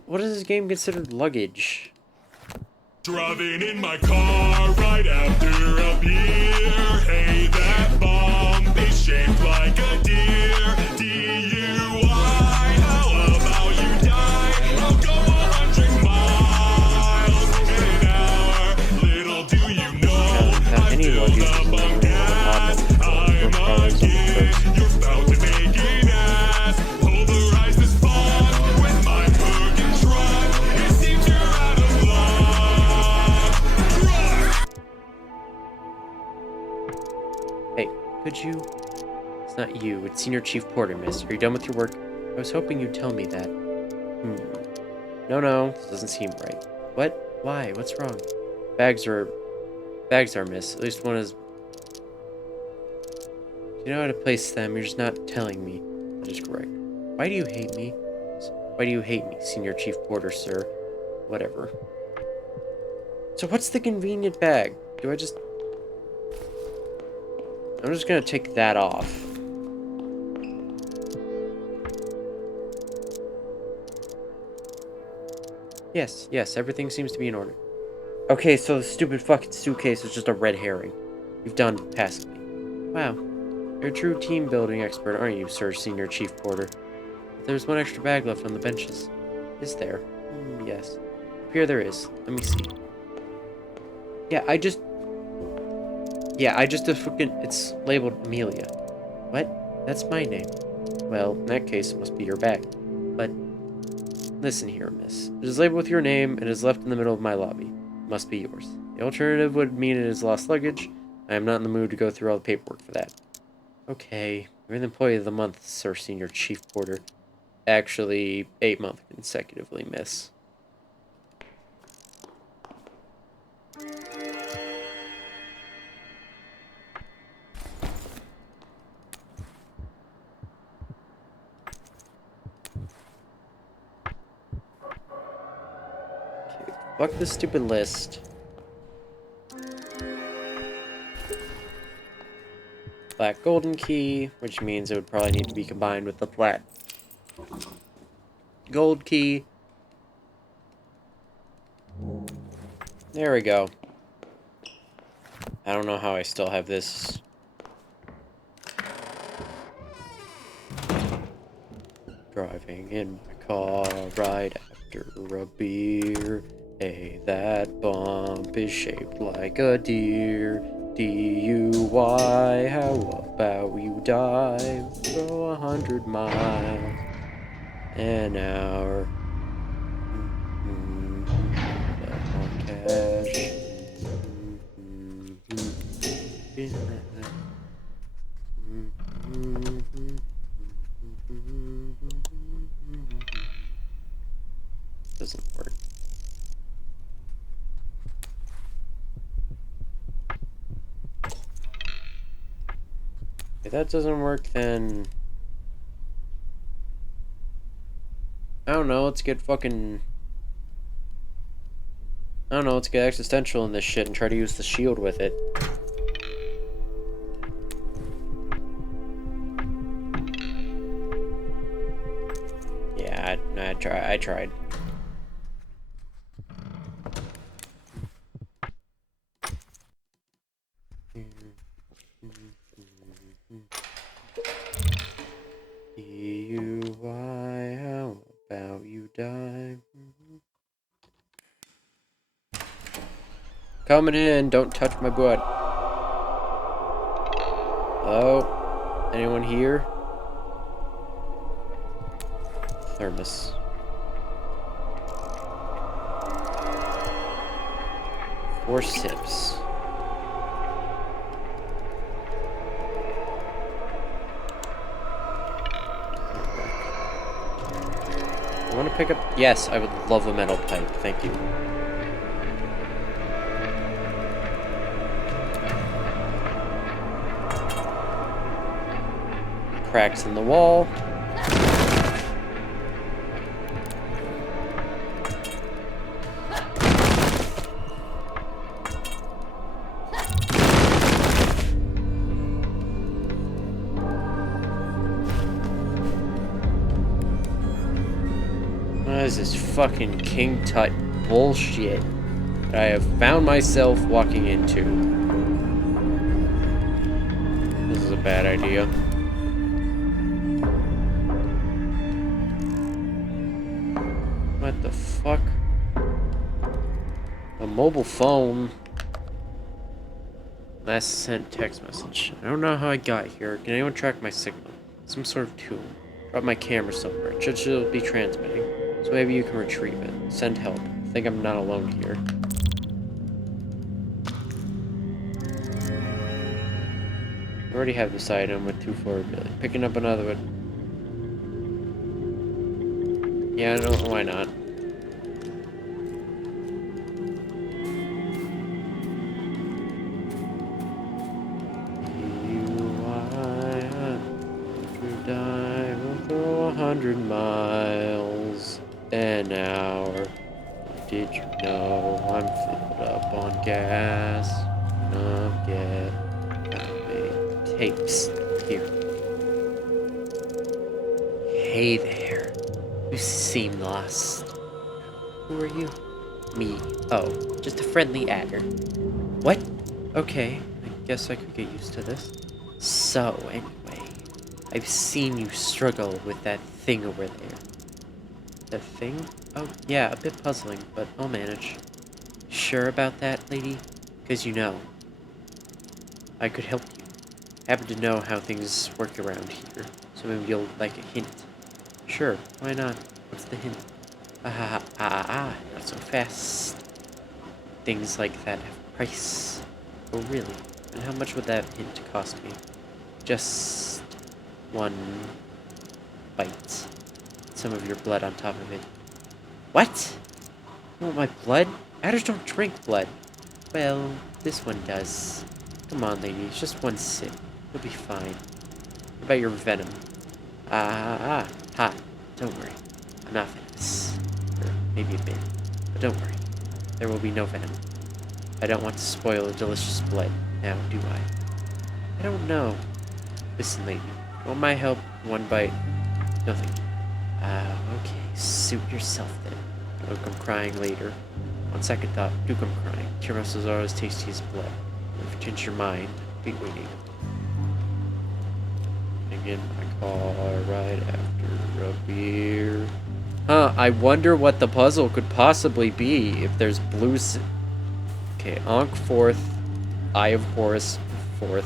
what is this game considered luggage? Driving in my car right after a beer. Hey, that bomb is shaped like a deer. DUI, how about you die? I'll go 100 miles in an hour. Little do you know, I any filled luggage up is on gas. I'm a kid, you're about to make an ass. Pulverize this fog with my broken truck. It seems you're out of luck. Hey, could you? It's not you. It's Senior Chief Porter, miss. Are you done with your work? I was hoping you'd tell me that. No, this doesn't seem right. What? Why? What's wrong? Bags are, miss. At least one is. You know how to place them. You're just not telling me. That is correct. Why do you hate me? Why do you hate me, Senior Chief Porter, sir? Whatever. So what's the convenient bag? Do I just... I'm just gonna take that off. Yes, everything seems to be in order. Okay, so the stupid fucking suitcase is just a red herring. You've done past me. Wow. You're a true team building expert, aren't you, Sir Senior Chief Porter? But there's one extra bag left on the benches. Is there? Yes. Up here there is. Let me see. Yeah, I just fucking... It's labeled Amelia. What? That's my name. Well, in that case, it must be your bag. But... Listen here, miss. It is labeled with your name and is left in the middle of my lobby. It must be yours. The alternative would mean it is lost luggage. I am not in the mood to go through all the paperwork for that. Okay. You're the employee of the month, Sir Senior Chief Porter. Actually, 8 months consecutively, miss. Fuck this stupid list. Black golden key, which means it would probably need to be combined with the black gold key. There we go. I don't know how I still have this. Driving in my car right after a beer. Hey, that bump is shaped like a deer. DUI, how about you die? Go 100 miles an hour. On cash. Doesn't work. If that doesn't work, then I don't know, let's get existential in this shit and try to use the shield with it. Yeah, I tried. DUI, how about you die? Coming in, don't touch my butt. Hello? Anyone here? Thermos. Four sips. I want to pick up... Yes, I would love a metal pipe. Thank you. Cracks in the wall. is this fucking King Tut bullshit that I have found myself walking into? This is a bad idea. What the fuck? A mobile phone. Last sent text message. I don't know how I got here. Can anyone track my signal? Some sort of tune. Drop my camera somewhere. It should be transmitting. So maybe you can retrieve it. Send help. I think I'm not alone here. I already have this item with 2 forward ability. Picking up another one. Yeah, no, why not? I will go 100 miles an hour. Did you know I'm filled up on gas? Gonna get tapes here. Hey there. You seem lost. Who are you? Me. Oh, just a friendly adder. What? Okay, I guess I could get used to this. So, anyway, I've seen you struggle with that thing over there. That thing? Oh, yeah, a bit puzzling, but I'll manage. Sure about that, lady? Because you know, I could help you. Happen to know how things work around here, so maybe you'll like a hint. Sure, why not? What's the hint? Not so fast. Things like that have a price. Oh, really? And how much would that hint cost me? Just 1 bite. Some of your blood on top of it. What? You want my blood? Adders don't drink blood. Well, this one does. Come on, lady, it's just 1 sip. You'll be fine. What about your venom? Ha. Don't worry. I'm not venomous. Or maybe a bit. But don't worry. There will be no venom. I don't want to spoil the delicious blood. Now, do I? I don't know. Listen, lady. Want my help? 1 bite? Nothing. Okay. Suit yourself then. Don't come crying later. On second thought, do come crying. Tyrannosaurus are as tasty as blood. If you change your mind, be waiting. In my car right after a beer. Huh, I wonder what the puzzle could possibly be if there's blue... Okay, Ankh 4th, Eye of Horus 4th,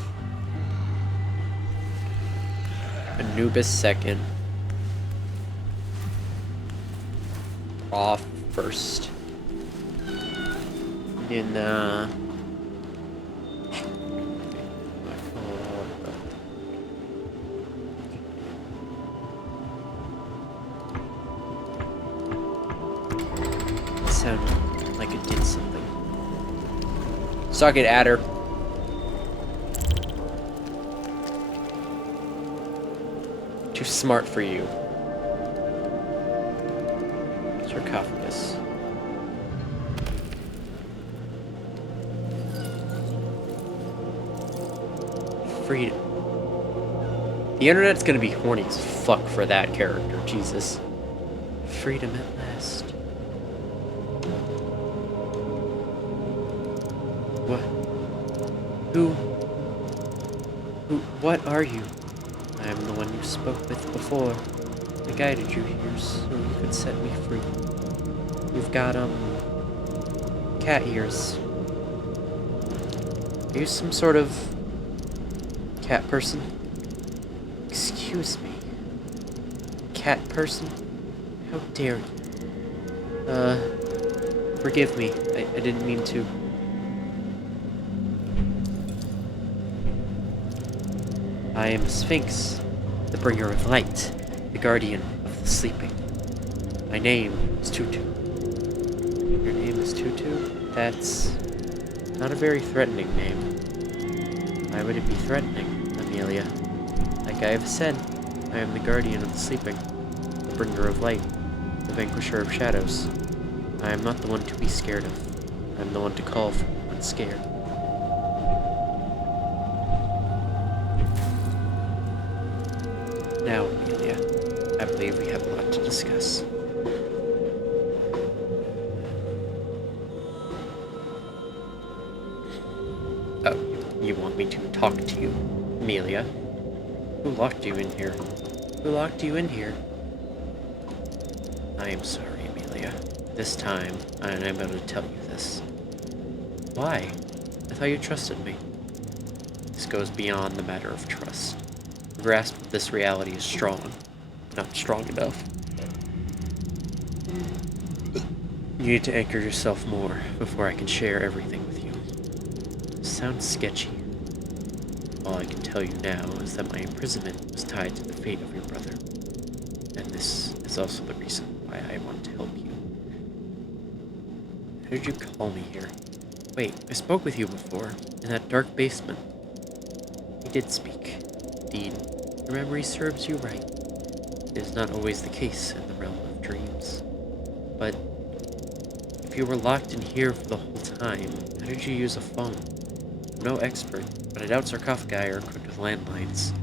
Anubis 2nd, Off 1st, then sounded like it did something. Suck it, adder. Too smart for you. Sarcophagus. Freedom. The internet's gonna be horny as fuck for that character, Jesus. Freedom at last. What are you? I am the one you spoke with before. I guided you here so you could set me free. You've got, cat ears. Are you some sort of cat person? Excuse me. Cat person? How dare you? Forgive me. I didn't mean to. I am Sphinx, the bringer of light, the guardian of the sleeping. My name is Tutu. Your name is Tutu? That's not a very threatening name. Why would it be threatening, Amelia? Like I have said, I am the guardian of the sleeping, the bringer of light, the vanquisher of shadows. I am not the one to be scared of. I am the one to call for when scared. Now, Amelia, I believe we have a lot to discuss. Oh, you want me to talk to you, Amelia? Who locked you in here? Who locked you in here? I am sorry, Amelia. This time, I am able to tell you this. Why? I thought you trusted me. This goes beyond the matter of trust. The grasp of this reality is strong, but not strong enough. You need to anchor yourself more before I can share everything with you. This sounds sketchy. All I can tell you now is that my imprisonment was tied to the fate of your brother. And this is also the reason why I want to help you. How did you call me here? Wait, I spoke with you before, in that dark basement. You did speak. Indeed, your memory serves you right. It is not always the case in the realm of dreams. But if you were locked in here for the whole time, how did you use a phone? I'm no expert, but I doubt sarcophagi are equipped with landlines.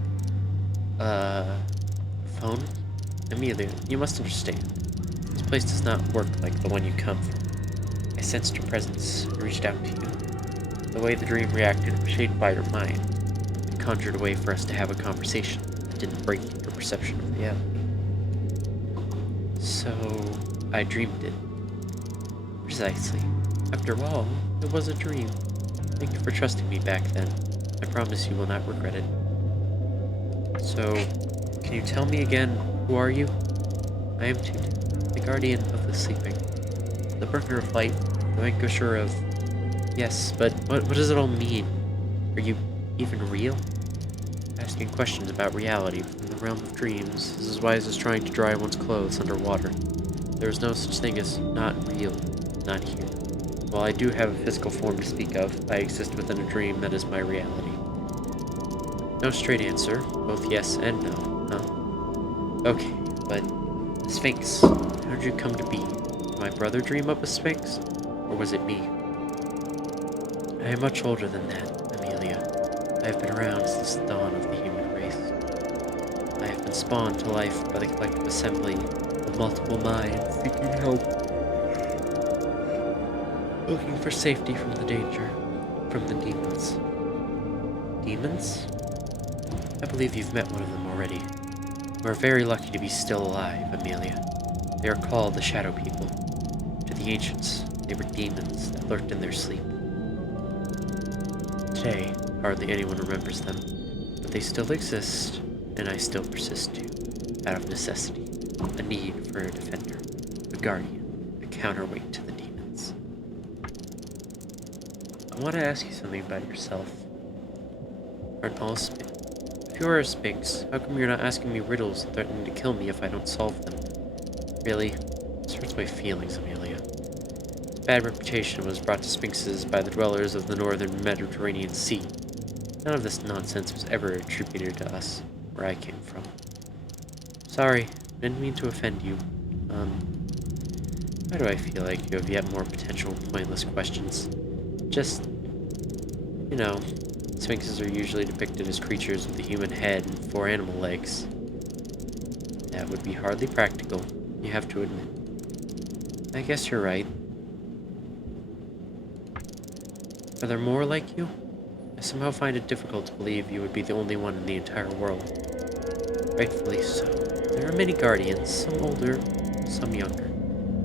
Phone? Amelia, you must understand. This place does not work like the one you come from. I sensed your presence and reached out to you. The way the dream reacted was shaped by your mind. It conjured a way for us to have a conversation that didn't break your perception of reality. So, I dreamed it. Precisely. After all, it was a dream. Thank you for trusting me back then. I promise you will not regret it. So, can you tell me again, who are you? I am Toot, the guardian of the sleeping. The bringer of light, the vanquisher of... Yes, but what does it all mean? Are you even real? Asking questions about reality from the realm of dreams is as wise as trying to dry one's clothes underwater. There is no such thing as not real, not here. While I do have a physical form to speak of, I exist within a dream that is my reality. No straight answer, both yes and no, huh? Okay, but the Sphinx, how did you come to be? Did my brother dream up a Sphinx? Or was it me? I am much older than that, Amelia. I have been around since the dawn of the human race. I have been spawned to life by the collective assembly of multiple minds seeking help. Looking for safety from the danger, from the demons. Demons? I believe you've met one of them already. We're very lucky to be still alive, Amelia. They are called the Shadow People. To the ancients, they were demons that lurked in their sleep. Today, hardly anyone remembers them, but they still exist, and I still persist to, out of necessity, a need for a defender, a guardian, a counterweight to the demons. I want to ask you something about yourself. Aren't all if you are a Sphinx, how come you're not asking me riddles and threatening to kill me if I don't solve them? Really? This hurts my feelings, Amelia. Bad reputation was brought to Sphinxes by the dwellers of the northern Mediterranean Sea. None of this nonsense was ever attributed to us, where I came from. Sorry, I didn't mean to offend you. Why do I feel like you have yet more potential pointless questions? Just, you know, Sphinxes are usually depicted as creatures with a human head and 4 animal legs. That would be hardly practical, you have to admit. I guess you're right. Are there more like you? I somehow find it difficult to believe you would be the only one in the entire world. Rightfully so. There are many guardians, some older, some younger,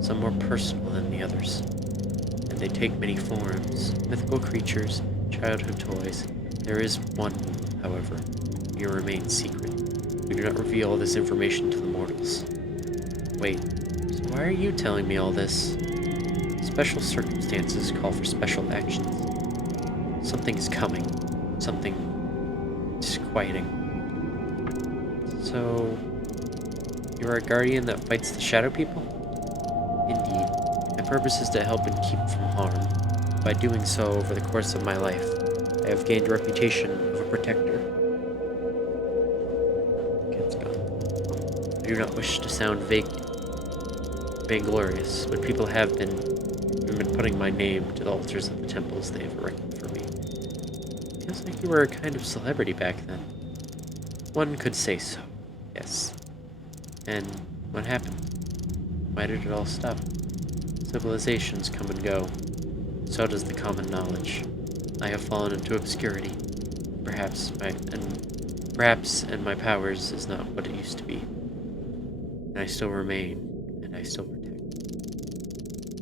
some more personal than the others. And they take many forms, mythical creatures, childhood toys. There is one, however, you remain secret. We do not reveal this information to the mortals. Wait, so why are you telling me all this? Special circumstances call for special actions. Something is coming. Something disquieting. So, you're a guardian that fights the Shadow People? Indeed. My purpose is to help and keep from harm. By doing so over the course of my life, I have gained a reputation of a protector. Kid's gone. I do not wish to sound vainglorious, but people have been putting my name to the altars of the temples they have erected for me. Feels like you were a kind of celebrity back then. One could say so, yes. And what happened? Why did it all stop? Civilizations come and go. So does the common knowledge. I have fallen into obscurity. Perhaps my powers is not what it used to be. And I still remain, and I still protect.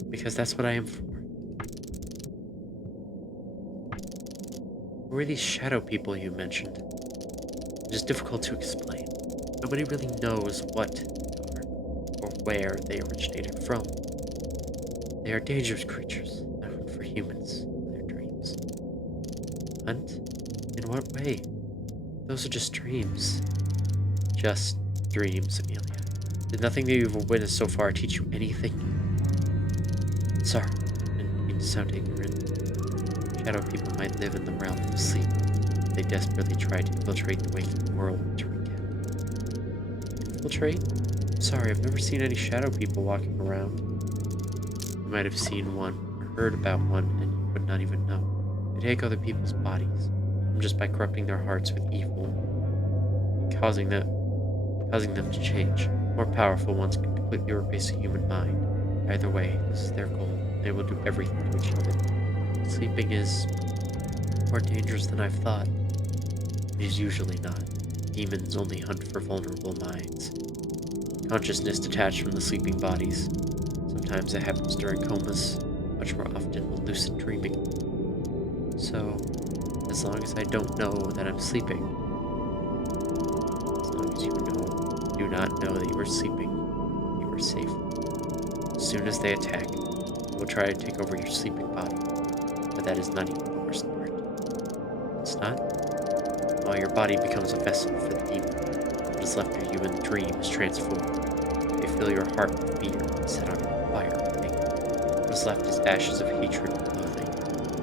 Because that's what I am for. Who are these shadow people you mentioned? It is difficult to explain. Nobody really knows what they are, or where they originated from. They are dangerous creatures, that hunt for humans in their dreams. Hunt? In what way? Those are just dreams. Just dreams, Amelia. Did nothing that you've witnessed so far teach you anything? Sorry, I didn't mean to sound ignorant. Shadow people might live in the realm of sleep. They desperately try to infiltrate the waking world to wreak havoc. Infiltrate? Sorry, I've never seen any shadow people walking around. You might have seen one, or heard about one, and you would not even know. They take other people's bodies, just by corrupting their hearts with evil, causing them to change. More powerful ones can completely replace a human mind. Either way, this is their goal. They will do everything to achieve it. Sleeping is more dangerous than I've thought. It is usually not. Demons only hunt for vulnerable minds. Consciousness detached from the sleeping bodies. Sometimes it happens during comas, much more often when lucid dreaming. So, as long as I don't know that I'm sleeping, as long as you do not know that you are sleeping, you are safe. As soon as they attack, they will try to take over your sleeping body, but that is not even the worst part. It's not? Well, your body becomes a vessel for the demon. What is left of you in the dream is transformed. They fill your heart with fear and set on fire with anger. What is left is ashes of hatred and loathing,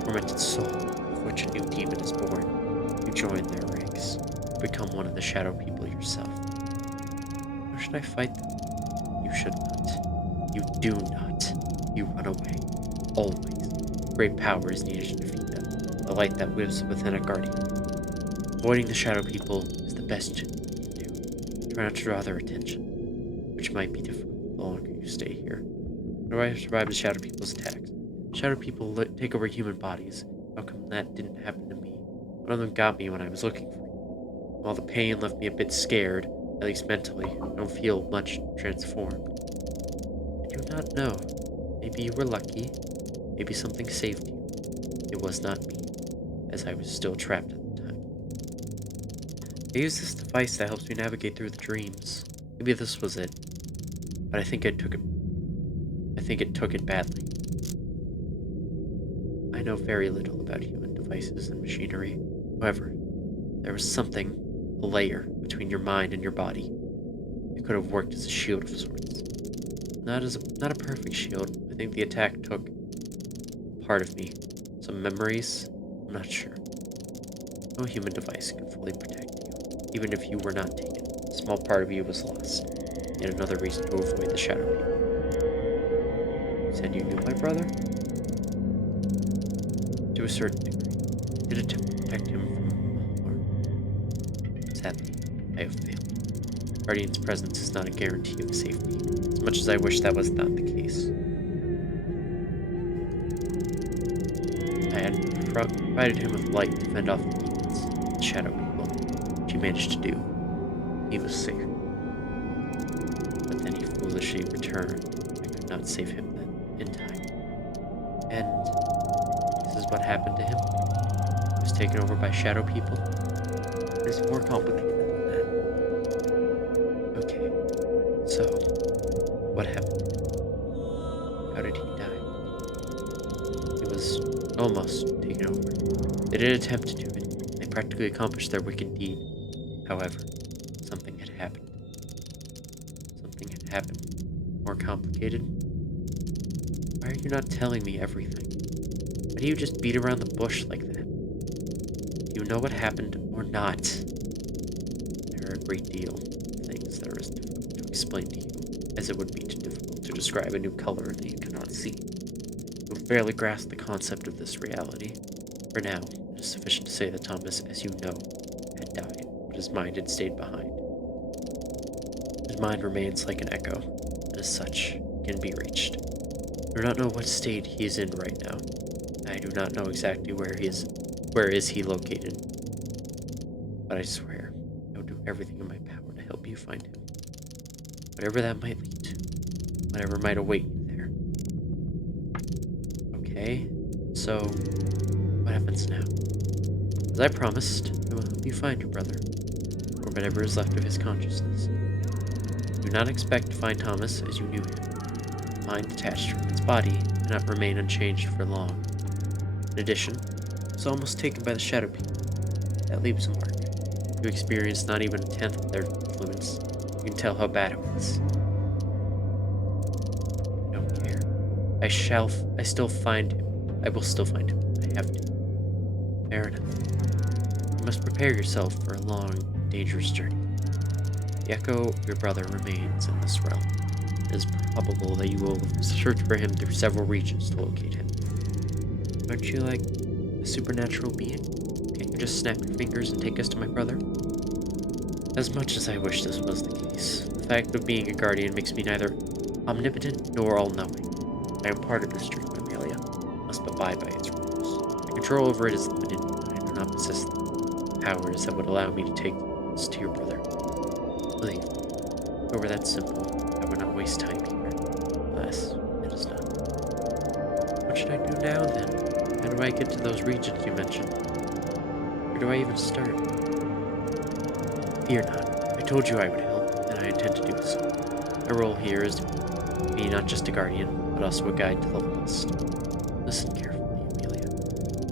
tormented soul of which a new demon is born. You join their ranks, become one of the shadow people yourself. How should I fight them? You should not. You do not. You run away. Always. Great power is needed to defeat them. The light that lives within a guardian. Avoiding the shadow people is the best you can do. Try not to draw their attention, which might be difficult the longer you stay here. How do I survive the shadow people's attacks? Shadow people take over human bodies. How come that didn't happen to me? One of them got me when I was looking for you. While the pain left me a bit scared, at least mentally, I don't feel much transformed. I do not know. Maybe you were lucky. Maybe something saved you. It was not me, as I was still trapped at the time. I use this device that helps me navigate through the dreams. Maybe this was it. But I think it took it badly. I know very little about human devices and machinery. However, there was something, a layer, between your mind and your body. It could have worked as a shield of sorts. Not a perfect shield. I think the attack took part of me. Some memories? I'm not sure. No human device can fully protect you, even if you were not taken. A small part of you was lost. Yet another reason to avoid the shadow people. You said you knew my brother? To a certain degree. I did attempt to protect him from harm. Sadly, I have failed. Guardian's presence is not a guarantee of safety, as much as I wish that was not the case. I had provided him with light to fend off the demons, the shadow people, which he managed to do. He was safe. But then he foolishly returned. I could not save him then, in time. And this is what happened to him. He was taken over by shadow people. It's more complicated than that. Okay, so what happened to him? How did he die? He was almost taken over. They did attempt to do it. They practically accomplished their wicked deed. However, something had happened. Something had happened. More complicated? Why are you not telling me everything? Why do you just beat around the bush like that? Do you know what happened or not? There are a great deal of things that are as difficult to explain to you as it would be difficult to describe a new color that you cannot see. You'll barely grasp the concept of this reality. For now, it is sufficient to say that Thomas, as you know, had died, but his mind had stayed behind. His mind remains like an echo, and as such, can be reached. I do not know what state he is in right now. I do not know exactly where he is where is he located. But I swear, I will do everything in my power to help you find him. Whatever that might lead to. Whatever might await you there. Okay, so what happens now? As I promised, I will help you find your brother, or whatever is left of his consciousness. Do not expect to find Thomas as you knew him. The mind detached from its body cannot remain unchanged for long. In addition, it was almost taken by the Shadow People. That leaves a mark. You experienced not even a tenth of their influence. You can tell how bad it was. I don't care. I still find him. I will still find him. I have to. Fair enough. You must prepare yourself for a long, dangerous journey. The echo of your brother remains in this realm. It is probable that you will search for him through several regions to locate him. Aren't you like a supernatural being? Can't you just snap your fingers and take us to my brother? As much as I wish this was the case, the fact of being a guardian makes me neither omnipotent nor all-knowing. I am part of this dream, Amelia. Must abide by its rules. My control over it is limited, and I do not possess the powers that would allow me to take this to your brother. Believe me, if it were that simple, I would not waste time here. Alas, it is not. What should I do now, then? How do I get to those regions you mentioned? Where do I even start? Fear not. I told you I would help, and I intend to do so. My role here is to be not just a guardian, but also a guide to the lost. Listen carefully, Amelia.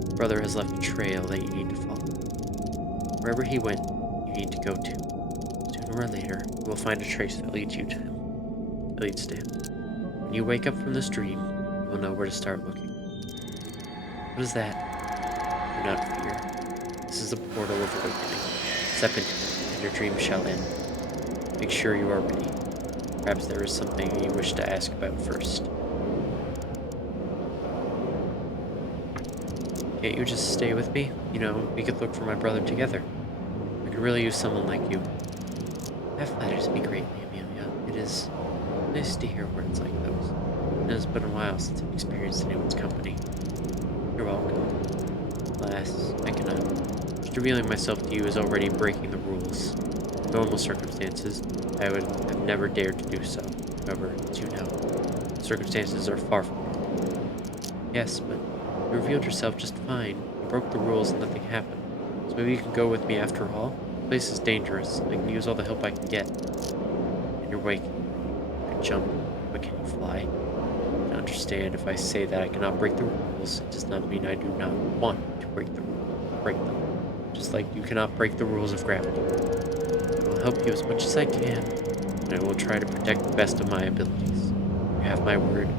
Your brother has left a trail that you need to follow. Wherever he went, you need to go to. Sooner or later, you will find a trace that leads you to him. It leads to him. When you wake up from this dream, you will know where to start looking. What is that? Do not fear. This is a portal of awakening. Step into it, and your dream shall end. Make sure you are ready. Perhaps there is something you wish to ask about first. Can't you just stay with me? You know, we could look for my brother together. I could really use someone like you. That flatters me greatly, Amelia. It is nice to hear words like those. It has been a while since I've experienced anyone's company. You're welcome. Alas, I cannot. Just revealing myself to you is already breaking the rules. In normal circumstances, I would have never dared to do so. However, as you know, circumstances are far from normal. Yes, but you revealed yourself just fine. You broke the rules and nothing happened. So maybe you can go with me after all? The place is dangerous. I can use all the help I can get. And you're waking. You can jump, but can you fly? Understand if I say that I cannot break the rules, it does not mean I do not want to break them. Just like you cannot break the rules of gravity. I will help you as much as I can, and I will try to protect the best of my abilities. You have my word.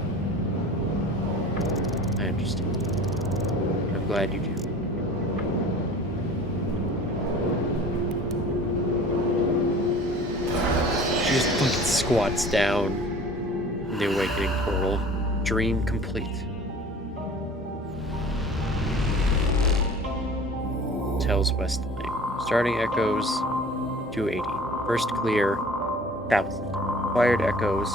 I understand. And I'm glad you do. She just fucking squats down in the awakening portal. Dream complete. Tells Westling. Starting echoes 280. First clear 1000. Acquired echoes.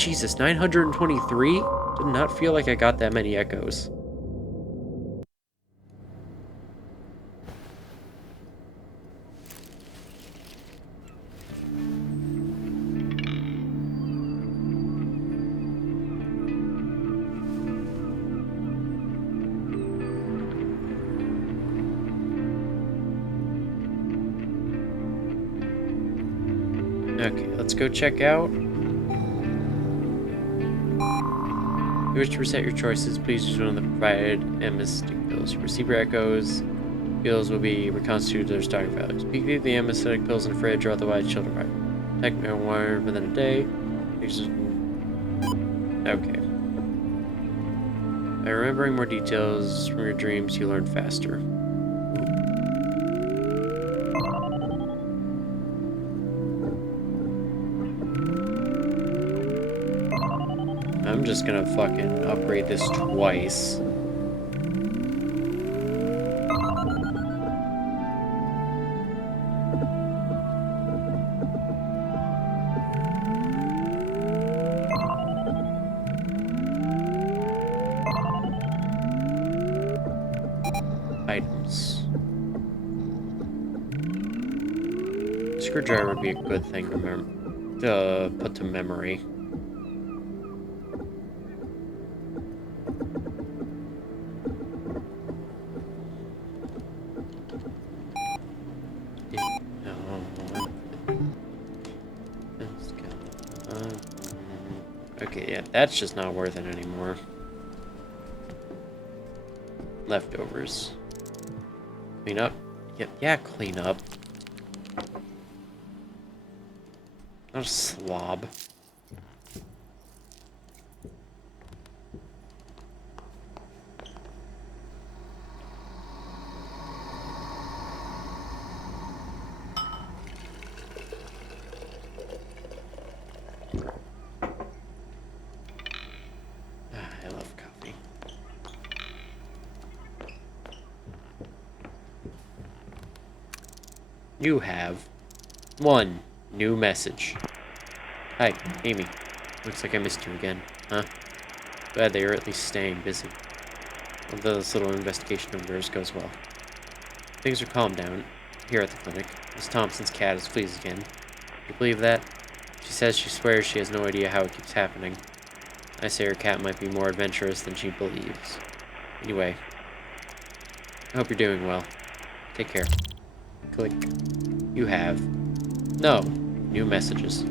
Jesus, 923? Did not feel like I got that many echoes. Okay, let's go check out. If you wish to reset your choices, please use one of the provided anesthetic pills. You receive your echoes. Pills will be reconstituted to their starting values. Keep the anesthetic pills in the fridge or otherwise chilled right. Take marijuana within a day. Okay. By remembering more details from your dreams, you learn faster. I'm just gonna fucking upgrade this twice. I screwdriver would be a good thing to put to memory. Okay, yeah, that's just not worth it anymore. Leftovers. Clean up. Yep, yeah, clean up. Not a slob. I love coffee. You have one new message. Hi, Amy. Looks like I missed you again, huh? Glad that you're at least staying busy. Although this little investigation of yours goes well. Things are calmed down here at the clinic. Miss Thompson's cat has fleas again. You believe that? She says she swears she has no idea how it keeps happening. I say her cat might be more adventurous than she believes. Anyway, I hope you're doing well. Take care. Click. You have no new messages.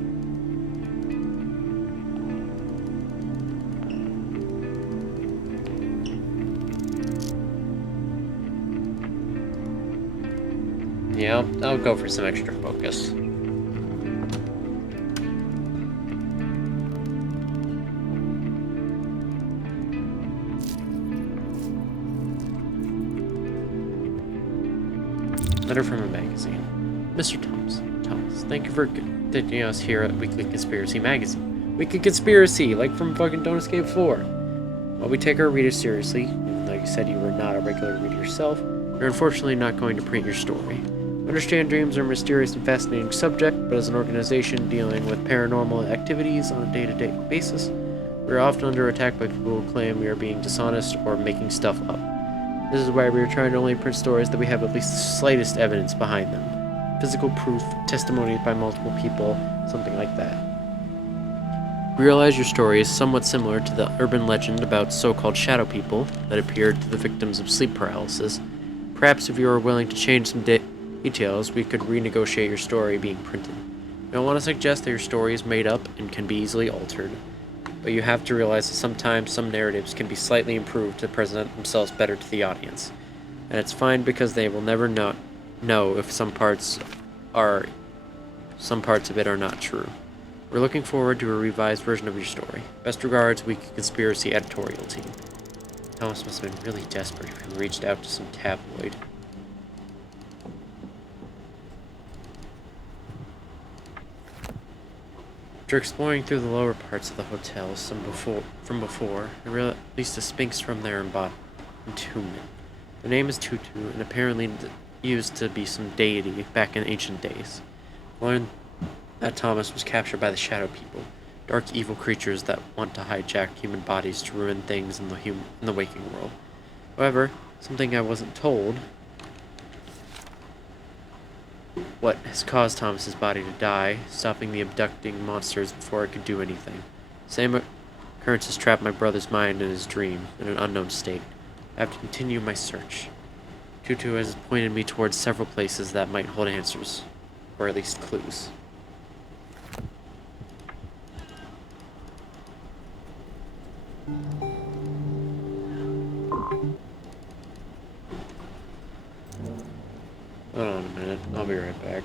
Yeah, I'll go for some extra focus. Letter from a magazine. Mr. Thomas, thank you for taking us here at Weekly Conspiracy Magazine. Weekly Conspiracy, like from fucking Don't Escape 4. While we take our readers seriously, even though you said you were not a regular reader yourself, we're unfortunately not going to print your story. I understand dreams are a mysterious and fascinating subject, but as an organization dealing with paranormal activities on a day-to-day basis, we are often under attack by people who claim we are being dishonest or making stuff up. This is why we are trying to only print stories that we have at least the slightest evidence behind them. Physical proof, testimonies by multiple people, something like that. We realize your story is somewhat similar to the urban legend about so-called shadow people that appeared to the victims of sleep paralysis. Perhaps if you are willing to change some details, we could renegotiate your story being printed. We don't want to suggest that your story is made up and can be easily altered, but you have to realize that sometimes some narratives can be slightly improved to present themselves better to the audience. And it's fine because they will never know if some parts of it are not true. We're looking forward to a revised version of your story. Best regards, Weekly Conspiracy editorial team. Thomas must have been really desperate if he reached out to some tabloid. After exploring through the lower parts of the hotel from before, I released a sphinx from their entombment. The name is Tutu, and apparently used to be some deity back in ancient days. I learned that Thomas was captured by the Shadow People, dark evil creatures that want to hijack human bodies to ruin things in the waking world. However, something I wasn't told, what has caused Thomas's body to die, stopping the abducting monsters before it could do anything. Same occurrences trapped my brother's mind in his dream, in an unknown state. I have to continue my search. Tutu has pointed me towards several places that might hold answers, or at least clues. Hold on a minute, I'll be right back.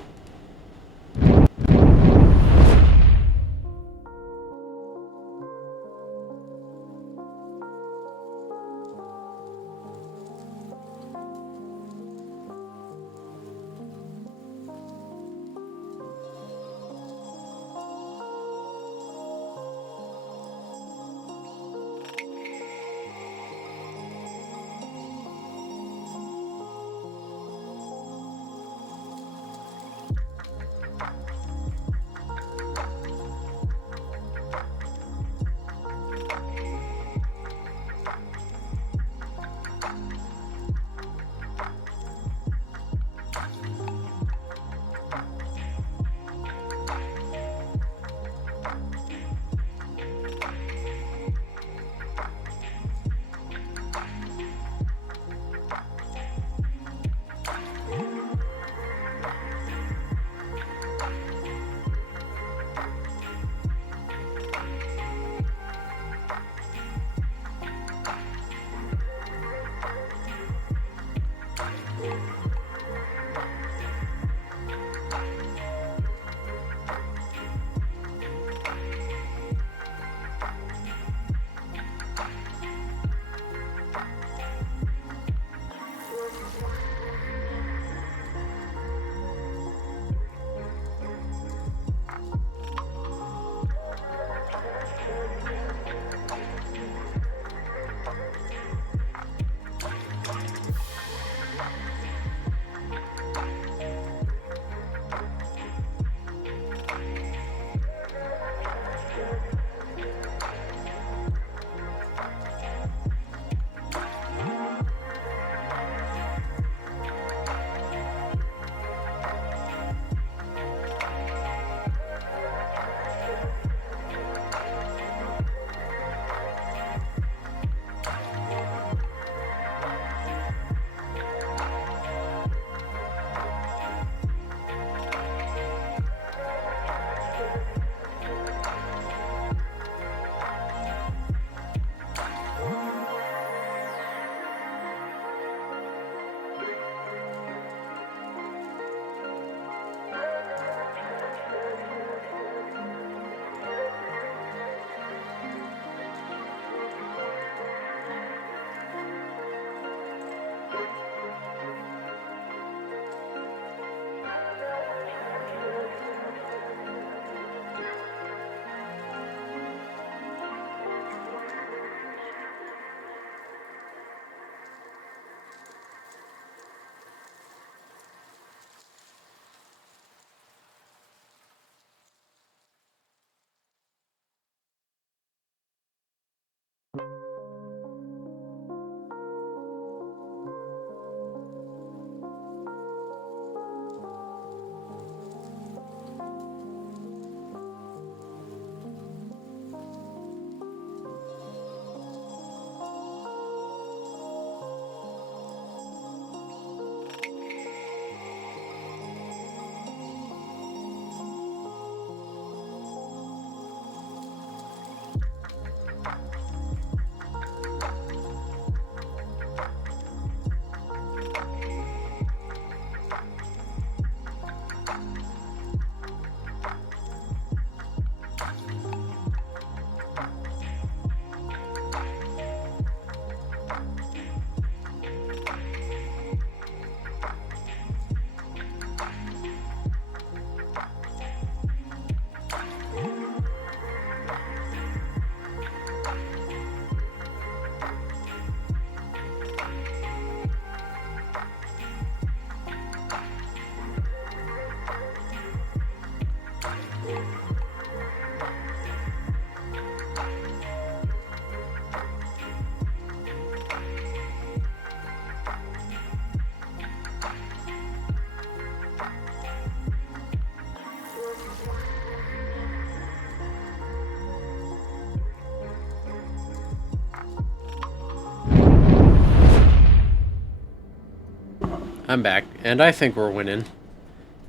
I'm back, and I think we're winning.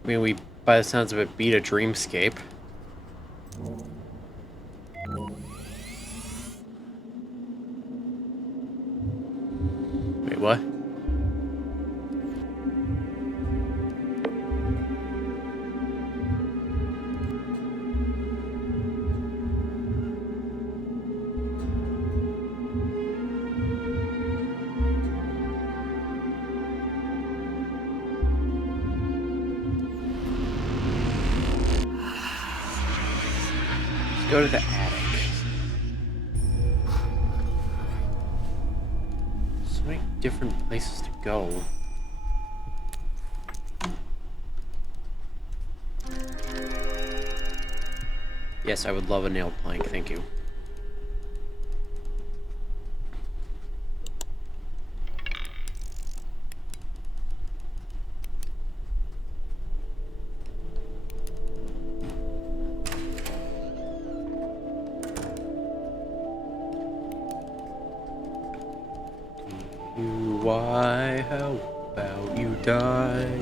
I mean, we, by the sounds of it, beat a dreamscape. Wait, what? Go to the attic. So many different places to go. Yes, I would love a nail plank, thank you. Why, how about you die?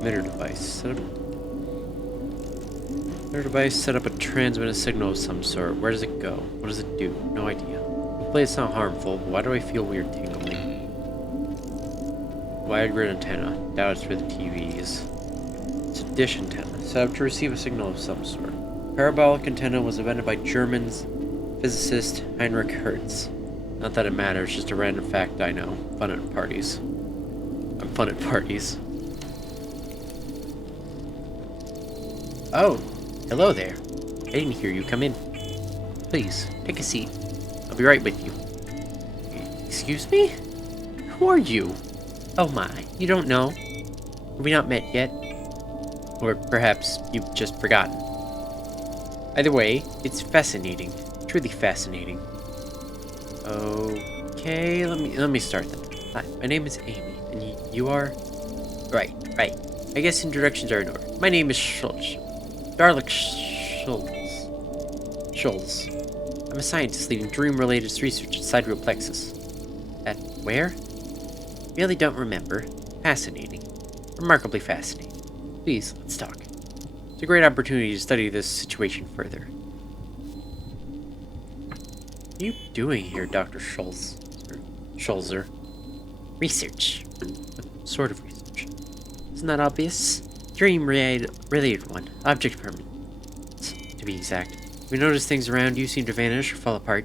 Emitter device. Emitter device set up a transmit a signal of some sort. Where does it go? What does it do? No idea. Hopefully it's not harmful, but why do I feel weird tingling? Wide grid antenna. Doubt it's for the TVs. It's a dish antenna, set up to receive a signal of some sort. Parabolic antenna was invented by German physicist Heinrich Hertz. Not that it matters, just a random fact I know. Fun at parties. I'm fun at parties. Oh, hello there. I didn't hear you come in. Please, take a seat. I'll be right with you. Excuse me? Who are you? Oh my, you don't know? Have we not met yet? Or perhaps you've just forgotten. Either way, it's fascinating. Truly fascinating. Okay, let me start then. Hi, my name is Amy, and you are? Right. I guess introductions are in order. My name is Schultz. Darlick Schultz. I'm a scientist leading dream-related research at sidereal plexus. At where? Really don't remember. Fascinating. Remarkably fascinating. Please, let's talk. It's a great opportunity to study this situation further. What are you doing here, Dr. Schulzer? Research. What sort of research? Isn't that obvious? Dream-related one. Object permanence, to be exact. We notice things around you seem to vanish or fall apart.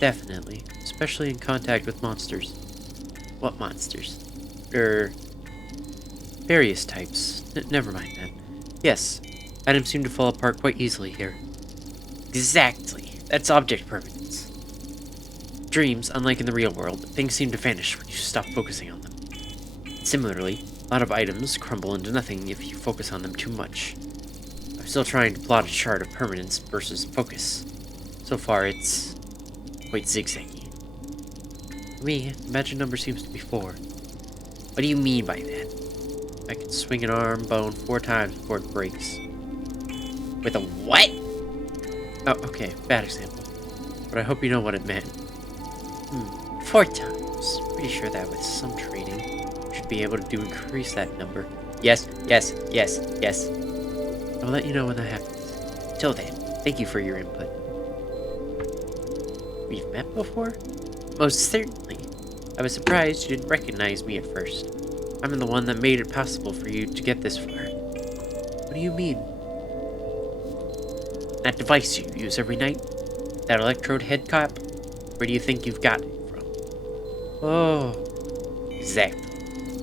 Definitely. Especially in contact with monsters. What monsters? Various types. Never mind that. Yes, items seem to fall apart quite easily here. Exactly. That's object permanence. Dreams, unlike in the real world, things seem to vanish when you stop focusing on them. Similarly, a lot of items crumble into nothing if you focus on them too much. I'm still trying to plot a chart of permanence versus focus. So far, it's quite zigzaggy. For me, the magic number seems to be 4. What do you mean by that? I can swing an arm bone 4 times before it breaks. With a what? Oh, okay, bad example. But I hope you know what it meant. 4 times. Pretty sure that with some training, should be able to increase that number. Yes. I'll let you know when that happens. Till then, thank you for your input. We've met before? Most certainly. I was surprised you didn't recognize me at first. I'm the one that made it possible for you to get this far. What do you mean? That device you use every night? That electrode head cap? Where do you think you've got it from? Oh, exactly.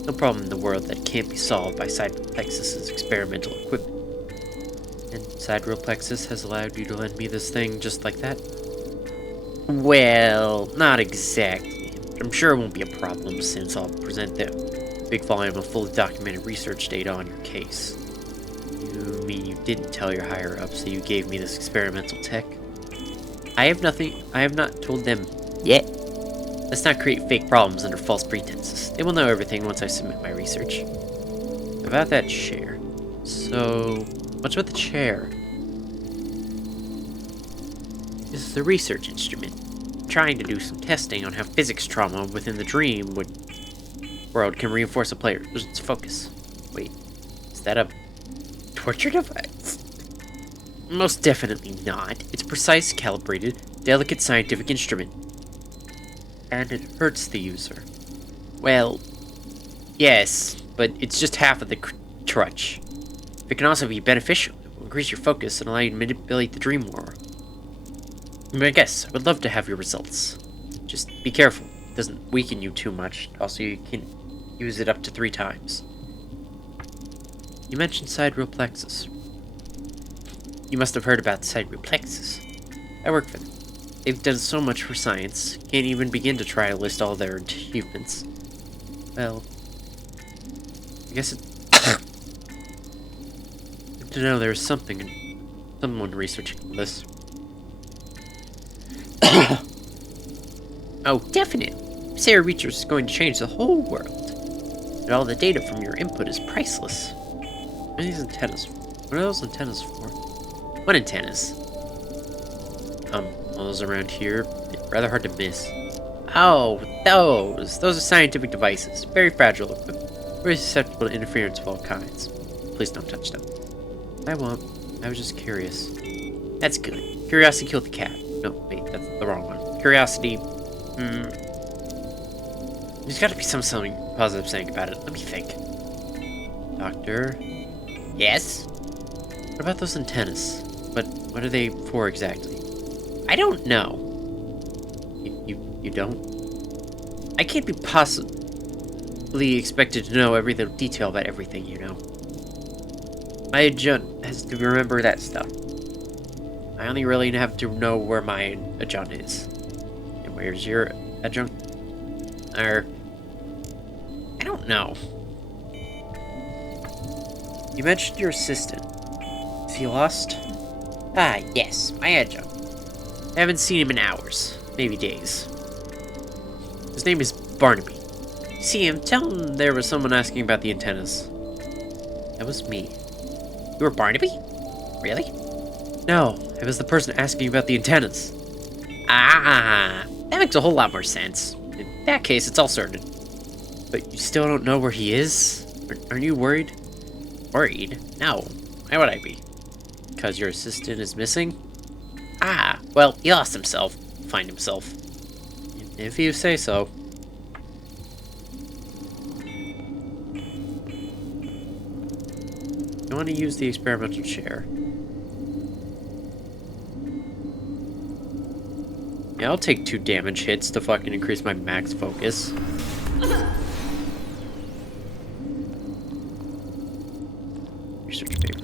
No problem in the world that can't be solved by sidereal plexus's experimental equipment. And sidereal plexus has allowed you to lend me this thing just like that? Well, not exactly. But I'm sure it won't be a problem since I'll present the big volume of fully documented research data on your case. You mean you didn't tell your higher-ups that you gave me this experimental tech? I have not told them yet. Let's not create fake problems under false pretenses. They will know everything once I submit my research. About that chair. So, what's with the chair? This is a research instrument. Trying to do some testing on how physics trauma within the dream world can reinforce a player's focus. Wait, is that a torture device? Most definitely not. It's a precise, calibrated, delicate scientific instrument. And it hurts the user. Well, yes, but it's just half of the crutch. It can also be beneficial. It will increase your focus and allow you to manipulate the dream more. I guess, I would love to have your results. Just be careful. It doesn't weaken you too much. Also, you can use it up to 3 times. You mentioned sidereal plexus. You must have heard about sidereal plexus. I work for them. They've done so much for science. Can't even begin to try to list all their achievements. Well, I guess it's good to know there's someone researching this. Oh, definitely. Sarah Research is going to change the whole world. And all the data from your input is priceless. What are these antennas? What are those antennas for? What antennas? All those around here. Rather hard to miss. Oh, those! Those are scientific devices. Very fragile equipment. Very susceptible to interference of all kinds. Please don't touch them. I won't. I was just curious. That's good. Curiosity killed the cat. No, wait, that's the wrong one. Curiosity. There's gotta be something positive saying about it. Let me think. Doctor? Yes? What about those antennas? What are they for exactly? I don't know. You don't? I can't be possibly expected to know every little detail about everything, you know. My adjunct has to remember that stuff. I only really have to know where my adjunct is. And where's your adjunct? I don't know. You mentioned your assistant. Is he lost? Ah, yes, my adjunct. I haven't seen him in hours, maybe days. His name is Barnaby. See him, tell him there was someone asking about the antennas. That was me. You were Barnaby? Really? No, it was the person asking about the antennas. Ah, that makes a whole lot more sense. In that case, it's all sorted. But you still don't know where he is? Aren't you worried? Worried? No. Why would I be? Because your assistant is missing? Ah, well, he lost himself. Find himself. If you say so. You want to use the experimental chair. Yeah, I'll take 2 damage hits to fucking increase my max focus. Research paper.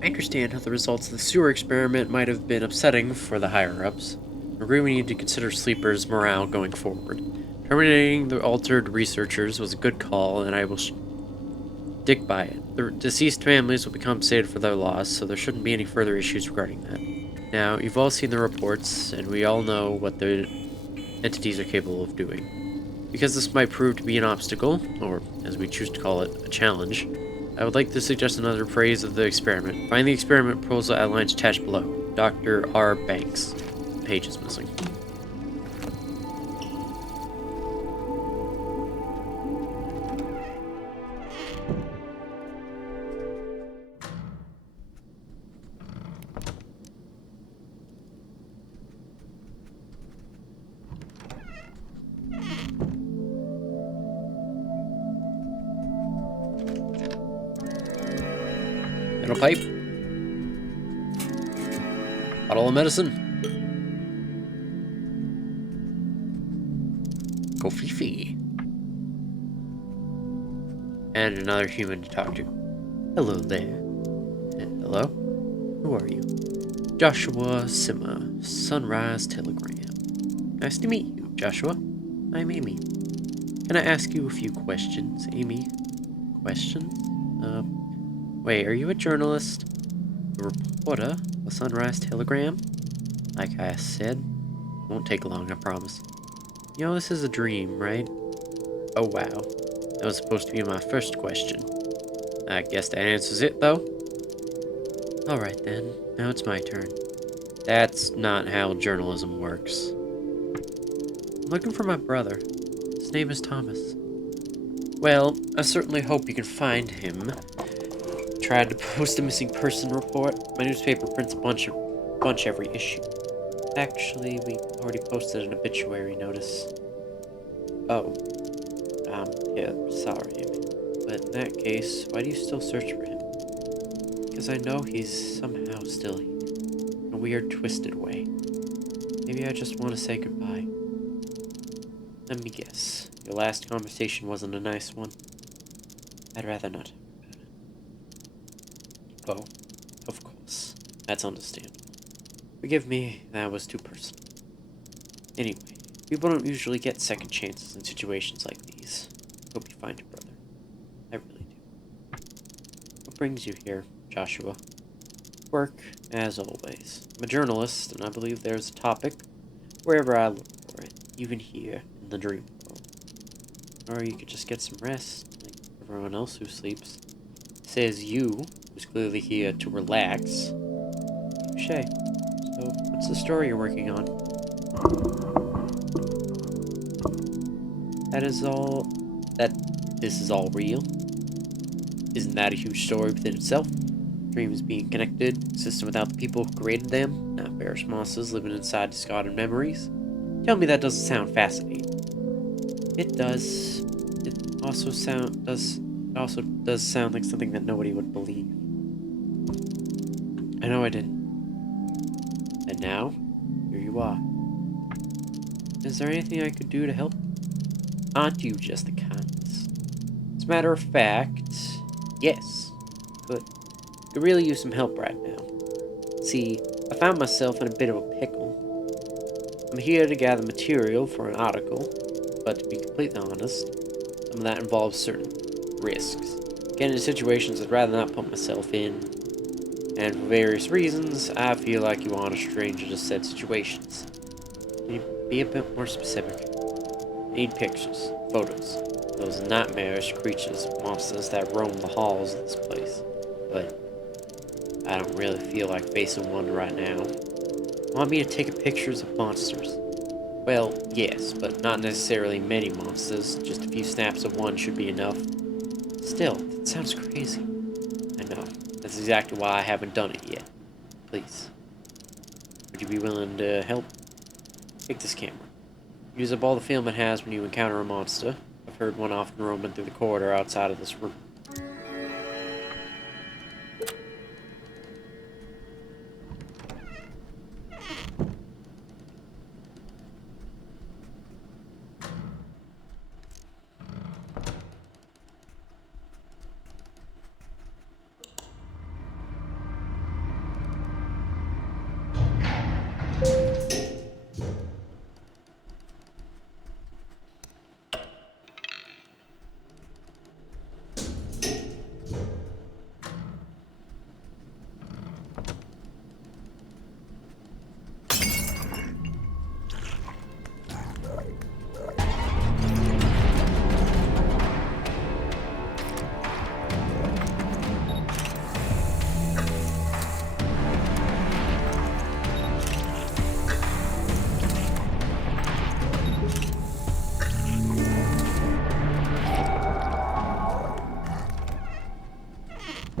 I understand how the results of the sewer experiment might have been upsetting for the higher-ups. I agree we need to consider sleepers' morale going forward. Terminating the altered researchers was a good call, and I will stick by it. The deceased families will be compensated for their loss, so there shouldn't be any further issues regarding that. Now, you've all seen the reports, and we all know what the entities are capable of doing. Because this might prove to be an obstacle, or as we choose to call it, a challenge, I would like to suggest another phase of the experiment. Find the experiment proposal outlines attached below. Dr. R. Banks. The page is missing. Metal pipe. Bottle of medicine. Kofifi. And another human to talk to. Hello there. Hello? Who are you? Joshua Sima, Sunrise Telegram. Nice to meet you, Joshua. I'm Amy. Can I ask you a few questions, Amy? Questions? Wait, are you a journalist? A reporter? A Sunrise Telegram? Like I said, won't take long, I promise. You know, this is a dream, right? Oh, wow. That was supposed to be my first question. I guess that answers it, though. Alright then, now it's my turn. That's not how journalism works. I'm looking for my brother. His name is Thomas. Well, I certainly hope you can find him. Tried to post a missing person report. My newspaper prints a bunch every issue. Actually, we already posted an obituary notice. Oh. Yeah, sorry. But in that case, why do you still search for him? Because I know he's somehow still here. In a weird, twisted way. Maybe I just want to say goodbye. Let me guess. Your last conversation wasn't a nice one. I'd rather not. Oh, of course. That's understandable. Forgive me, that was too personal. Anyway, people don't usually get second chances in situations like these. Hope you find your brother. I really do. What brings you here, Joshua? Work, as always. I'm a journalist, and I believe there's a topic wherever I look for it, even here in the dream world. Or you could just get some rest, like everyone else who sleeps. Says you, who's clearly here to relax. Touché. So, what's the story you're working on? This is all real? Isn't that a huge story within itself? Dreams being connected, system without the people who created them, not bearish monsters living inside discarded memories. Tell me that doesn't sound fascinating. It does. It also does sound like something that nobody would believe. I know I didn't. And now, here you are. Is there anything I could do to help? Aren't you just the kindest? As a matter of fact, yes. Good. Could really use some help right now. See, I found myself in a bit of a pickle. I'm here to gather material for an article, but to be completely honest, some of that involves certain risks. Getting into situations I'd rather not put myself in, and for various reasons, I feel like you aren't a stranger to said situations. Can you be a bit more specific? I need pictures, photos, those nightmarish creatures, monsters that roam the halls of this place. But I don't really feel like facing one right now. Want me to take pictures of monsters? Well, yes, but not necessarily many monsters. Just a few snaps of one should be enough. Still, that sounds crazy. I know. That's exactly why I haven't done it yet. Please. Would you be willing to help? Take this camera. Use up all the film it has when you encounter a monster. I've heard one often roaming through the corridor outside of this room.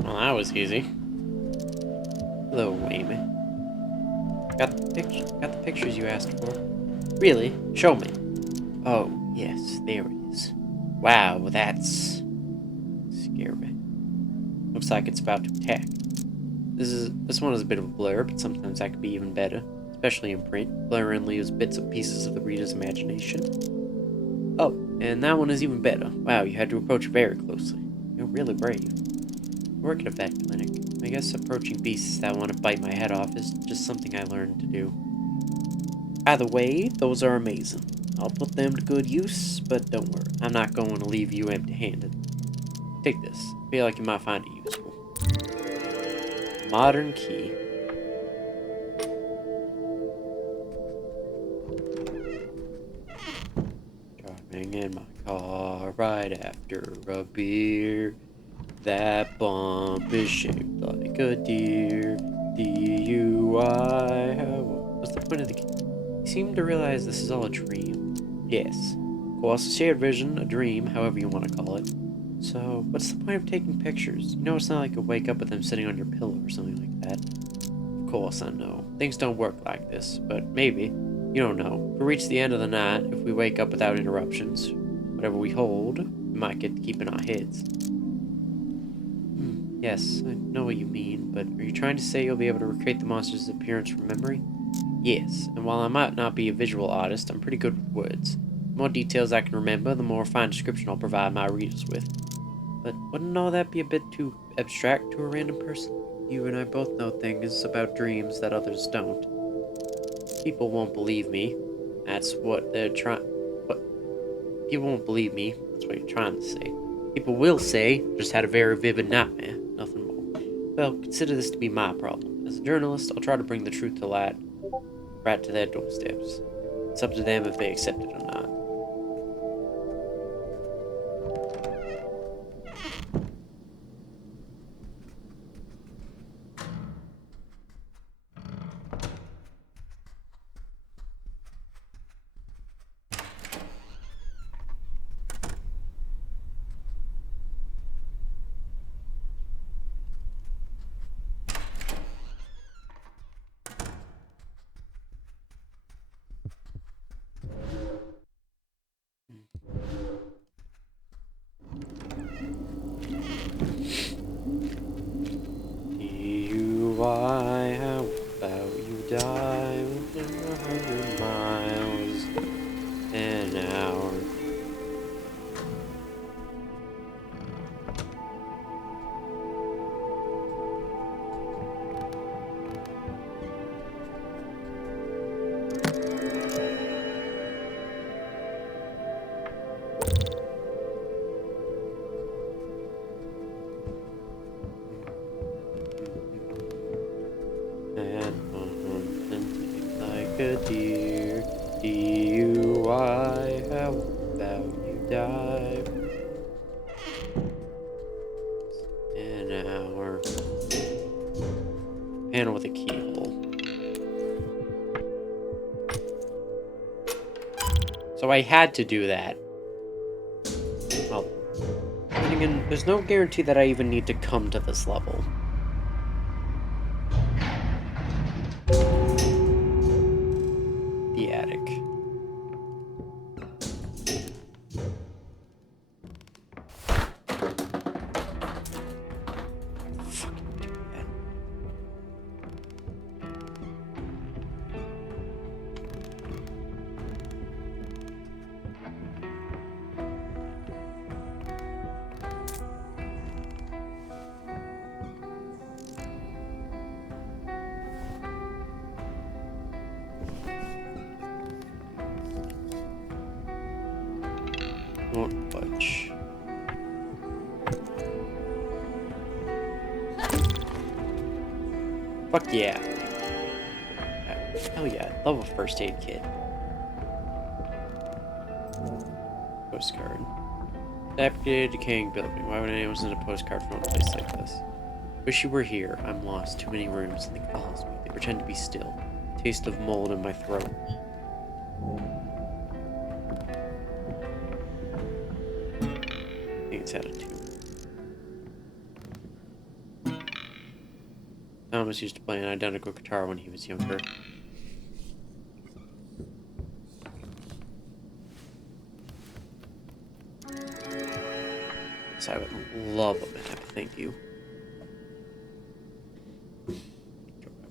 Well, that was easy. Hello, Amy. Got the pictures you asked for. Really? Show me. Oh, yes, there it is. Wow, that's scary. Looks like it's about to attack. This one is a bit of a blur, but sometimes that could be even better, especially in print. Blur and leaves bits of pieces of the reader's imagination. Oh, and that one is even better. Wow, you had to approach it very closely. You're really brave. I work at a vet clinic. I guess approaching beasts that want to bite my head off is just something I learned to do. Either way, those are amazing. I'll put them to good use, but don't worry, I'm not going to leave you empty-handed. Take this. I feel like you might find it useful. Modern key. Driving in my car right after a beer. That bump is shaped like like a deer. DUI. What's the point of the game? You seem to realize this is all a dream. Yes. Of course, a shared vision, a dream, however you want to call it. So, what's the point of taking pictures? You know it's not like you wake up with them sitting on your pillow or something like that. Of course, I know. Things don't work like this, but maybe. You don't know. If we reach the end of the night, if we wake up without interruptions, whatever we hold, we might get to keep in our heads. Yes, I know what you mean, but are you trying to say you'll be able to recreate the monster's appearance from memory? Yes, and while I might not be a visual artist, I'm pretty good with words. The more details I can remember, the more fine description I'll provide my readers with. But wouldn't all that be a bit too abstract to a random person? You and I both know things about dreams that others don't. People won't believe me. That's what they're trying... What? People won't believe me. That's what you're trying to say. People will say, just had a very vivid nightmare. Nothing more. Well, consider this to be my problem. As a journalist, I'll try to bring the truth to light, right to their doorsteps. It's up to them if they accept it or not. Why, how about you die within 100 miles an hour? Like a deer, DUI, how about you die in an hour? Panel with a keyhole. So I had to do that. Well, then again, there's no guarantee that I even need to come to this level. The attic. Fucking do that. Won't budge. Fuck yeah. Hell yeah, I love a first aid kit. Postcard. Dilapidated, decaying building. Why would anyone send a postcard from a place like this? Wish you were here. I'm lost. Too many rooms. Something follows me. They pretend to be still. Taste of mold in my throat. I think it's out of 2. Thomas used to play an identical guitar when he was younger. So I would love a minute, thank you.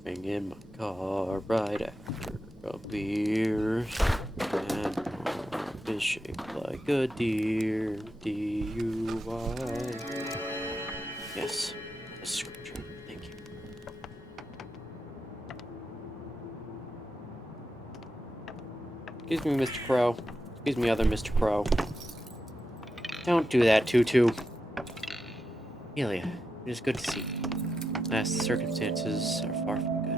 Driving in my car right after a beer. And is shaped like a deer. DUI. Yes, a scripture. Thank you. Excuse me, Mr. Crow. Excuse me, other Mr. Crow. Don't do that, Tutu. Amelia, it is good to see you. Alas, the circumstances are far from good.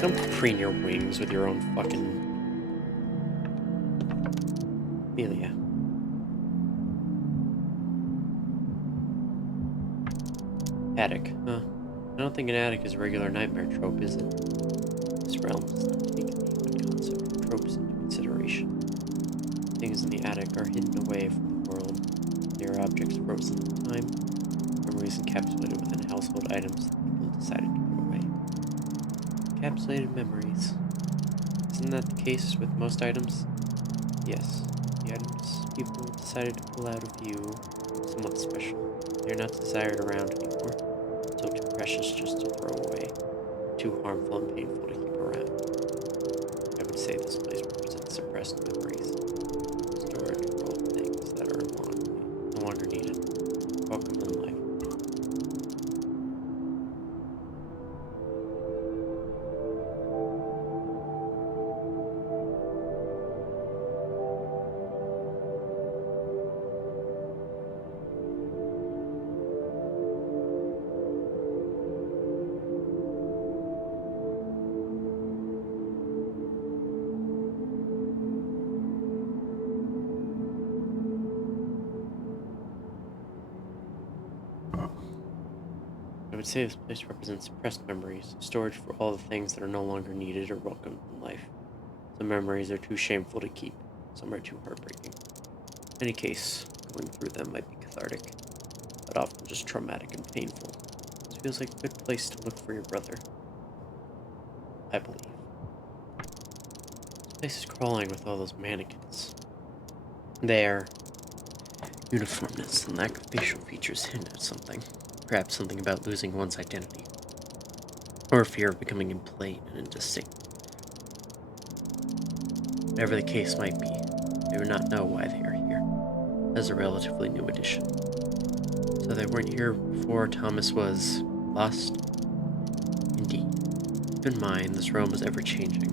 Don't preen your wings with your own fucking... Amelia. Attic, huh? I don't think an attic is a regular nightmare trope, is it? This realm does not take the human concept of tropes into consideration. Things in the attic are hidden away from the world. They are objects frozen in time, memories encapsulated within household items that people decided to put away. Encapsulated memories. Isn't that the case with most items? Yes, the items people decided to pull out of view are somewhat special. They are not desired around anymore, so too precious just to throw away, too harmful and painful to keep around. I would say this place represents suppressed memories, storage for all things that are no longer needed. Welcome in life. I would say this place represents suppressed memories, storage for all the things that are no longer needed or welcomed in life. Some memories are too shameful to keep, some are too heartbreaking. In any case, going through them might be cathartic, but often just traumatic and painful. This feels like a good place to look for your brother. I believe. This place is crawling with all those mannequins. Their uniformness and lack of facial features hint at something. Perhaps something about losing one's identity, or fear of becoming plain and indistinct. Whatever the case might be, they would not know why they are here, as a relatively new addition. So they weren't here before Thomas was lost? Indeed. Keep in mind, this realm is ever-changing.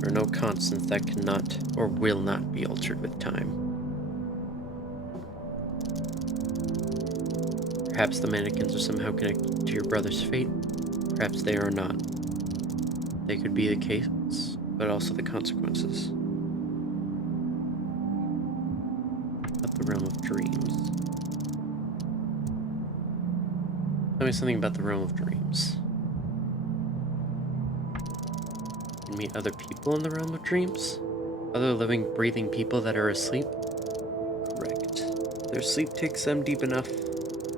There are no constants that cannot or will not be altered with time. Perhaps the mannequins are somehow connected to your brother's fate. Perhaps they are not. They could be the case, but also the consequences. About the realm of dreams. Tell me something about the realm of dreams. You can meet other people in the realm of dreams? Other living, breathing people that are asleep? Correct. Their sleep takes them deep enough,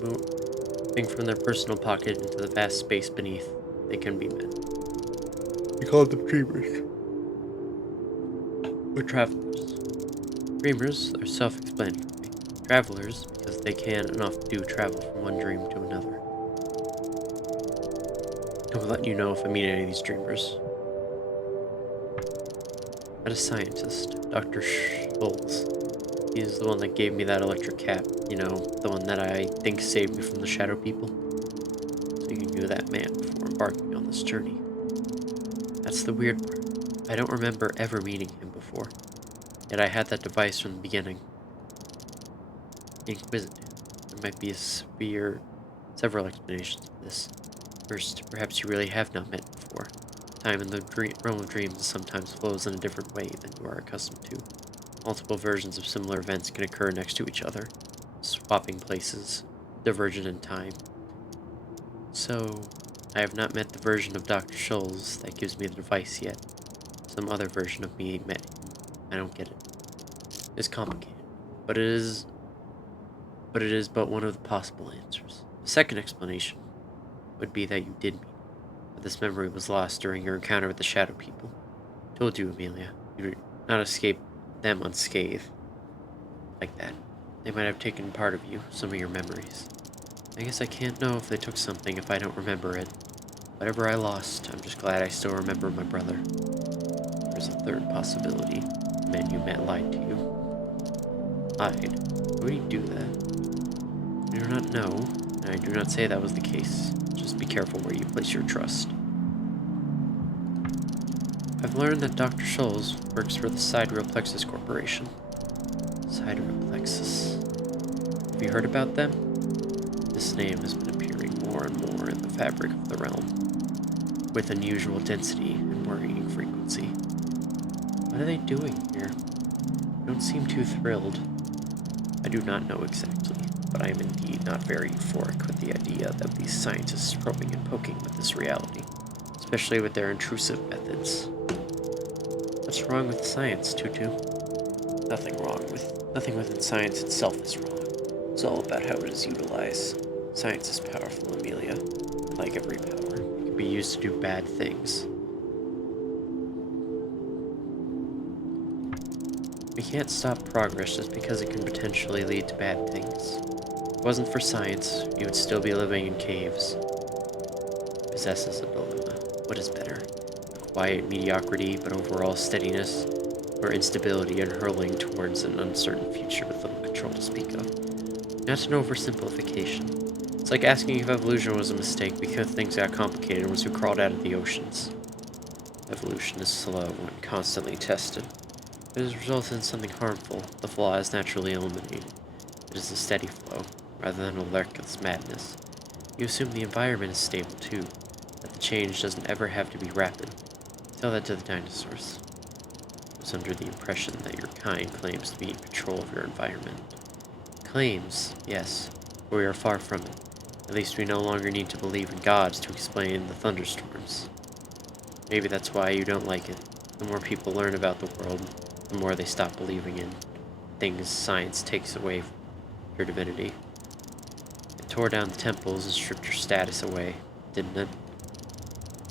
moving from their personal pocket into the vast space beneath, they can be met. We call them dreamers. Or travelers. Dreamers are self-explanatory. Travelers, because they can and often do travel from one dream to another. I will let you know if I meet any of these dreamers. Not a scientist, Dr. Schultz. He is the one that gave me that electric cap, you know, the one that I think saved me from the shadow people. So you knew that man before embarking on this journey. That's the weird part. I don't remember ever meeting him before, yet I had that device from the beginning. Inquisitive. There might be several explanations for this. First, perhaps you really have not met before. Time in the realm of dreams sometimes flows in a different way than you are accustomed to. Multiple versions of similar events can occur next to each other, swapping places, divergent in time. So, I have not met the version of Dr. Schultz that gives me the device yet. Some other version of me met him. I don't get it. It's complicated, but it is but one of the possible answers. The second explanation would be that you did meet him, but this memory was lost during your encounter with the Shadow People. I told you, Amelia, you did not escape them unscathed. Like that. They might have taken part of you, some of your memories. I guess I can't know if they took something if I don't remember it. Whatever I lost, I'm just glad I still remember my brother. There's a third possibility. The man you met lied to you. Lied? Why would he do that? I do not know, and I do not say that was the case. Just be careful where you place your trust. I've learned that Dr. Schultz works for the Sidereal Plexus Corporation. Sidereal Plexus. Have you heard about them? This name has been appearing more and more in the fabric of the realm, with unusual density and worrying frequency. What are they doing here? They don't seem too thrilled. I do not know exactly. but I am indeed not very euphoric with the idea of these scientists probing and poking with this reality, especially with their intrusive methods. What's wrong with science, Tutu? Nothing within science itself is wrong. It's all about how it is utilized. Science is powerful, Amelia. Like every power, it can be used to do bad things. We can't stop progress just because it can potentially lead to bad things. If it wasn't for science, you would still be living in caves. It possesses a dilemma. What is better? Quiet mediocrity, but overall steadiness, or instability and hurling towards an uncertain future with little control to speak of. Not an oversimplification. It's like asking if evolution was a mistake because things got complicated once we crawled out of the oceans. Evolution is slow when constantly tested. If it has resulted in something harmful, the flaw is naturally eliminated. It is a steady flow, rather than a reckless madness. You assume the environment is stable too, that the change doesn't ever have to be rapid. Tell that to the dinosaurs. I was under the impression that your kind claims to be in control of your environment. Claims, yes, but we are far from it. At least we no longer need to believe in gods to explain the thunderstorms. Maybe that's why you don't like it. The more people learn about the world, the more they stop believing in things science takes away from your divinity. It tore down the temples and stripped your status away, didn't it?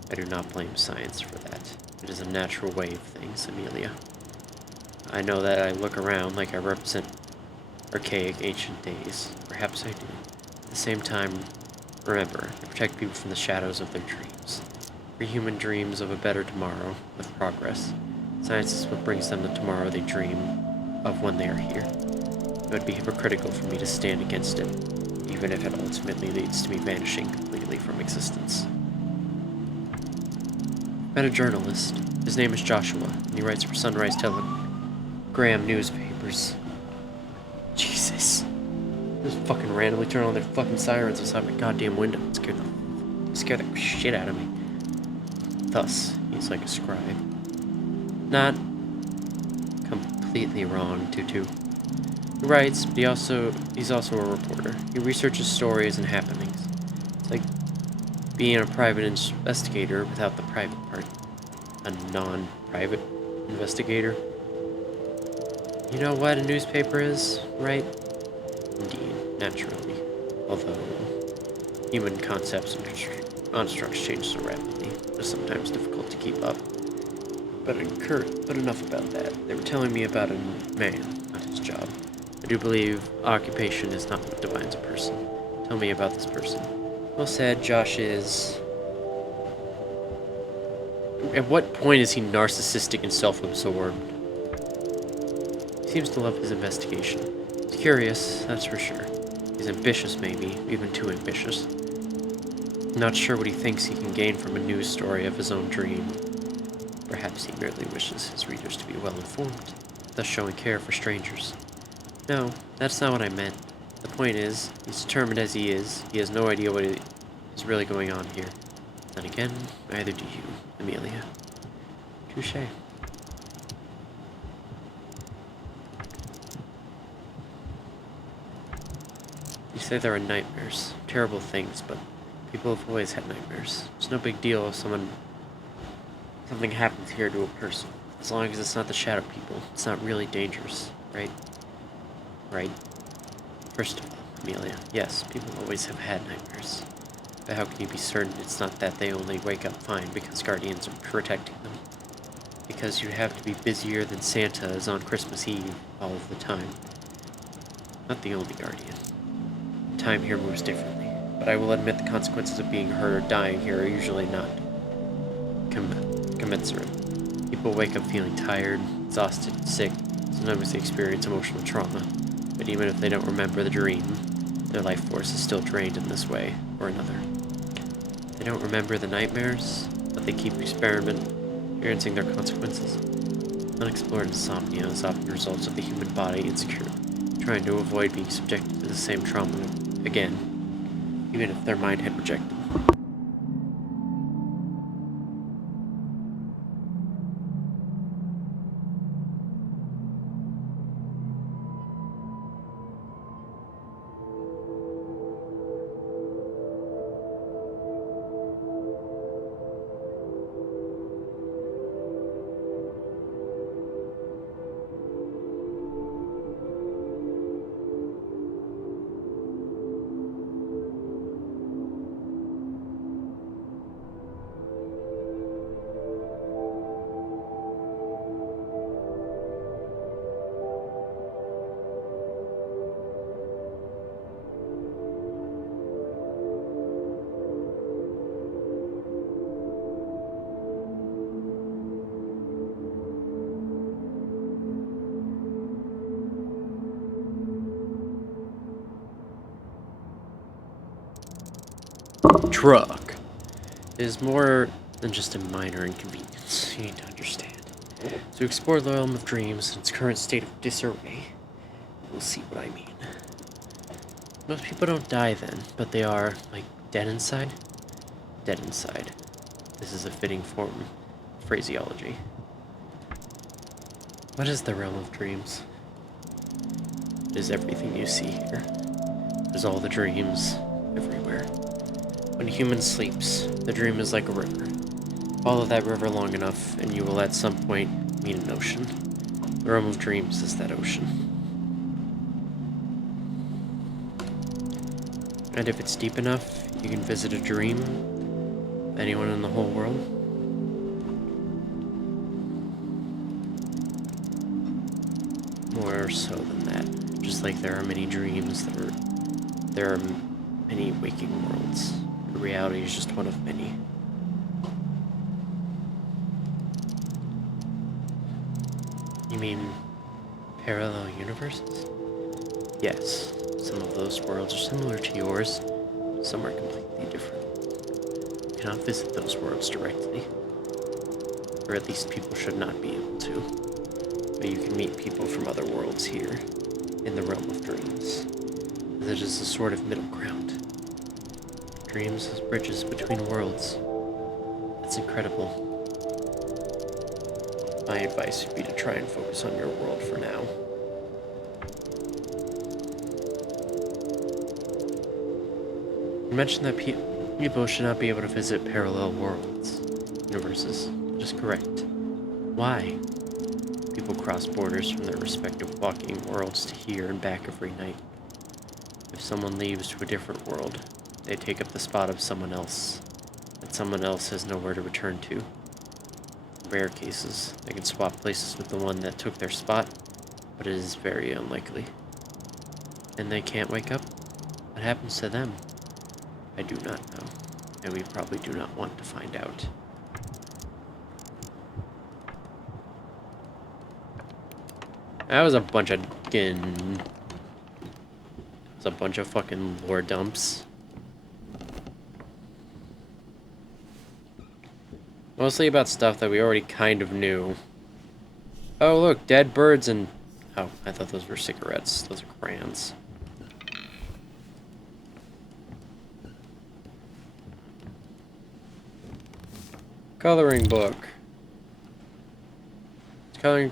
I do not blame science for that. It is a natural way of things, Amelia. I know that I look around like I represent archaic ancient days. Perhaps I do. At the same time, remember, I protect people from the shadows of their dreams. Every human dreams of a better tomorrow, with progress. Science is what brings them the tomorrow they dream of when they are here. It would be hypocritical for me to stand against it, even if it ultimately leads to me vanishing completely from existence. Met a journalist. His name is Joshua, and he writes for Sunrise Telegram newspapers. Jesus. Just fucking randomly turn on their fucking sirens outside my goddamn window. It scared the shit out of me. Thus, he's like a scribe. Not completely wrong, Tutu. He writes, but he's also a reporter. He researches stories and happenings. It's like being a private investigator without the private part. A non-private investigator. You know what a newspaper is, right? Indeed, naturally. Although human concepts and constructs change so rapidly, it's sometimes difficult to keep up. But enough about that. They were telling me about a man, not his job. I do believe occupation is not what defines a person. Tell me about this person. Well said, Josh is... At what point is he narcissistic and self-absorbed? He seems to love his investigation. He's curious, that's for sure. He's ambitious, maybe, even too ambitious. Not sure what he thinks he can gain from a news story of his own dream. Perhaps he merely wishes his readers to be well informed, thus showing care for strangers. No, that's not what I meant. The point is, he's determined as he is. He has no idea what is really going on here. Then again, neither do you, Amelia. Touché. You say there are nightmares, terrible things, but people have always had nightmares. It's no big deal if something happens here to a person. As long as it's not the shadow people, it's not really dangerous, right? Right? First of all, Amelia, yes, people always have had nightmares. But how can you be certain it's not that they only wake up fine because guardians are protecting them? Because you have to be busier than Santa is on Christmas Eve all of the time. Not the only guardian. Time here moves differently, but I will admit the consequences of being hurt or dying here are usually not commensurate. People wake up feeling tired, exhausted, sick. Sometimes they experience emotional trauma, but even if they don't remember the dream, their life force is still drained in this way or another. They don't remember the nightmares, but they keep experiencing their consequences. Unexplored insomnia is often results of the human body insecure, trying to avoid being subjected to the same trauma again, even if their mind had rejected. truck is more than just a minor inconvenience. You need to understand. To explore the realm of dreams in its current state of disarray, you'll see what I mean. Most people don't die then, but they are, like, dead inside? Dead inside. This is a fitting form of phraseology. What is the realm of dreams? It is everything you see here. It is all the dreams, everywhere. When a human sleeps, the dream is like a river. Follow that river long enough, and you will at some point meet an ocean. The realm of dreams is that ocean. And if it's deep enough, you can visit a dream of anyone in the whole world. More so than that. Just like there are many dreams, there are many waking worlds. Reality is just one of many. You mean parallel universes? Yes, some of those worlds are similar to yours, some are completely different. You cannot visit those worlds directly, or at least people should not be able to. But you can meet people from other worlds here, in the realm of dreams. It is a sort of middle ground. Dreams as bridges between worlds. It's incredible. My advice would be to try and focus on your world for now. You mentioned that people should not be able to visit parallel worlds, universes. That is correct. Why? People cross borders from their respective walking worlds to here and back every night. If someone leaves to a different world, they take up the spot of someone else, and someone else has nowhere to return to. In rare cases, they can swap places with the one that took their spot, but it is very unlikely. And they can't wake up? What happens to them? I do not know, and we probably do not want to find out. That was a bunch of fucking lore dumps. Mostly about stuff that we already kind of knew. Oh, look, dead birds and... Oh, I thought those were cigarettes. Those are crayons. Coloring book. This coloring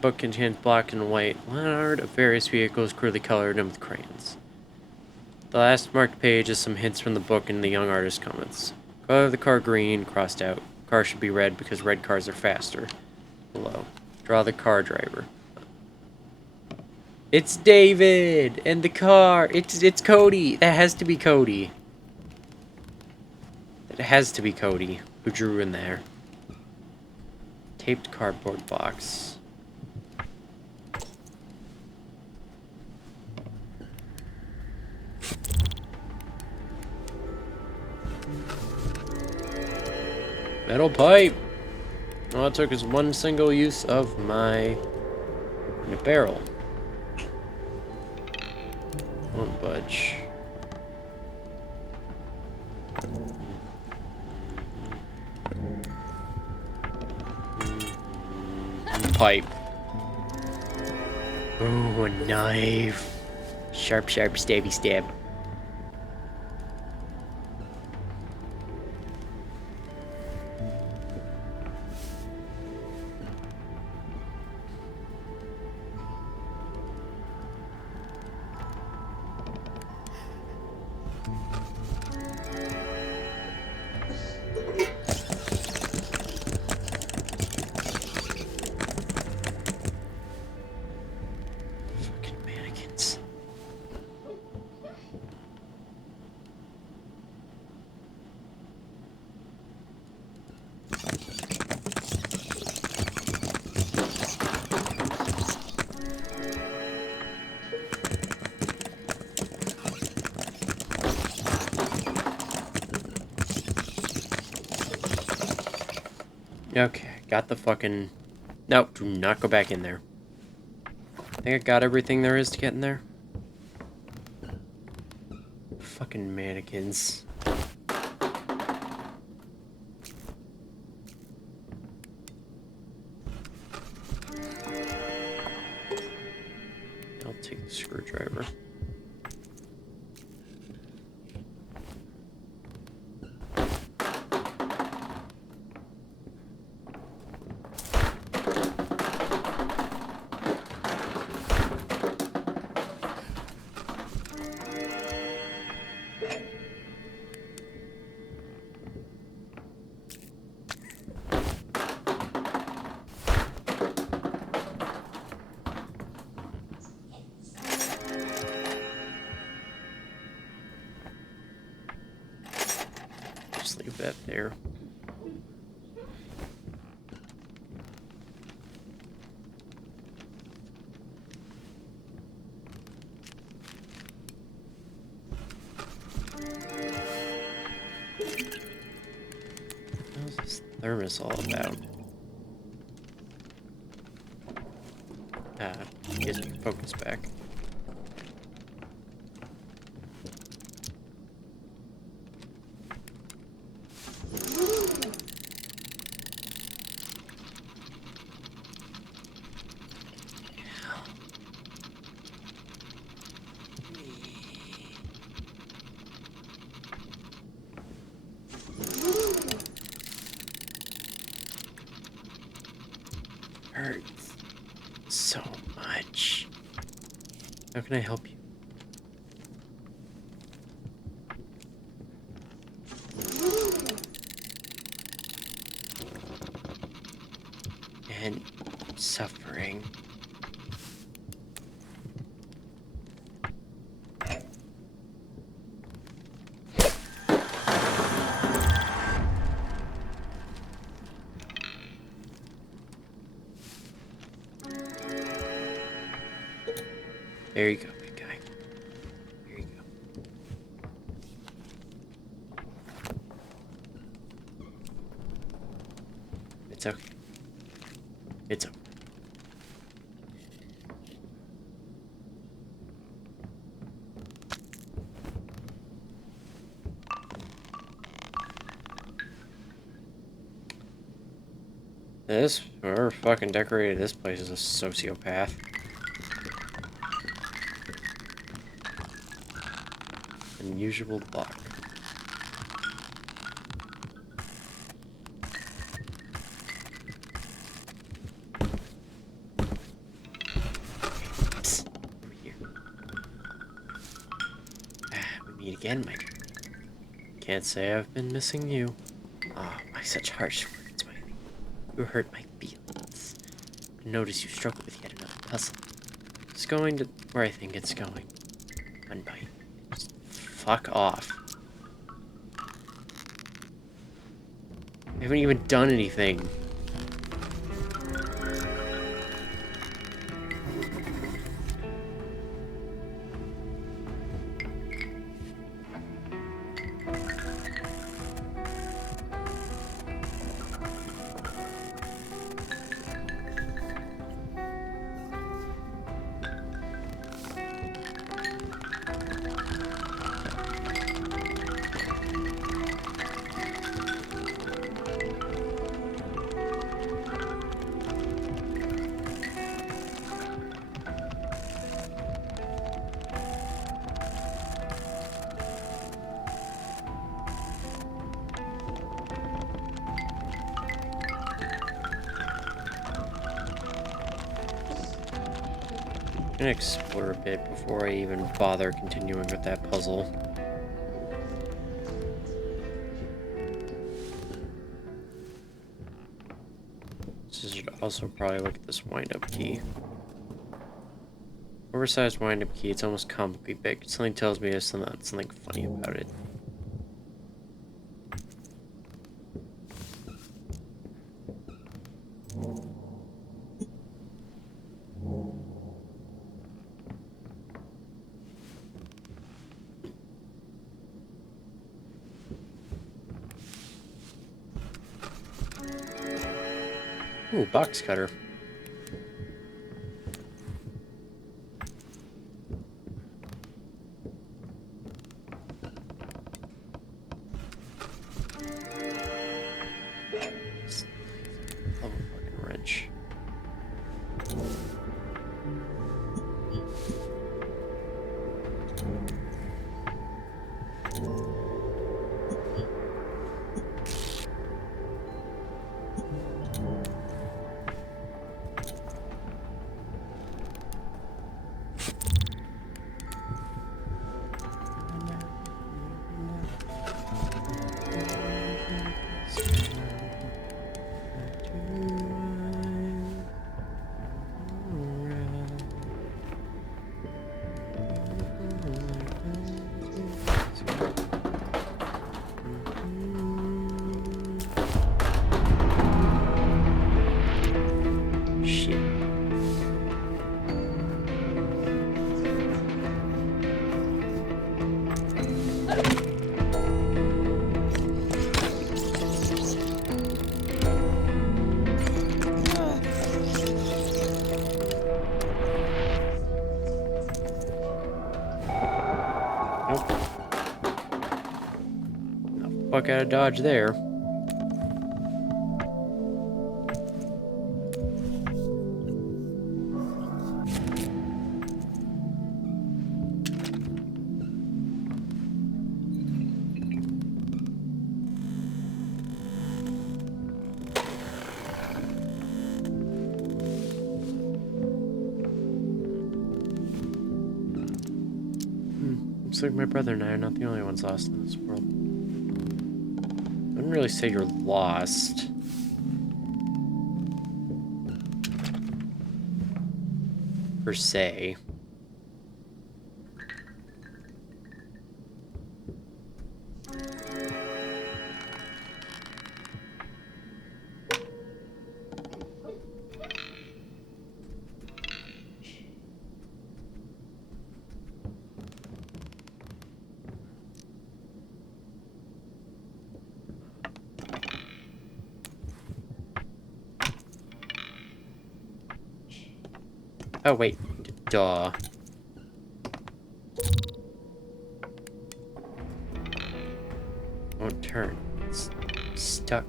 book contains black and white line of various vehicles clearly colored in with crayons. The last marked page is some hints from the book and the young artist's comments. Color the car green, crossed out. Car should be red because red cars are faster. Below. Draw the car driver. It's David! And the car! It's Cody! That has to be Cody. It has to be Cody who drew in there. Taped cardboard box. Metal pipe! All it took is one single use of my barrel. Won't budge. Pipe. Ooh, a knife. Sharp, sharp, stabby, stab. Okay, got the fucking... No, do not go back in there. I think I got everything there is to get in there. Fucking mannequins. screwdriver. Just leave that there. What's this thermos all about? Gives me focus back. Hurts so much. How can I help you? And suffering. There you go, big guy. There you go. It's okay. It's okay. Whoever fucking decorated this place is a sociopath. Unusual luck. Psst, over here. We meet again, my dear. Can't say I've been missing you. Ah, my such harsh words, my lady. You hurt my feelings. I notice you struggle with yet another puzzle. It's going to where I think it's going. Unbite. Fuck off. I haven't even done anything. I'm gonna explore a bit before I even bother continuing with that puzzle. So I should also probably look at this wind-up key. Oversized wind-up key, it's almost comically big. Something tells me there's something funny about it. Ooh, box cutter. Love a fucking wrench. fuck out of Dodge there. Looks like my brother and I are not the only ones lost in this world. I wouldn't really say you're lost. Per se. Oh, wait. Duh. Won't turn. It's stuck.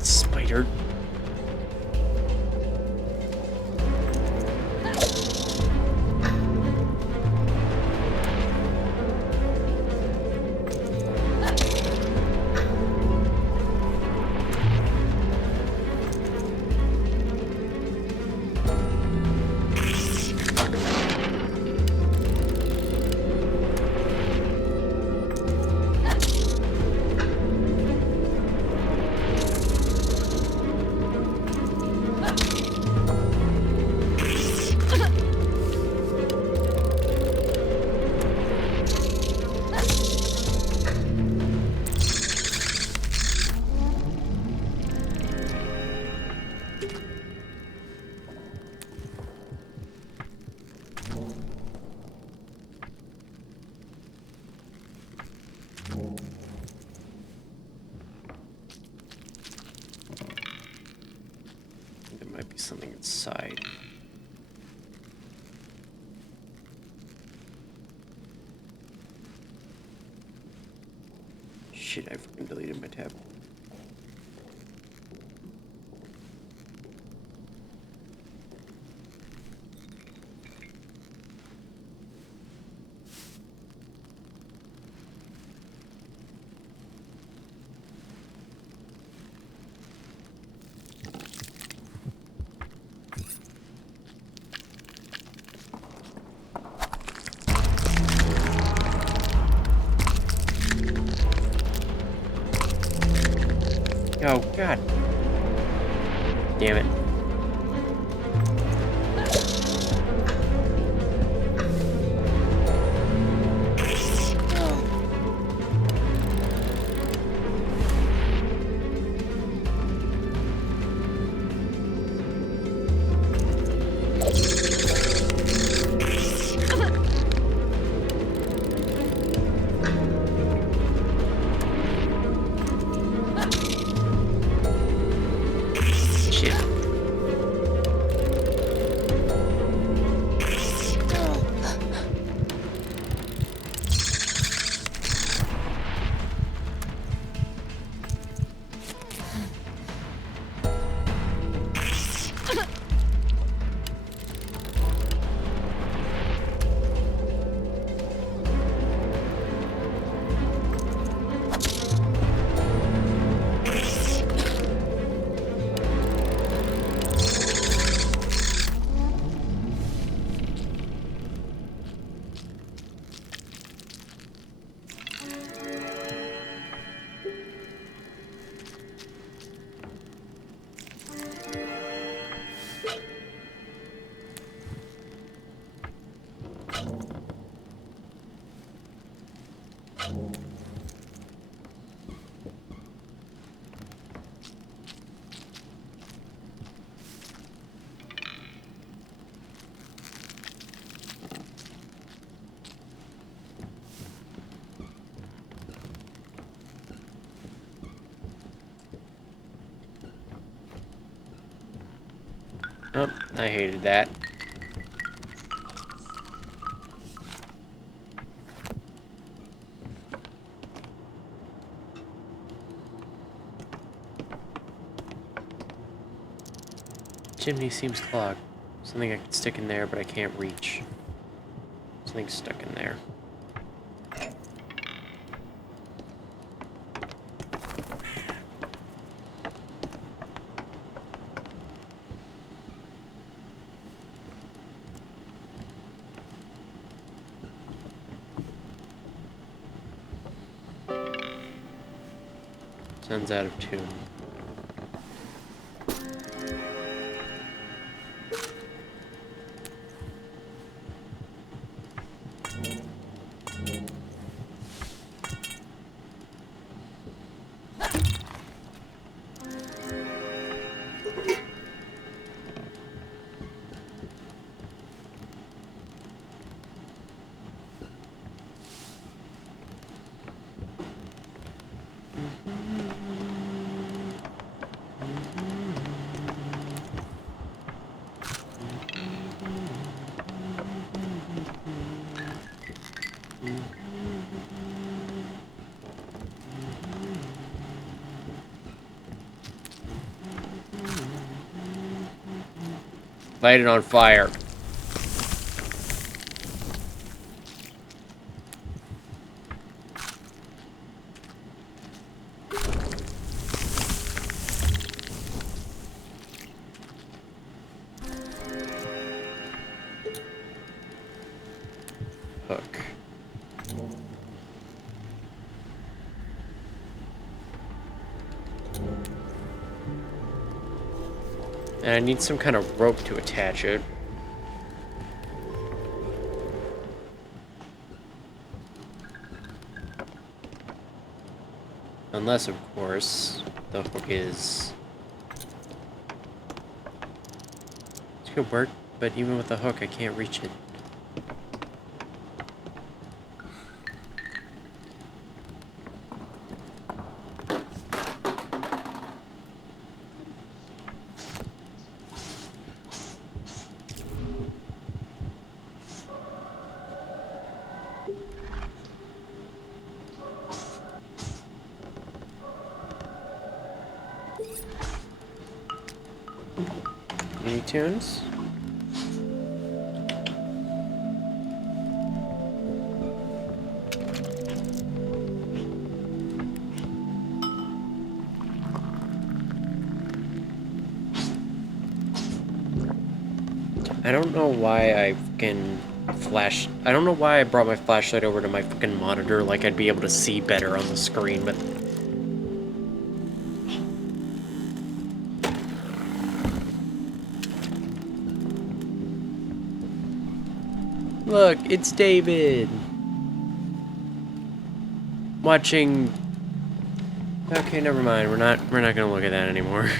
Spider. There might be something inside. Shit, I fucking deleted my tab. Oh, God. Damn it. Oh, I hated that. Chimney seems clogged. Something I can stick in there, but I can't reach. Something's stuck in there. Sun's out of tune. Light it on fire. Hook. And I need some kind of rope to attach it. Unless, of course, the hook is... It's gonna work, but even with the hook, I can't reach it. Any tunes? I don't know why I I don't know why I brought my flashlight over to my fucking monitor, like I'd be able to see better on the screen, but... Look, it's David! Watching... Okay, never mind, we're not gonna look at that anymore.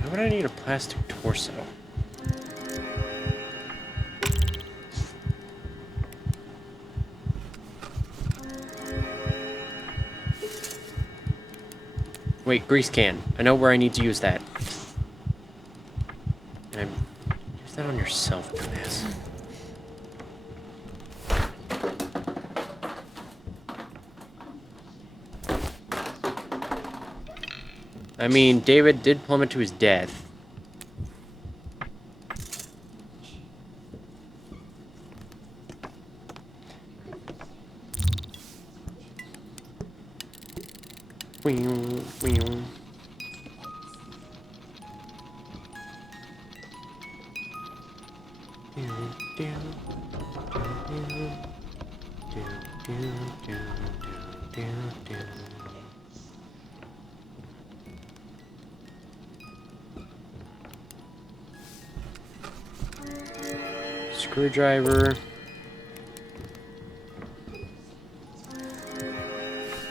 Why would I need a plastic torso? Wait, grease can. I know where I need to use that. And use that on yourself, dumbass. I mean, David did plummet to his death. Screwdriver.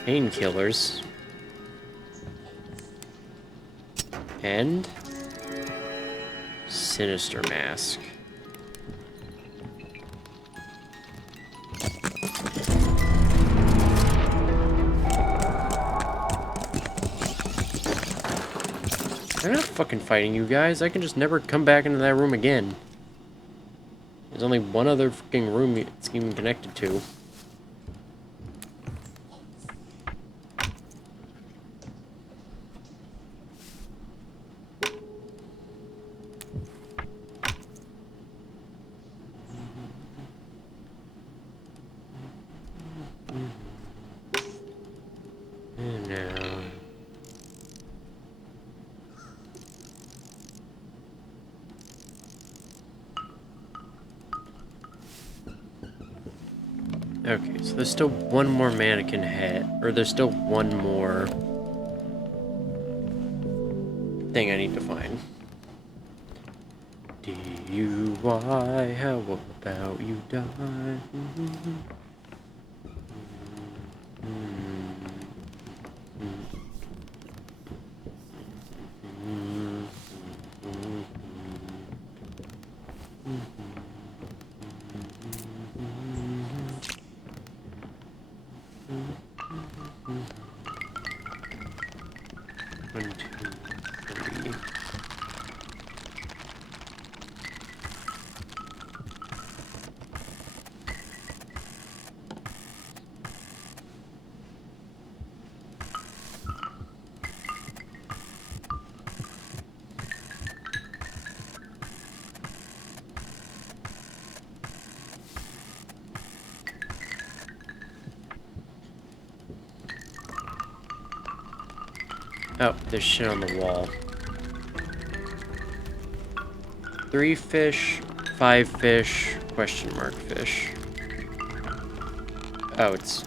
Painkillers. And Sinister Mask. I'm not fucking fighting you guys. I can just never come back into that room again. There's only one other fucking room it's even connected to. And now... Okay, so there's still one more mannequin head, or there's still one more thing I need to find. DUI, how about you die? One, two, three. Oh, there's shit on the wall. 3 fish, 5 fish, question mark fish. Oh, it's...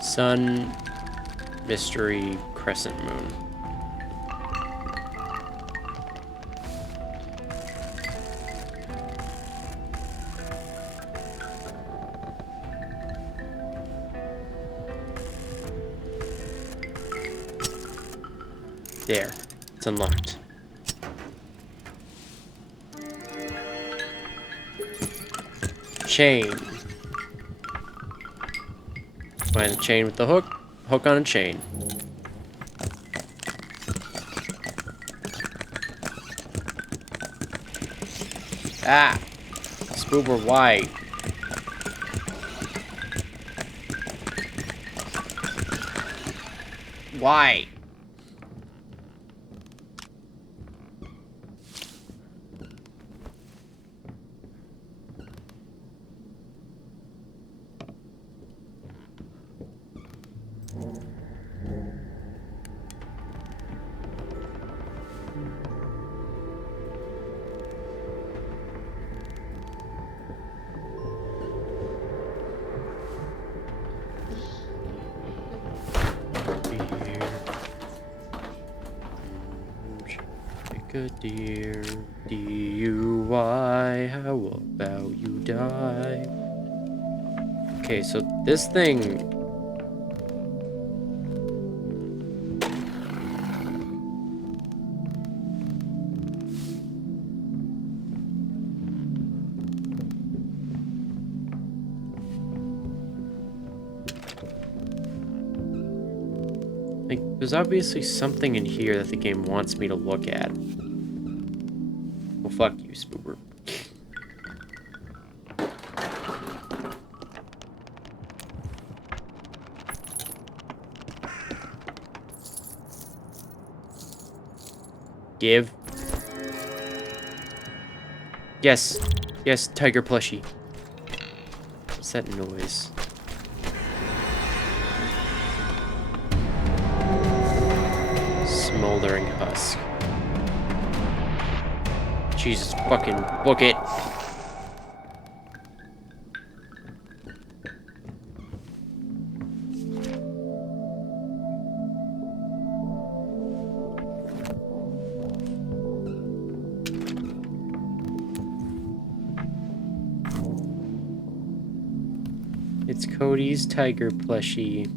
Sun, mystery, crescent moon. There, it's unlocked. Chain. Find the chain with the hook. Hook on a chain. Ah! Spoober, why? Why? A deer, DUI, how about you die? Okay, so this thing... Like, There's obviously something in here that the game wants me to look at. Well, fuck you, Spoober. Give. Yes. Yes, tiger plushie. What's that noise? Smoldering husk. Jesus fucking book it. It's Cody's tiger plushie.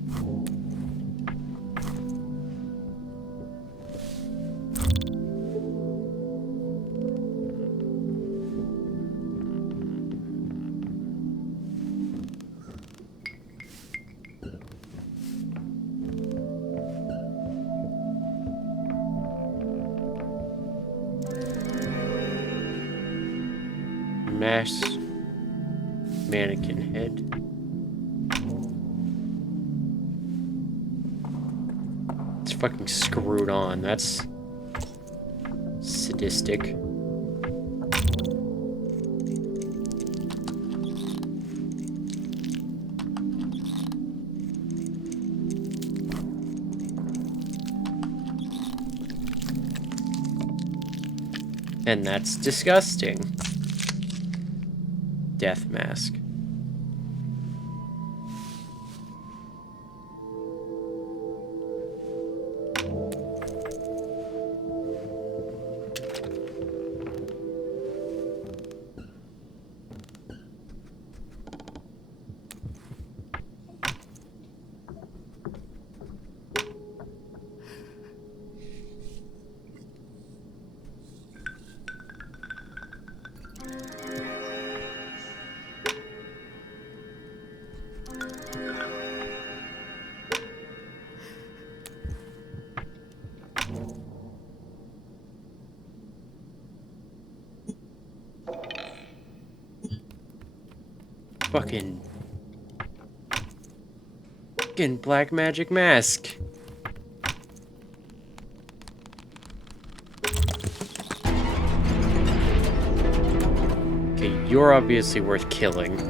Mass mannequin head. It's fucking screwed on. That's sadistic. And that's disgusting. Death mask. Fucking black magic mask. Okay, you're obviously worth killing.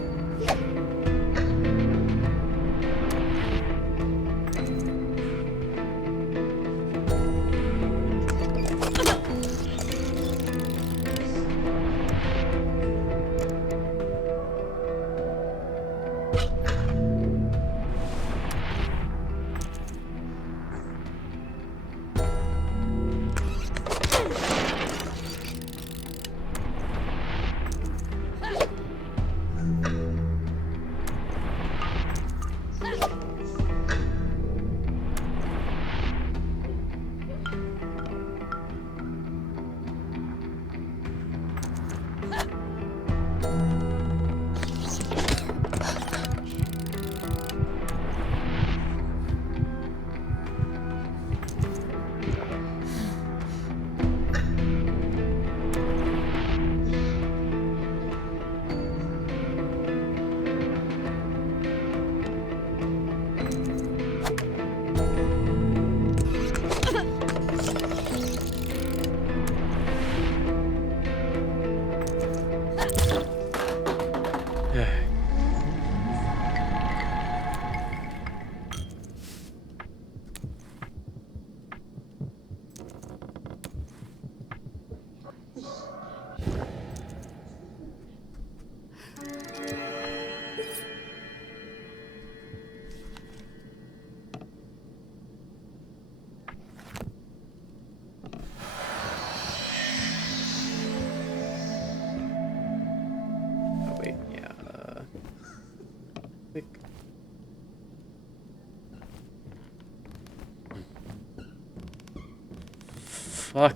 Fuck.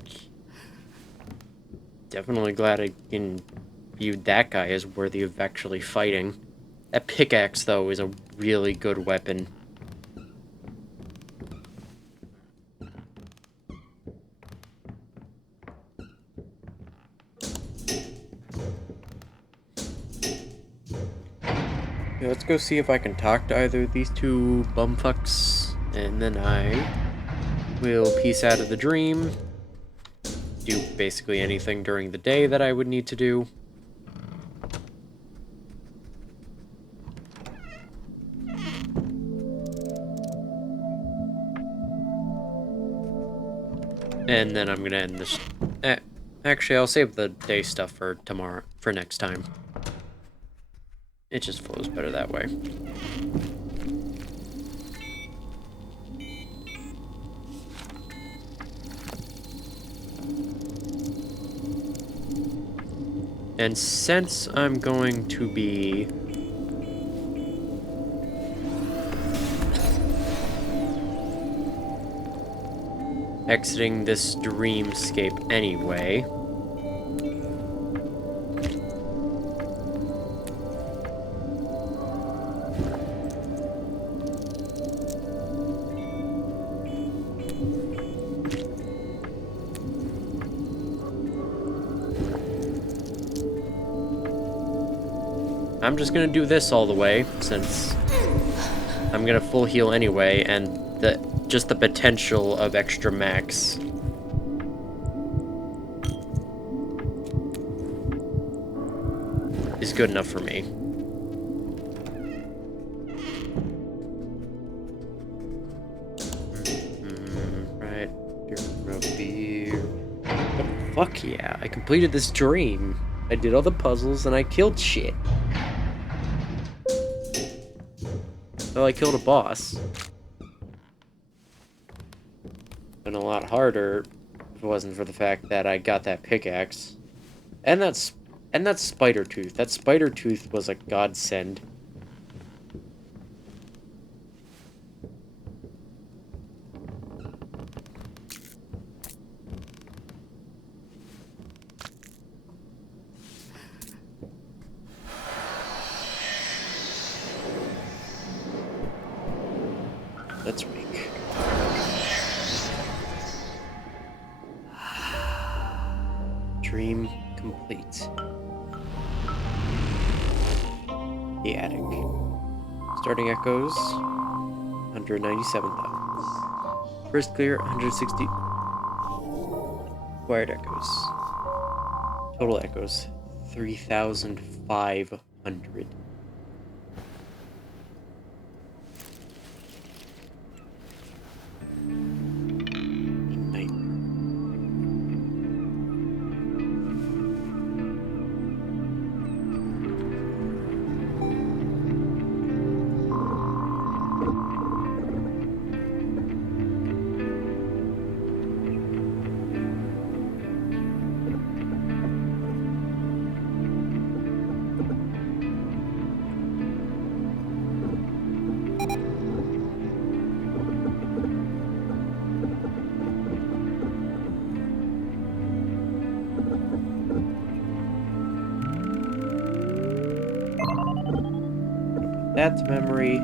Definitely glad I viewed that guy as worthy of actually fighting. That pickaxe, though, is a really good weapon. go see if I can talk to either of these two bumfucks, and then I will peace out of the dream, do basically anything during the day that I would need to do. And then I'm gonna end this. Actually, I'll save the day stuff for tomorrow, for next time. It just flows better that way. And since I'm going to be exiting this dreamscape anyway, I'm just gonna do this all the way, since I'm gonna full heal anyway, and just the potential of extra max is good enough for me. Right, here. Fuck yeah, I completed this dream. I did all the puzzles and I killed shit. Well, I killed a boss. Been a lot harder if it wasn't for the fact that I got that pickaxe. And that's spider tooth. That spider tooth was a godsend. That's weak. Dream complete. The attic. Starting echoes, 197,000. First clear, 160. Acquired echoes. Total echoes, 3,500. That to memory.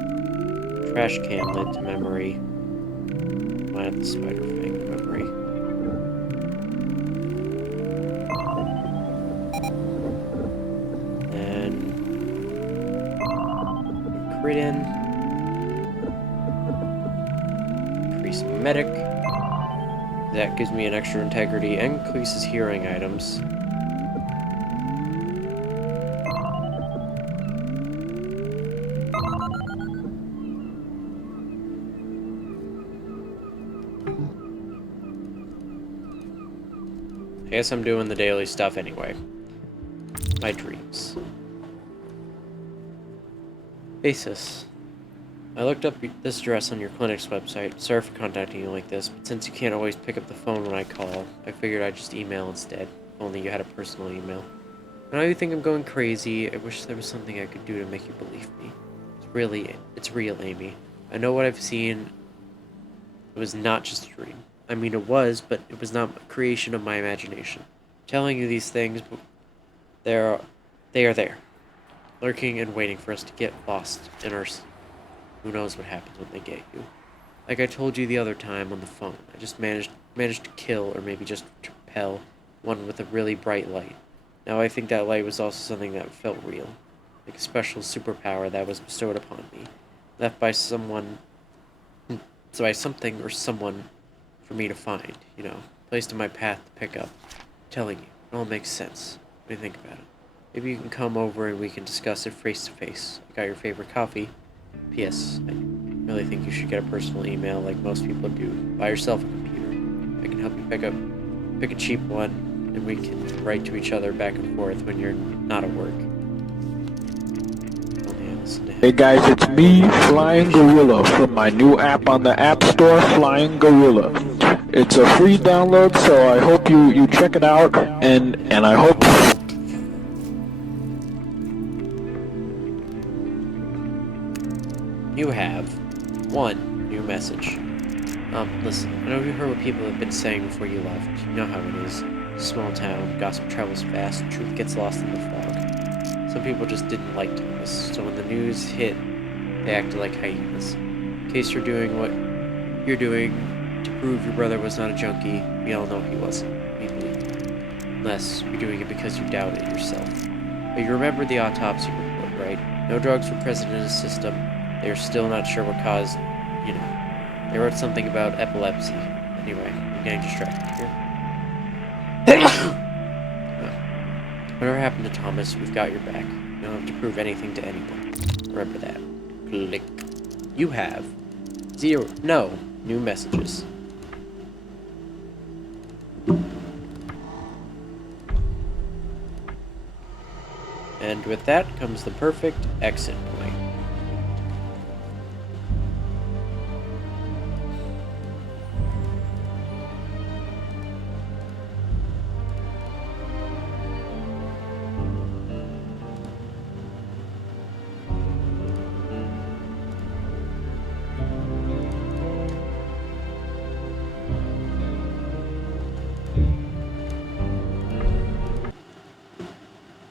Trash can lid to memory. Add the spider fang to memory. Then crit in. Increase medic. That gives me an extra integrity and increases hearing items. I guess I'm doing the daily stuff anyway. My dreams. Basis. I looked up this address on your clinic's website. Sorry for contacting you like this, but since you can't always pick up the phone when I call, I figured I'd just email instead. If only you had a personal email. I know you think I'm going crazy. I wish there was something I could do to make you believe me. It's real, Amy. I know what I've seen. It was not just a dream. I mean, it was, but it was not a creation of my imagination. I'm telling you these things, but they are there, lurking and waiting for us to get lost in our sleep. Who knows what happens when they get you? Like I told you the other time on the phone, I just managed to kill, or maybe just repel, one with a really bright light. Now I think that light was also something that felt real. like a special superpower that was bestowed upon me, left by someone, so by something or someone for me to find, you know, placed in my path to pick up. I'm telling you, it all makes sense. What do you think about it? Maybe you can come over and we can discuss it face to face. I got your favorite coffee. P.S. I really think you should get a personal email like most people do. Buy yourself a computer. I can help you pick a cheap one, and we can write to each other back and forth when you're not at work. Only I listen to him. Hey guys, it's me, Flying Gorilla, from my new app on the App Store, Flying Gorilla. It's a free download, so I hope you check it out, and I hope... You have one new message. Listen, I know you heard what people have been saying before you left. You know how it is. Small town, gossip travels fast, truth gets lost in the fog. Some people just didn't like Thomas, so when the news hit, they acted like hyenas. In case you're doing what you're doing to prove your brother was not a junkie, we all know he wasn't. We believe you. Unless you're doing it because you doubt it yourself. But you remember the autopsy report, right? No drugs were present in his system. They're still not sure what caused, you know. They wrote something about epilepsy. Anyway, I'm getting distracted here. Whatever happened to Thomas, we've got your back. You don't have to prove anything to anyone. Remember that. Click. You have no new messages. And with that comes the perfect exit point.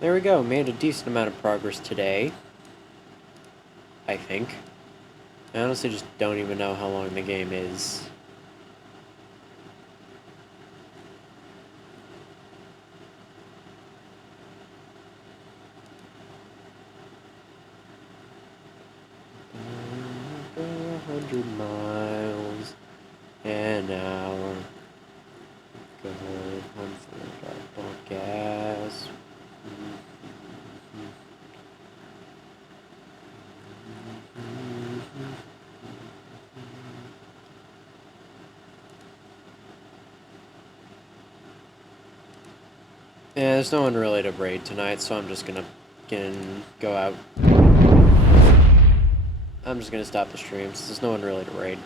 There we go, made a decent amount of progress today. I think. I honestly just don't even know how long the game is. Go 100 miles an hour. Go home for gas. Yeah, there's no one really to raid tonight, so I'm just gonna go out. I'm just gonna stop the stream, since there's no one really to raid.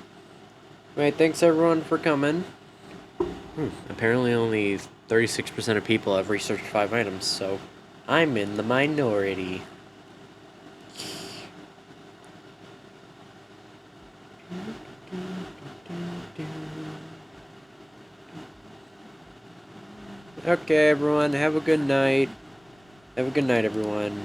Wait, thanks everyone for coming. Apparently only 36% of people have researched 5 items, so I'm in the minority. Okay, everyone, have a good night. Have a good night, everyone.